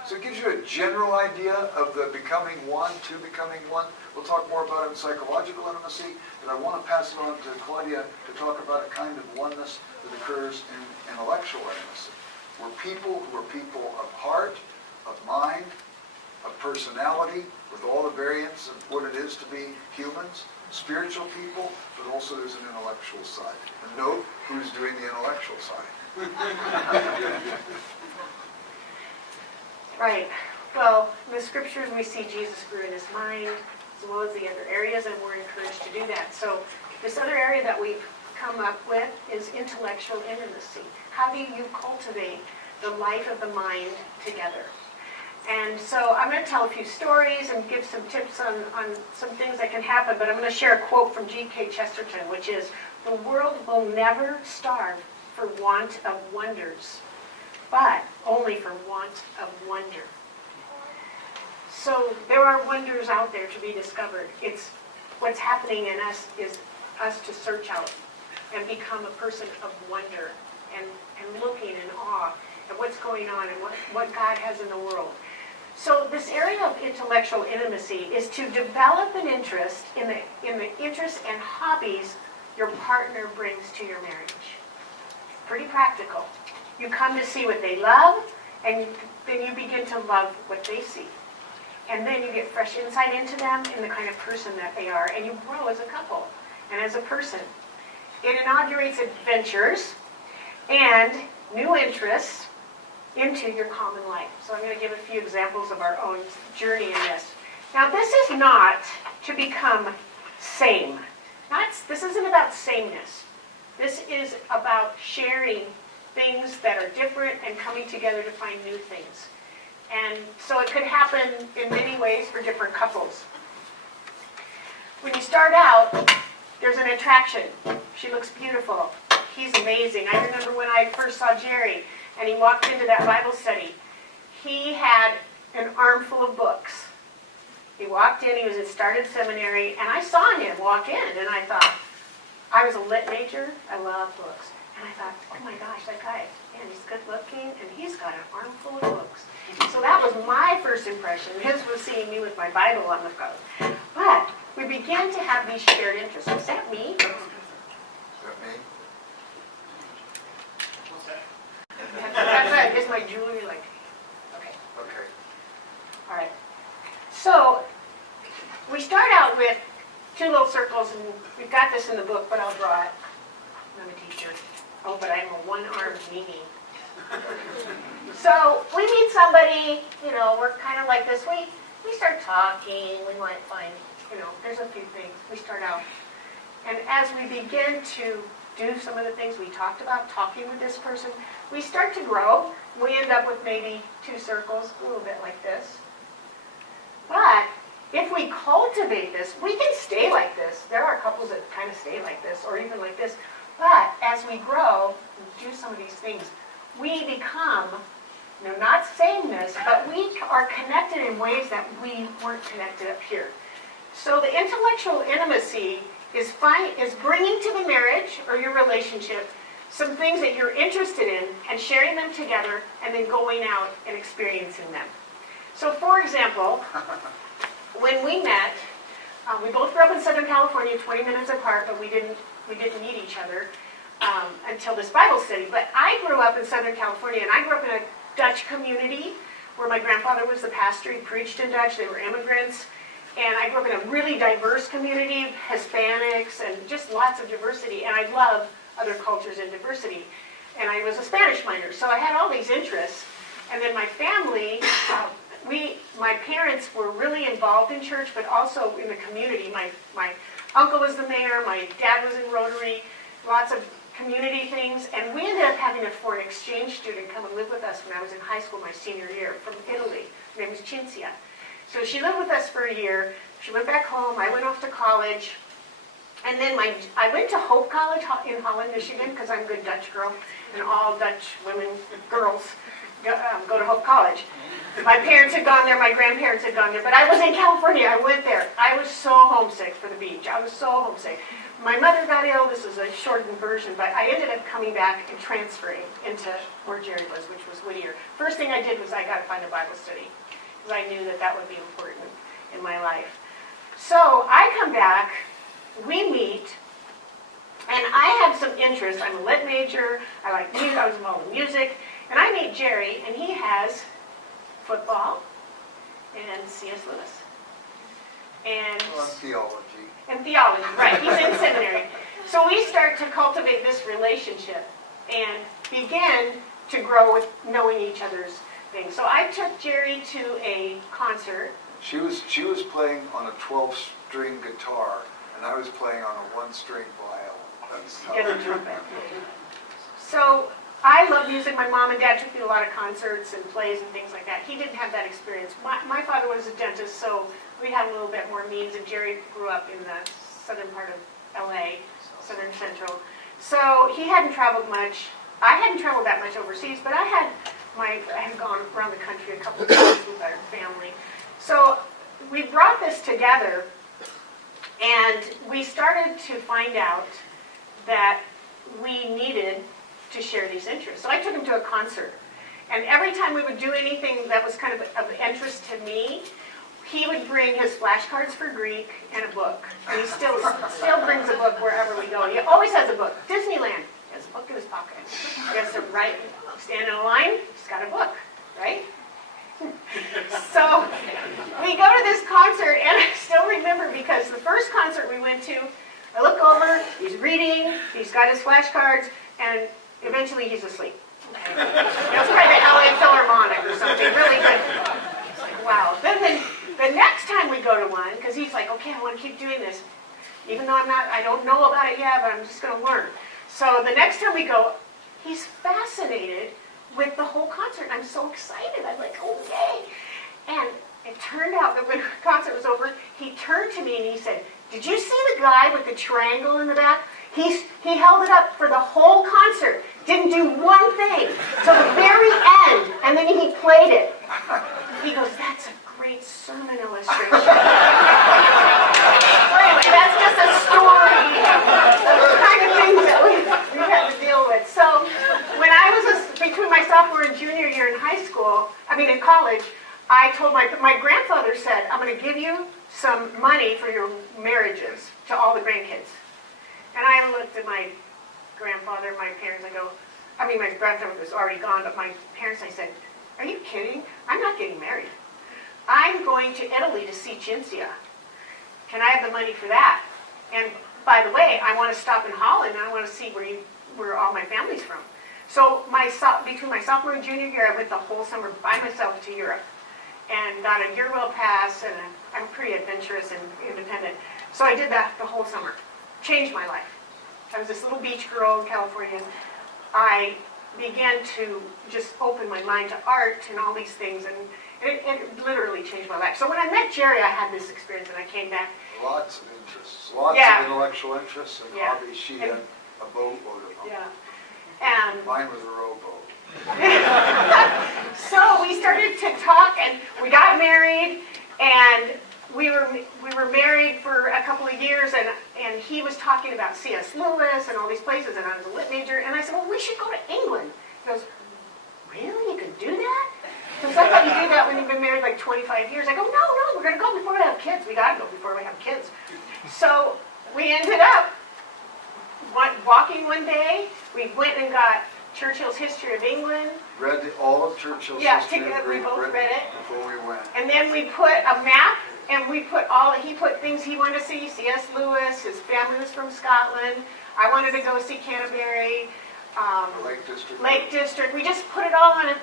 So it gives you a general idea of the becoming one, two becoming one. We'll talk more about it in psychological intimacy, but I want to pass it on to Claudia to talk about a kind of oneness that occurs in intellectual intimacy. We're people who are people of heart, of mind, of personality, with all the variants of what it is to be humans, spiritual people, but also there's an intellectual side. And note who's doing the intellectual side. Right. Well, in the scriptures we see Jesus grew in his mind, as well as the other areas, and we're encouraged to do that. So this other area that we've come up with is intellectual intimacy. How do you cultivate the life of the mind together? And so I'm going to tell a few stories and give some tips on some things that can happen, but I'm going to share a quote from G.K. Chesterton, which is, "The world will never starve for want of wonders, but only for want of wonder." So there are wonders out there to be discovered. It's what's happening in us is us to search out and become a person of wonder and looking in awe at what's going on and what God has in the world. So this area of intellectual intimacy is to develop an interest in the interests and hobbies your partner brings to your marriage. Pretty practical. You come to see what they love, and then you begin to love what they see. And then you get fresh insight into them and the kind of person that they are, and you grow as a couple and as a person. It inaugurates adventures and new interests into your common life. So I'm going to give a few examples of our own journey in this. Now, this is not to become same. This isn't about sameness. This is about sharing things that are different and coming together to find new things. And so it could happen in many ways for different couples. When you start out, there's an attraction. She looks beautiful. He's amazing. I remember when I first saw Jerry and he walked into that Bible study, he had an armful of books. He walked in, he was at Started Seminary, and I saw him walk in, and I thought, I was a lit major, I love books. And I thought, oh my gosh, that guy, man, he's good looking, and he's got an armful of books. So that was my first impression. His was seeing me with my Bible on the go. But we began to have these shared interests. Was that me? Is that me? That's it. Is my jewelry like, okay. Okay. All right. So we start out with two little circles circles, and we've got this in the book, but I'll draw it. I'm a teacher. Oh, but I'm a one-armed meanie. So we meet somebody, we're kind of like this. We start talking. We might find, there's a few things. We start out. And as we begin to do some of the things we talked about, talking with this person, we start to grow. We end up with maybe 2 circles, a little bit like this. But if we cultivate this, we can stay like this. There are couples that kind of stay like this, or even like this. But as we grow and do some of these things, we become, not sameness, but we are connected in ways that we weren't connected up here. So the intellectual intimacy is bringing to the marriage or your relationship some things that you're interested in and sharing them together and then going out and experiencing them. So for example, when we met, we both grew up in Southern California, 20 minutes apart, but we didn't meet each other until this Bible study. But I grew up in Southern California, and I grew up in a Dutch community where my grandfather was the pastor. He preached in Dutch. They were immigrants. And I grew up in a really diverse community, Hispanics, and just lots of diversity. And I love other cultures and diversity. And I was a Spanish minor, so I had all these interests. And then my family, my parents were really involved in church, but also in the community. My uncle was the mayor, my dad was in Rotary, lots of community things. And we ended up having a foreign exchange student come and live with us when I was in high school my senior year from Italy. Her name was Cinzia. So she lived with us for a year. She went back home. I went off to college. And then I went to Hope College in Holland, Michigan, because I'm a good Dutch girl, and all Dutch girls go to Hope College. My parents had gone there, my grandparents had gone there, but I was in California. I went there. I was so homesick for the beach. I was so homesick. My mother got ill. This is a shortened version, but I ended up coming back and transferring into where Jerry was, which was Whittier. First thing I did was I got to find a Bible study, because I knew that would be important in my life. So I come back, we meet, and I have some interest. I'm a lit major. I like music. I was involved in music. And I meet Jerry, and he has football and C.S. Lewis. And theology. And theology, right. He's in seminary. So we start to cultivate this relationship and begin to grow with knowing each other's things. So I took Jerry to a concert. She was playing on a 12-string guitar, and I was playing on a 1-string violin. That's how Together trumpet. So I love music. My mom and dad took me to a lot of concerts and plays and things like that. He didn't have that experience. My father was a dentist, so we had a little bit more means, and Jerry grew up in the southern part of LA, southern central. So he hadn't traveled much. I hadn't traveled that much overseas, but I had gone around the country a couple of times with our family. So we brought this together, and we started to find out that we needed to share these interests. So I took him to a concert, and every time we would do anything that was kind of interest to me, he would bring his flashcards for Greek and a book. And he still brings a book wherever we go. He always has a book. Disneyland, he has a book in his pocket. He has to stand in a line, he's got a book, right? So we go to this concert, and I still remember because the first concert we went to, I look over, he's reading, he's got his flashcards, and eventually he's asleep. Okay. It was probably the LA Philharmonic or something really good. It's like, wow. Then the next time we go to one, because he's like, okay, I want to keep doing this. Even though I don't know about it yet, but I'm just going to learn. So the next time we go, he's fascinated with the whole concert. I'm so excited. I'm like, okay. And it turned out that when the concert was over, he turned to me and he said, did you see the guy with the triangle in the back? He held it up for the whole concert. Didn't do one thing till the very end, and then he played it. He goes, that's a great sermon illustration. So anyway, that's just a story of the kind of things that we've had to deal with. So when I was between my sophomore and junior year in college, I told my grandfather said, I'm going to give you some money for your marriages to all the grandkids. And I looked at my grandfather, my parents, my grandfather was already gone, but my parents, I said, are you kidding? I'm not getting married. I'm going to Italy to see Cinzia. Can I have the money for that? And by the way, I want to stop in Holland, and I want to see where all my family's from. So between my sophomore and junior year, I went the whole summer by myself to Europe and got a year-well pass, and I'm pretty adventurous and independent. So I did that the whole summer. Changed my life. I was this little beach girl in California. I began to just open my mind to art and all these things, and it literally changed my life. So when I met Jerry, I had this experience, and I came back. Lots of interests, lots Yeah. of intellectual interests and Yeah. hobbies. She had a boatload of them. Yeah. And Mine was a rowboat. so we started to talk, and we got married, and we were married for a couple of years, and he was talking about C.S. Lewis and all these places, and I was a lit major, and I said, well, we should go to England. He goes, really? You could do that? Because I thought you do that when you've been married like 25 years. I go, no, we're going to go before we have kids. We got to go before we have kids. So we ended up walking one day. We went and got Churchill's History of England. Read all of Churchill's Yeah, history of we Great both Britain read it. before we went. And then we put a map, and he put things he wanted to see. C.S. Lewis, his family was from Scotland. I wanted to go see Canterbury, The Lake District. Lake District. We just put it all on a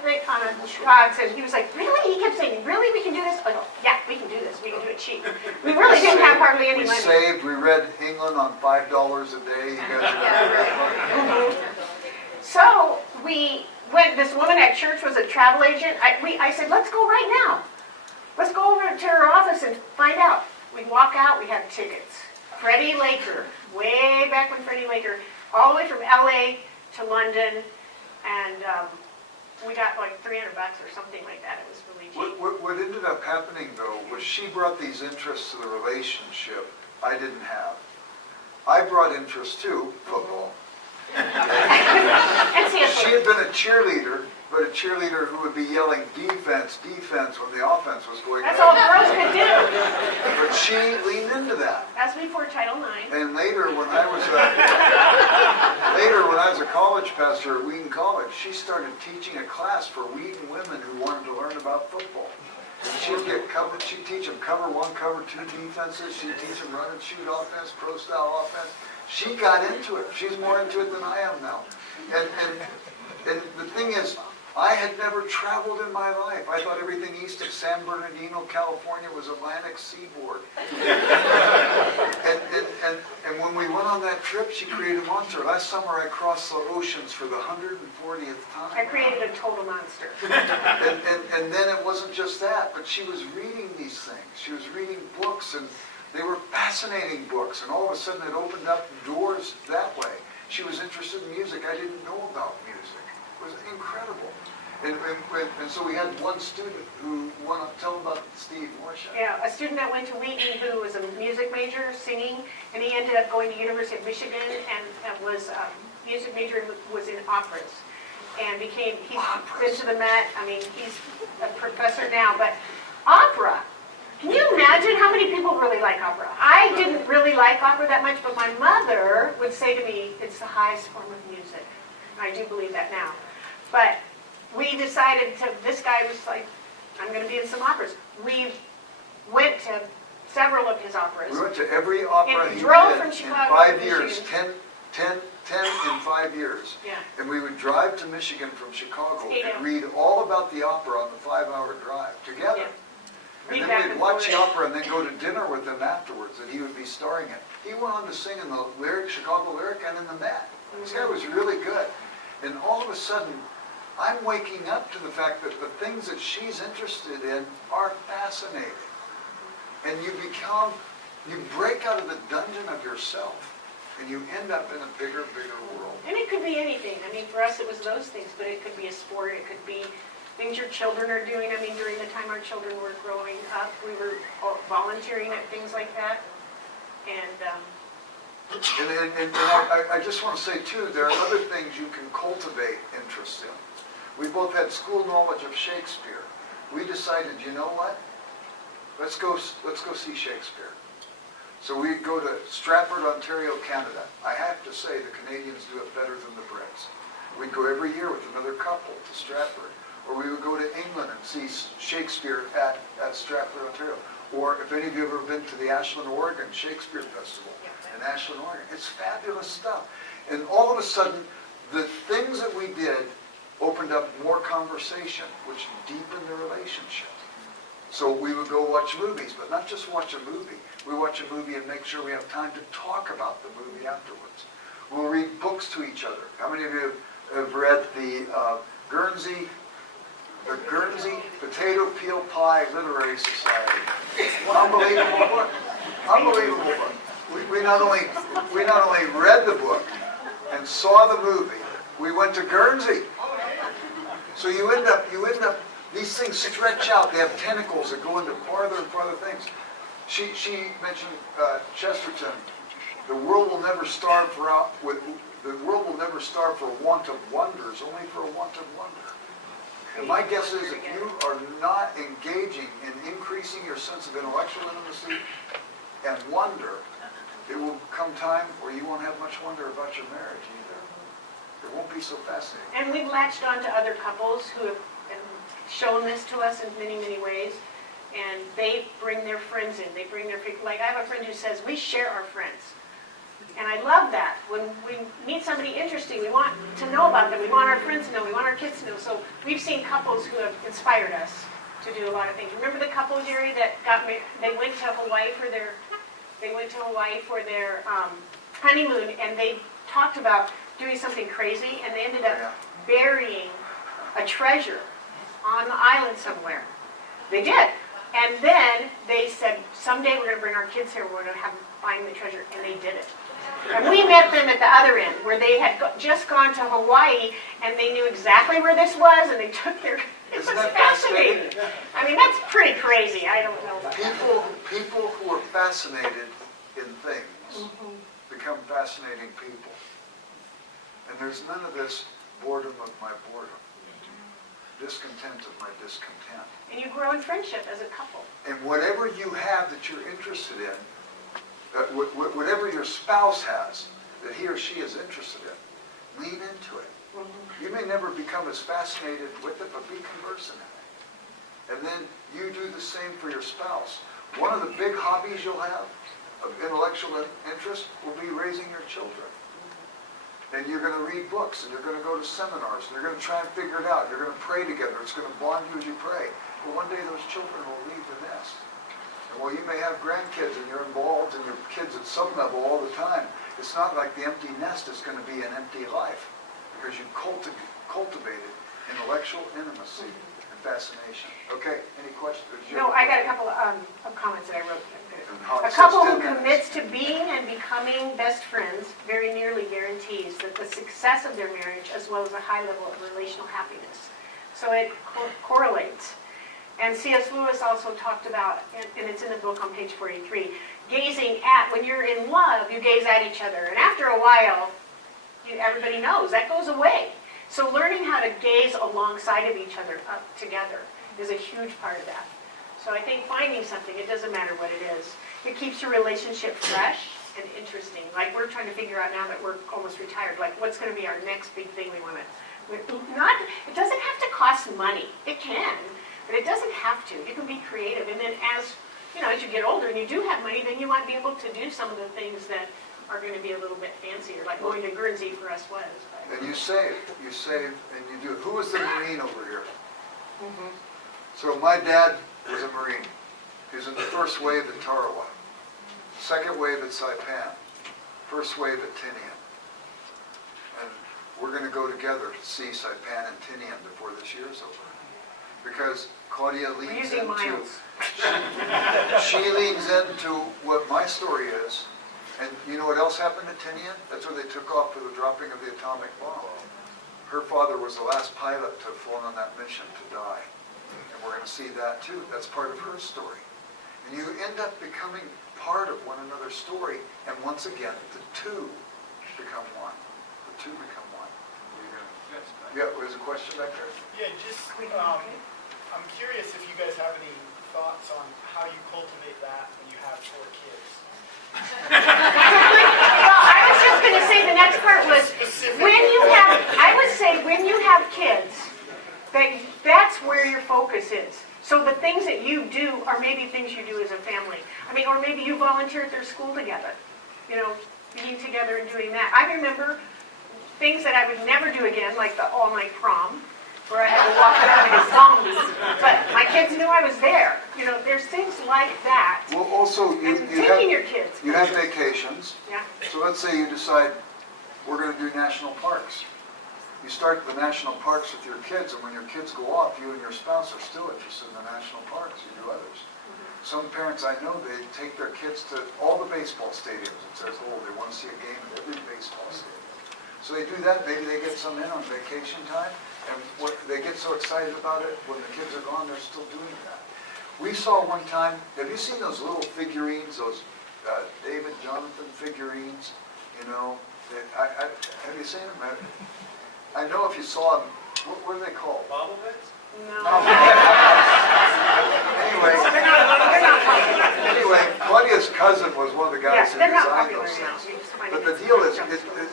box, and he was like, really? He kept saying, really, we can do this? I go, yeah, we can do this. We can do it cheap. We really didn't have hardly any We money. saved, we read England on $5 a day. You guys are Yeah, So we went, this woman at church was a travel agent. I said, let's go right now. Let's go over to her office and find out. We walk out, we have tickets. Freddie Laker, way back when Freddie Laker, all the way from LA to London, and we got like $300 or something like that. It was really cheap. What ended up happening, though, was she brought these interests to the relationship I didn't have. I brought interest to football. And see, She had been a cheerleader, but a cheerleader who would be yelling defense, defense when the offense was going that's on. all girls could do. But she leaned into that. That's before Title IX. And later, when I was a college pastor at Wheaton College, she started teaching a class for Wheaton women who wanted to learn about football. And she'd teach them cover one, cover two defenses. She'd teach them run and shoot offense, pro style offense. She got into it. She's more into it than I am now. And the thing is, I had never traveled in my life. I thought everything east of San Bernardino, California was Atlantic seaboard. And when we went on that trip, she created a monster. Last summer, I crossed the oceans for the 140th time. I created a total monster. And then it wasn't just that, but she was reading these things. She was reading books, and they were fascinating books. And all of a sudden, it opened up doors that way. She was interested in music. I didn't know about music. It was incredible. And so we had one student who wanted to tell about Steve Morsha. Yeah, a student that went to Wheaton who was a music major, singing, and he ended up going to University of Michigan and was a music major and was in operas. And he's been to the Met. I mean, he's a professor now, but opera. Can you imagine how many people really like opera? I didn't really like opera that much, but my mother would say to me, it's the highest form of music. And I do believe that now. But we decided this guy was like, I'm going to be in some operas. We went to several of his operas. We went to every opera And he drove did from in Chicago 5 to years, Michigan. 10 in 5 years. Yeah. And we would drive to Michigan from Chicago Stay and down. read all about the opera on the 5-hour drive together. Yeah. And Read back then we'd and watch forth. the opera and then go to dinner with him afterwards, and he would be starring it. He went on to sing in the Chicago Lyric and in the Met. This guy was really good. And all of a sudden, I'm waking up to the fact that the things that she's interested in are fascinating. And you break out of the dungeon of yourself, and you end up in a bigger world. And it could be anything. I mean, for us it was those things, but it could be a sport. It could be things your children are doing. I mean, during the time our children were growing up, we were volunteering at things like that. And And I just want to say, too, there are other things you can cultivate interest in. We both had school knowledge of Shakespeare. We decided, you know what? Let's go see Shakespeare. So we'd go to Stratford, Ontario, Canada. I have to say the Canadians do it better than the Brits. We'd go every year with another couple to Stratford. Or we would go to England and see Shakespeare at Stratford, Ontario. Or if any of you have ever been to the Ashland, Oregon Shakespeare Festival in Ashland, Oregon, it's fabulous stuff. And all of a sudden, the things that we did opened up more conversation, which deepened the relationship. So we would go watch movies, but not just watch a movie. We watch a movie and make sure we have time to talk about the movie afterwards. We'll read books to each other. How many of you have read the Guernsey Potato Peel Pie Literary Society? Unbelievable book. Unbelievable book. We not only read the book and saw the movie, we went to Guernsey. So you end up, these things stretch out. They have tentacles that go into farther and farther things. She mentioned Chesterton. The world will never starve for want of wonders, only for a want of wonder. And my guess is if you are not engaging in increasing your sense of intellectual intimacy and wonder, it will come time where you won't have much wonder about your marriage either. It won't be so fascinating. And we've latched on to other couples who have shown this to us in many, many ways. And they bring their friends in. They bring their, like I have a friend who says, we share our friends. And I love that. When we meet somebody interesting, we want to know about them. We want our friends to know. We want our kids to know. So we've seen couples who have inspired us to do a lot of things. Remember the couple, Jerry, that got married? They went to Hawaii for their honeymoon, and they talked about doing something crazy, and they ended up burying a treasure on the island somewhere. They did. And then they said, someday we're going to bring our kids here, we're going to have them find the treasure, and they did it. And we met them at the other end, where they had just gone to Hawaii, and they knew exactly where this was, and they took their, it was fascinating. I mean, that's pretty crazy. I don't know about People who are fascinated in things become fascinating people. And there's none of this boredom of my boredom, discontent of my discontent. And you grow in friendship as a couple. And whatever you have that you're interested in, whatever your spouse has that he or she is interested in, lean into it. You may never become as fascinated with it, but be conversant in it. And then you do the same for your spouse. One of the big hobbies you'll have of intellectual interest will be raising your children. And you're going to read books, and you're going to go to seminars, and you're going to try and figure it out. You're going to pray together. It's going to bond you as you pray. But one day those children will leave the nest. And while you may have grandkids, and you're involved in your kids at some level all the time, it's not like the empty nest is going to be an empty life, because you cultivated intellectual intimacy and fascination. Okay, any questions? No, I got a couple of comments that I wrote. A couple who commits to being and becoming best friends very nearly guarantees that the success of their marriage as well as a high level of relational happiness. So it correlates. And C.S. Lewis also talked about, and it's in the book on page 43, gazing at, when you're in love, you gaze at each other. And after a while, everybody knows, that goes away. So learning how to gaze alongside of each other up together is a huge part of that. So I think finding something, it doesn't matter what it is. It keeps your relationship fresh and interesting. Like we're trying to figure out now that we're almost retired, like what's going to be our next big thing we want to, it doesn't have to cost money. It can, but it doesn't have to. You can be creative. And then as you get older and you do have money, then you might be able to do some of the things that are going to be a little bit fancier, like going to Guernsey for us was. But. And you save, and you do. Who was the Marine over here? So my dad was a Marine. He was in the first wave at Tarawa, second wave at Saipan, first wave at Tinian. And we're going to go together to see Saipan and Tinian before this year's over. Because Claudia leans into, she leans into what my story is. And you know what else happened at Tinian? That's where they took off for the dropping of the atomic bomb. Her father was the last pilot to have flown on that mission to die. And we're going to see that too. That's part of her story. And you end up becoming part of one another's story. And once again, the two become one. The two become one. Yeah, there's a question back there? Yeah, just, I'm curious if you guys have any thoughts on how you cultivate that when you have 4 kids. Well, I was just going to say the next part was when you have kids, that's where your focus is. So the things that you do are maybe things you do as a family. I mean, or maybe you volunteer at their school together, you know, being together and doing that. I remember things that I would never do again, like the all-night prom, where I had to walk around like a zombie, but my kids knew I was there. You know, there's things like that. Well, also, And taking your kids. you have vacations. Yeah. So let's say you decide, we're going to do national parks. You start the national parks with your kids, and when your kids go off, you and your spouse are still interested in the national parks. You do others. Some parents I know, they take their kids to all the baseball stadiums. It says, oh, they want to see a game at every baseball stadium. So they do that. Maybe they get some in on vacation time, and they get so excited about it, when the kids are gone, they're still doing that. We saw one time, have you seen those little figurines, those David Jonathan figurines? You know, have you seen them? I know if you saw them, what are they called? Bobbleheads? No. Anyway, Claudia's cousin was one of the guys Yeah, who they're not designed popular those now. things. We just find But it the gets deal is, jump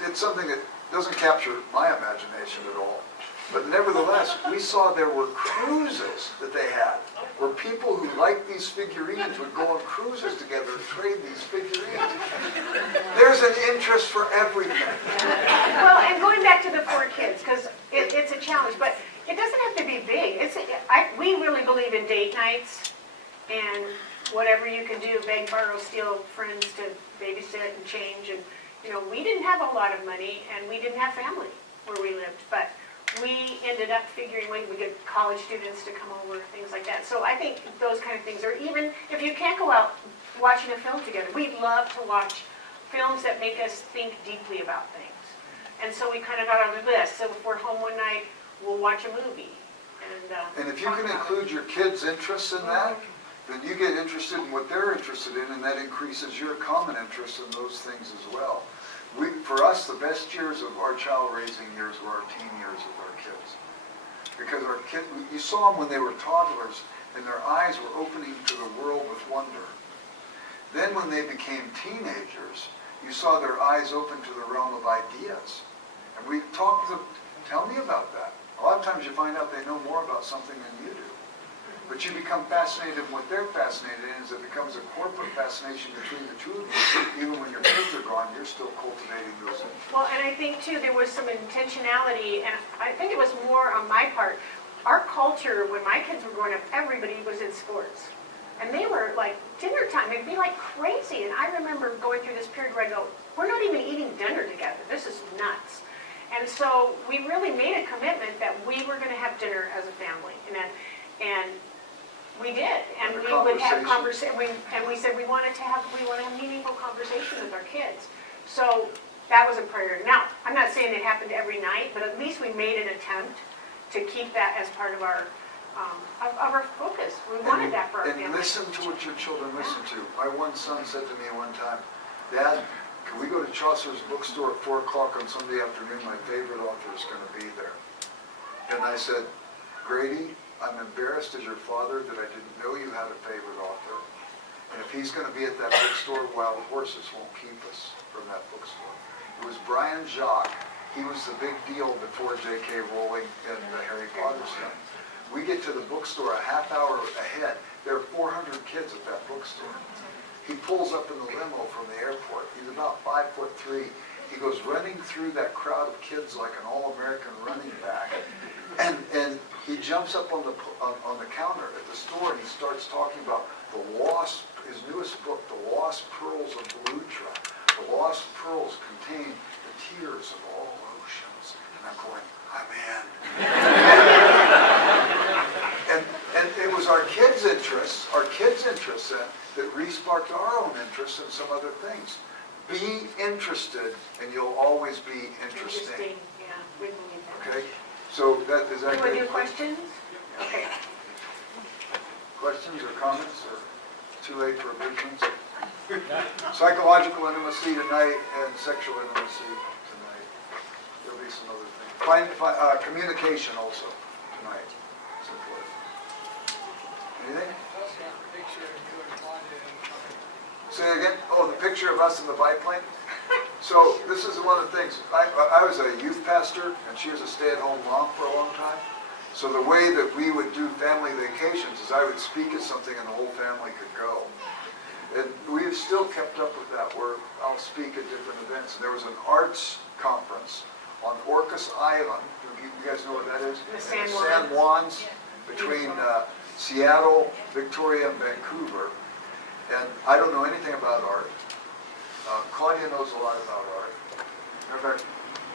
it's something that doesn't capture my imagination at all. But nevertheless, we saw there were cruises that they had, where people who liked these figurines would go on cruises together and trade these figurines. There's an interest for everything. Well, and going back to the 4 kids, because it's a challenge, but it doesn't have to be big. We really believe in date nights and whatever you can do, beg, borrow, steal friends to babysit and change. And, you know, we didn't have a lot of money and we didn't have family where we lived, but we ended up figuring ways we get college students to come over, things like that. So I think those kind of things, or even if you can't go out watching a film together, we love to watch films that make us think deeply about things. And so we kind of got on the list. So if we're home one night, we'll watch a movie. And if you can include your kids' interests in that, then you get interested in what they're interested in, and that increases your common interest in those things as well. For us, the best years of our child-raising years were our teen years with our kids. Because our kids, you saw them when they were toddlers, and their eyes were opening to the world with wonder. Then when they became teenagers, you saw their eyes open to the realm of ideas. And we talked to them, tell me about that. A lot of times you find out they know more about something than you do. But you become fascinated in what they're fascinated in, as it becomes a corporate fascination between the two of you. Even when your kids are gone, you're still cultivating those interests. Well, and I think, too, there was some intentionality, and I think it was more on my part. Our culture, when my kids were growing up, everybody was in sports. And they were like, dinner time, they'd be like crazy. And I remember going through this period where I go, we're not even eating dinner together. This is nuts. And so we really made a commitment that we were going to have dinner as a family. And we did, and we would have conversation. And we said we want to have meaningful conversation with our kids. So that was a priority. Now, I'm not saying it happened every night, but at least we made an attempt to keep that as part of our focus. We wanted that for our family. And listen to what your children listen to. My one son said to me one time, Dad, can we go to Chaucer's bookstore at 4 o'clock on Sunday afternoon? My favorite author is going to be there. And I said, Grady, I'm embarrassed as your father that I didn't know you had a favorite author. And if he's going to be at that bookstore, Wild Horses won't keep us from that bookstore. It was Brian Jacques. He was the big deal before J.K. Rowling and the Harry Potter stuff. We get to the bookstore a half hour ahead. There are 400 kids at that bookstore. He pulls up in the limo from the airport. He's about 5'3". He goes running through that crowd of kids like an all-American running back. And he jumps up on the counter at the store and he starts talking about his newest book, The Lost Pearls of Belutra. The Lost Pearls contain the tears of all oceans. And I'm going, I'm in. And it was our kids' interests that re-sparked our own interests in some other things. Be interested, and you'll always be interesting. Yeah, we believe that. Okay? So is that You want to do questions? Okay. Questions or comments, or too late for abatements? Psychological intimacy tonight and sexual intimacy tonight. There'll be some other things. Communication also tonight. It's important. Anything? Say it again? Oh, the picture of us in the biplane? So this is one of the things. I was a youth pastor, and she was a stay-at-home mom for a long time. So the way that we would do family vacations is I would speak at something and the whole family could go. And we've still kept up with that, where I'll speak at different events. There was an arts conference on Orcas Island. You guys know what that is? The San San Juans, between Seattle, Victoria, and Vancouver. And I don't know anything about art. Claudia knows a lot about art. Matter of fact,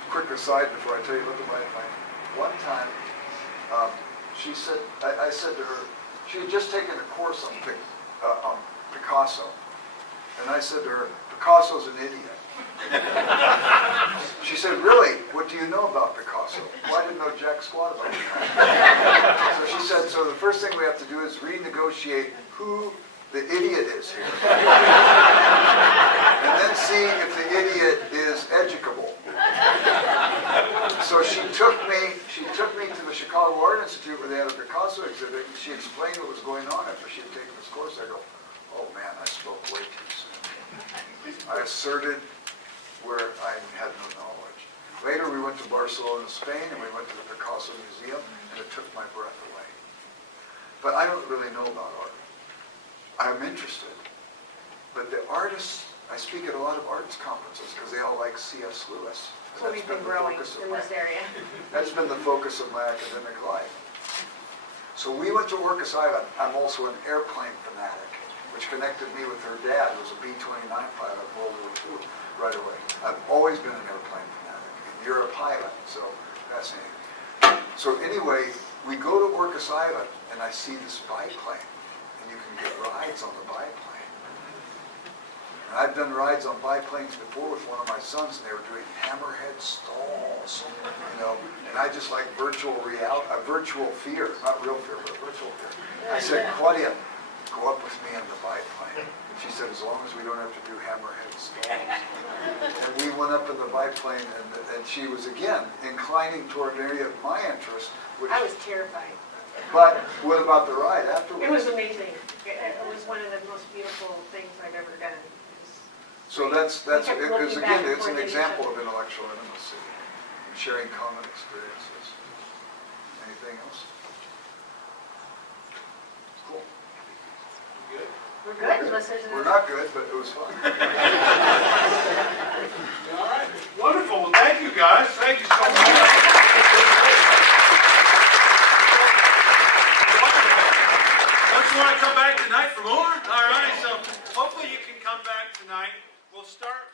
quick aside before I tell you about the biplane. One time, she said, I said to her, she had just taken a course on Picasso. And I said to her, Picasso's an idiot. She said, really? What do you know about Picasso? Well, I didn't know jack squat about it. So she said, so the first thing we have to do is renegotiate who the idiot is here. And then see if the idiot is educable. So she took me to the Chicago Art Institute where they had a Picasso exhibit, and she explained what was going on after she had taken this course. I go, oh man, I spoke way too soon. I asserted where I had no knowledge. Later we went to Barcelona, Spain, and we went to the Picasso Museum, and it took my breath away. But I don't really know about art. I'm interested. But the artists, I speak at a lot of arts conferences because they all like C.S. Lewis. So we've been growing in this area. That's been the focus of my academic life. So we went to Orcas Island. I'm also an airplane fanatic, which connected me with her dad, who was a B-29 pilot in World War II, right away. I've always been an airplane fanatic. You're a pilot, so fascinating. So anyway, we go to Orcas Island, and I see this biplane, and you can get rides on the biplane. And I've done rides on biplanes before with one of my sons, and they were doing hammerhead stalls, and I just like virtual fear, not real fear, but virtual fear. I said, Claudia, go up with me in the biplane. She said, as long as we don't have to do hammerhead stalls. And we went up in the biplane, and she was, again, inclining toward an area of my interest. Which, I was terrified. but what about the ride afterwards? It was amazing. It was one of the most beautiful things I've ever done. So that's kept because looking again, back and it's an forth at each example other. of intellectual intimacy, and sharing common experiences. Anything else? Cool. Good? We're good, unless there's We're another. not good, but it was fun. All right. Wonderful. Well, thank you guys. Thank you so much. Don't you want to come back tonight for more? All right. So hopefully you can come back tonight. We'll start.